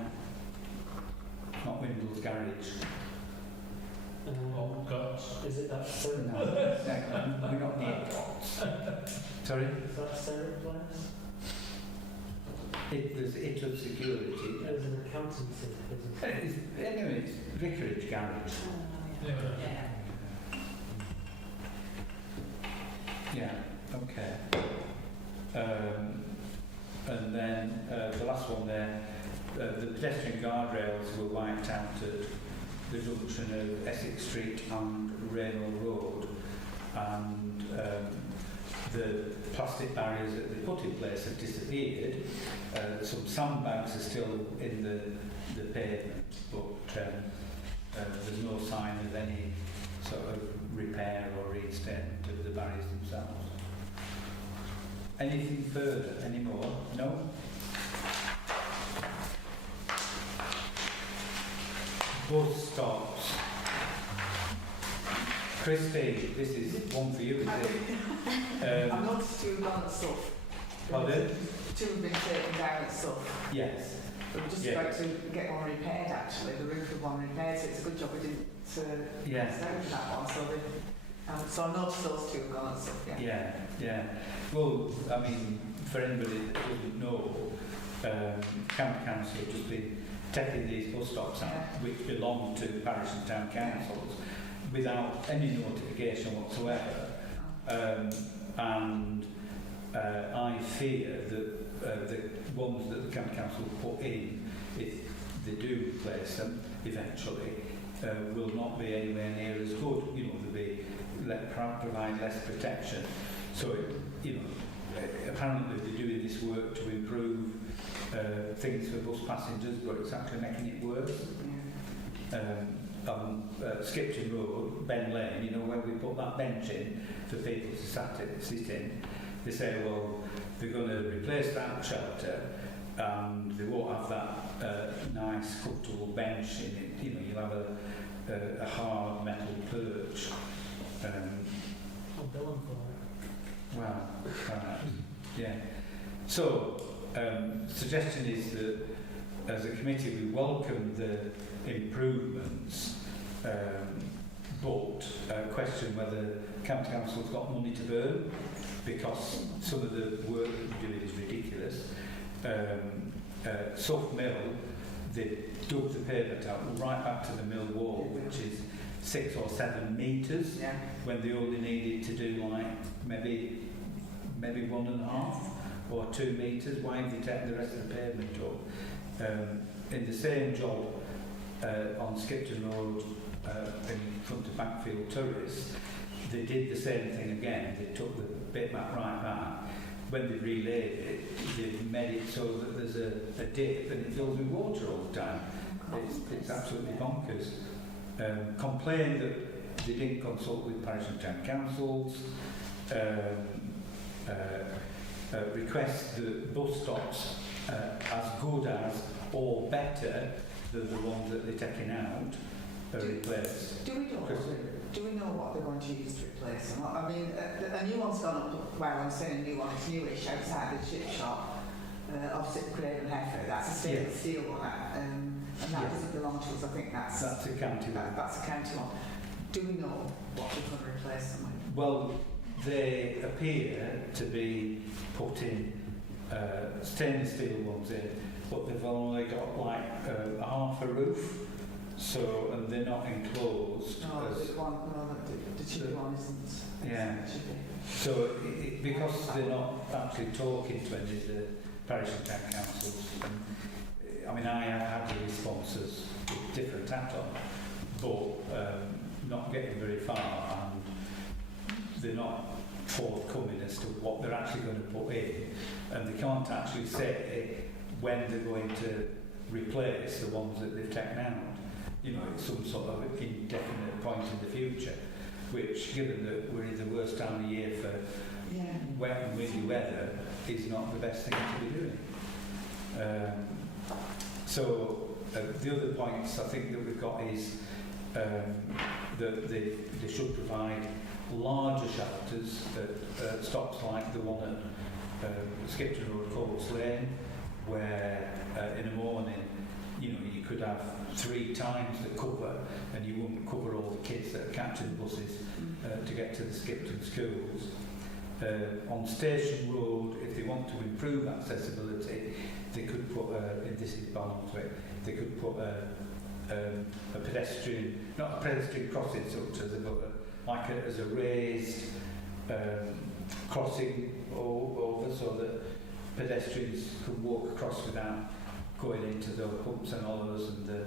Not Windle's Garage. Is it that Sarah? No, we're not near Potts. Sorry? Is that Sarah Place? It was security. It was an accountancy business. Anyway, it's Vicarage Garage. Yeah, okay. And then the last one there, the pedestrian guardrails were wiped out at the junction of Essex Street and Raynor Road, and the plastic barriers that they put in place have disappeared. Some sandbags are still in the pavement, but there's no sign of any sort of repair or reinstatement of the barriers themselves. Anything further? Any more? No? Bus stops. Christine, this is one for you, is it? I've noticed two have gone at stuff. Pardon? Two have been taken down at stuff. Yes. We were just about to get one repaired actually, the roof of one repaired, so it's a good job we didn't Yes. down for that one. So I noticed those two have gone at stuff, yeah. Yeah. Well, I mean, for anybody that doesn't know, County Council have just been taking these bus stops out, which belong to parish and town councils, without any notification whatsoever. And I fear that the ones that the County Council put in, if they do replace them eventually, will not be anywhere near as good. You know, they'll provide less protection. So, apparently they're doing this work to improve things for bus passengers, but it's actually making it worse. On Skipton Road, Ben Lane, where we put that bench in for people to sit in, they say, well, they're going to replace that shelter and they won't have that nice comfortable bench in it. You'll have a hard metal perch. I'll bill them for it. Well, yeah. So, suggestion is that as a committee we welcome the improvements, but question whether County Council's got money to burn, because some of the work that we're doing is ridiculous. Soft Mill, they dug the pavement out right back to the mill wall, which is 6 or 7 metres, when they only needed to do like maybe 1.5 or 2 metres. Why have they taken the rest of the pavement up? In the same job on Skipton Road in front of Backfield Tourists, they did the same thing again. They took the bit back right back. When they relayed it, they made it so that there's a dip and it fills with water all the time. It's absolutely bonkers. Complained that they didn't consult with parish and town councils. Request that bus stops as good as or better than the ones that they're taking out are replaced. Do we know? do we know what they're going to use to replace them? I mean, a new one's gone up, well, I'm saying a new one, it's newish outside the chip shop, opposite the Craven Heifer. That's a stainless steel one, and that doesn't belong to us. I think that's a county one. That's a county one. Do we know what we're going to replace them with? Well, they appear to be put in stainless steel ones in, but they've only got like half a roof, so, and they're not enclosed. No, the chippy one isn't. Yeah. So because they're not actually talking to any of the parish and town councils, and, I mean, I have had the responses with different tact on, but not getting very far, and they're not forthcoming as to what they're actually going to put in, and they can't actually say when they're going to replace the ones that they've taken out. You know, it's some sort of indefinite point in the future, which, given that we're in the worst time of year for wet and windy weather, is not the best thing to be doing. The other points I think that we've got is that they should provide larger shelters at stops like the one at Skipton Road, Kelbrook Lane, where in the morning, you know, you could have 3 times the cover, and you wouldn't cover all the kids that are catching buses to get to the Skipton schools. On Station Road, if they want to improve accessibility, they could put, and this is Barnsley, they could put a pedestrian, not a pedestrian crossing such as as a raised crossing over, so that pedestrians can walk across without going into the humps and hollows and the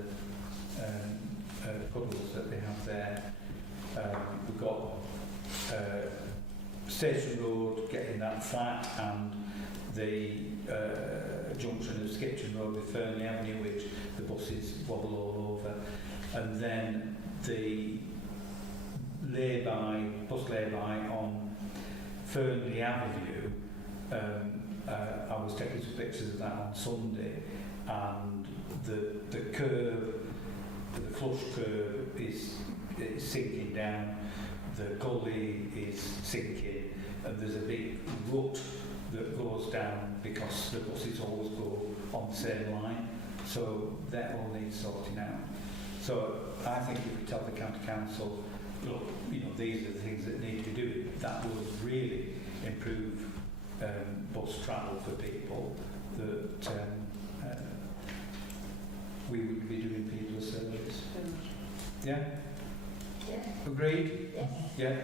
puddles that they have there. We've got Station Road getting that flat, and the junction of Skipton Road with Fernley Avenue, which the buses wobble all over, and then the bus lay-by on Fernley Avenue. I was taking some pictures of that on Sunday, and the curve, the flush curve is sinking down, the gully is sinking, and there's a big rut that goes down because the buses always go on the same line, so that all needs sorting out. So I think if we tell the county council, look, you know, these are the things that need to be doing, that will really improve bus travel for people, that we would be doing people a service. Yeah? Yeah. Agreed? Yes. Yeah.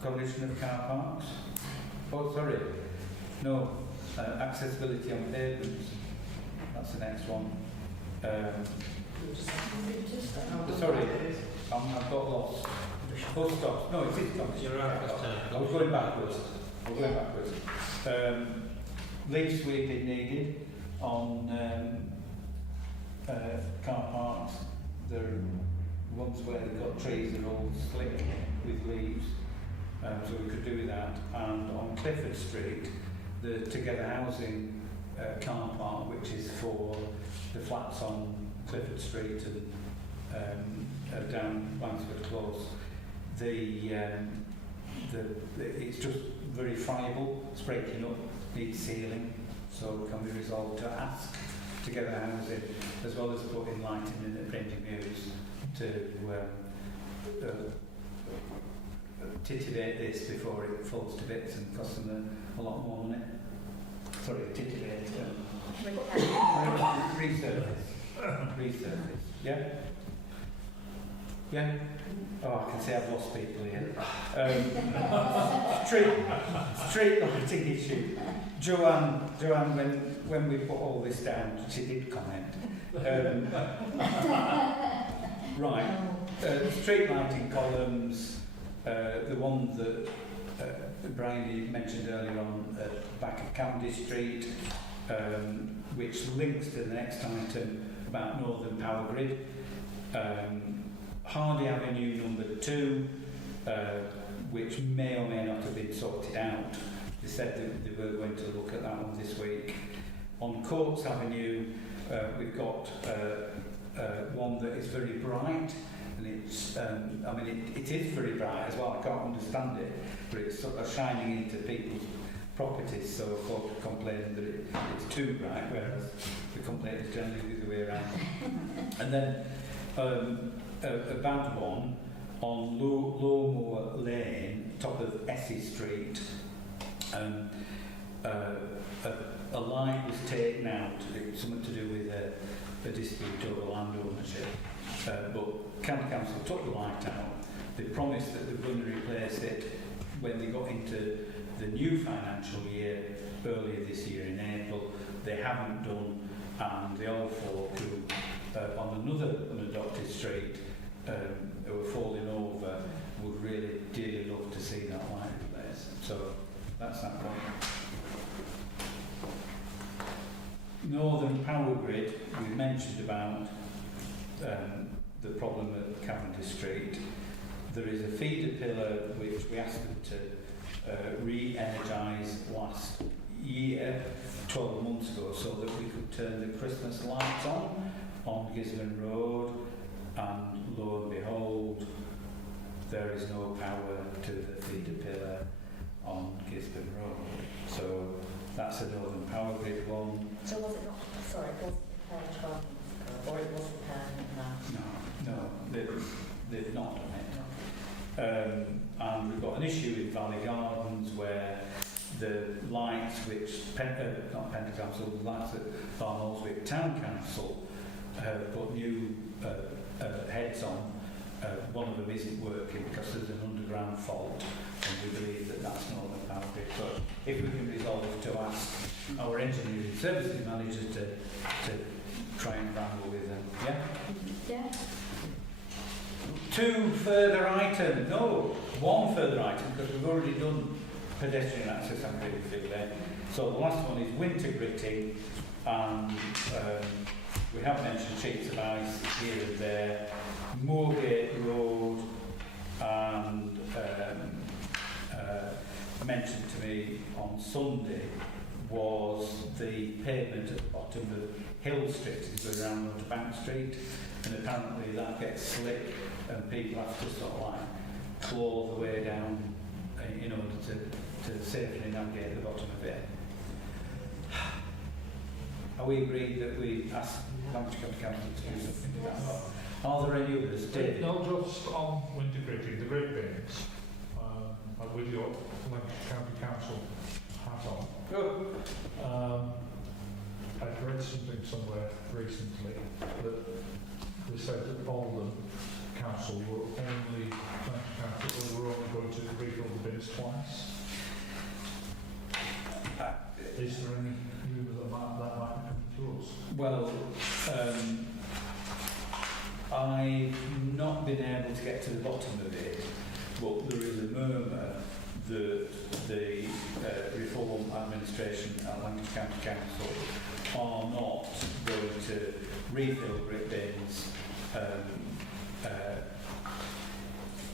Condition of car parks? Oh, sorry. No. Accessibility on pavements. That's the next one. Sorry. I've got lost. Bus stops. No, it is stops. You're right. I was going backwards. Leaf sweeping needed on car parks. There are ones where they've got trees that are all slick with leaves, so we could do that. And on Clifford Street, the Together Housing car park, which is for the flats on Clifford Street and down Langsford Close, it's just very friable, it's breaking up, needs sealing, so it can be resolved to ask Together Housing, as well as putting lighting in the printing views to titillate this before it falls to bits and costs them a lot more money. Sorry, titillate. Resurface. Yeah? Yeah? Oh, I can see I've lost people here. Street lighting issue. Joanne, when we put all this down, she did comment. Right. Street lighting columns, the one that Brian mentioned earlier on at the back of Cavendish Street, which links to the next item about Northern Power Grid. Hardy Avenue number 2, which may or may not have been sorted out. They said that they were going to look at that one this week. On Courts Avenue, we've got one that is very bright, and it's, I mean, it is very bright as well. I can't understand it, but it's sort of shining into people's properties, so folk complaining that it's too bright, whereas the complaint is generally the other way around. And then a bad one on Lowmoor Lane, top of Essie Street. A light was taken out, something to do with a dispute over land ownership, but County Council took the light out. They promised that they were going to replace it when they got into the new financial year earlier this year in April. They haven't done, and the old folk who on another unadopted street who were falling over would really dearly love to see that light replaced. So that's that point. Northern Power Grid, we mentioned about the problem at Cavendish Street. There is a feeder pillar which we asked them to re-energise last year, 12 months ago, so that we could turn the Christmas lights on Gisborne Road, and lo and behold, there is no power to the feeder pillar on Gisborne Road. So that's a Northern Power Grid one. So was it not, sorry, it wasn't repaired 12 months ago, or it wasn't repaired now? No, they've not done it. And we've got an issue in Valley Gardens where the lights which, not Pendle Council, the lights at Farnholswick Town Council have put new heads on. One of them isn't working because there's an underground fault, and we believe that that's not the power grid. But if we can resolve to ask our engineering services manager to try and wrangle with them, yeah? Yeah. Two further items, no, one further item, because we've already done pedestrian access on Greenberfield Lane. So the last one is winter gritting, and we have mentioned sheets of ice here and there. Moorgate Road, and mentioned to me on Sunday was the pavement at the bottom of Hill Street, is going around onto Bank Street, and apparently that gets slick and people have to sort of like claw the way down in order to safely navigate the bottom of it. Are we agreed that we ask County Council to do something with that? Are there any others? David? No, just on winter gritting, the grid bins, with your County Council hat on. Good. I've read something somewhere recently that they said that Brogden Council were only going to refill the bins twice. Is there any rumour that might be coming to us? Well, I've not been able to get to the bottom of it, but there is a murmur that the Reform Administration at Lancashire County Council are not going to refill grit bins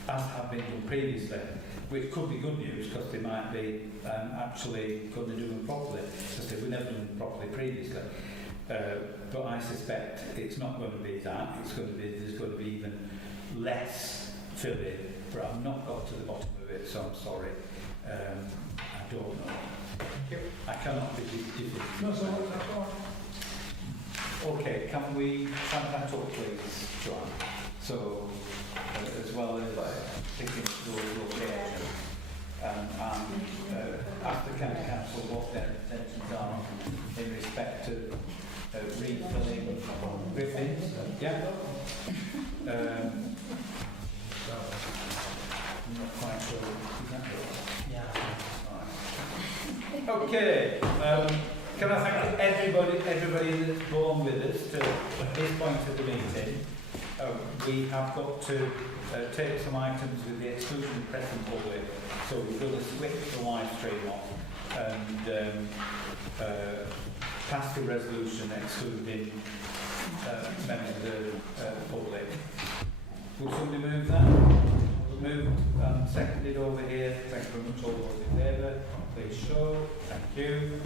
as have been done previously, which could be good news because they might be actually going to do them properly, because they were never done them properly previously. But I suspect it's not going to be that. It's going to be, there's going to be even less filling. But I've not got to the bottom of it, so I'm sorry. I don't know. I cannot be difficult. No, so that's all right. Okay, can we have that up, please, Joanne? So, as well as picking those locations and ask the County Council what their intentions are in respect to refilling griffins. Yeah? I'm not quite sure. Is that it? Yeah. Right. Okay. Can I thank everybody that's borne with us to this point of the meeting. We have got to take some items with the exclusion of press and public, so we're going to switch the live stream off and pass the resolution excluding members of the public. Would somebody move that? Moved and seconded over here. Thank you very much. All those in favour, please show. Thank you.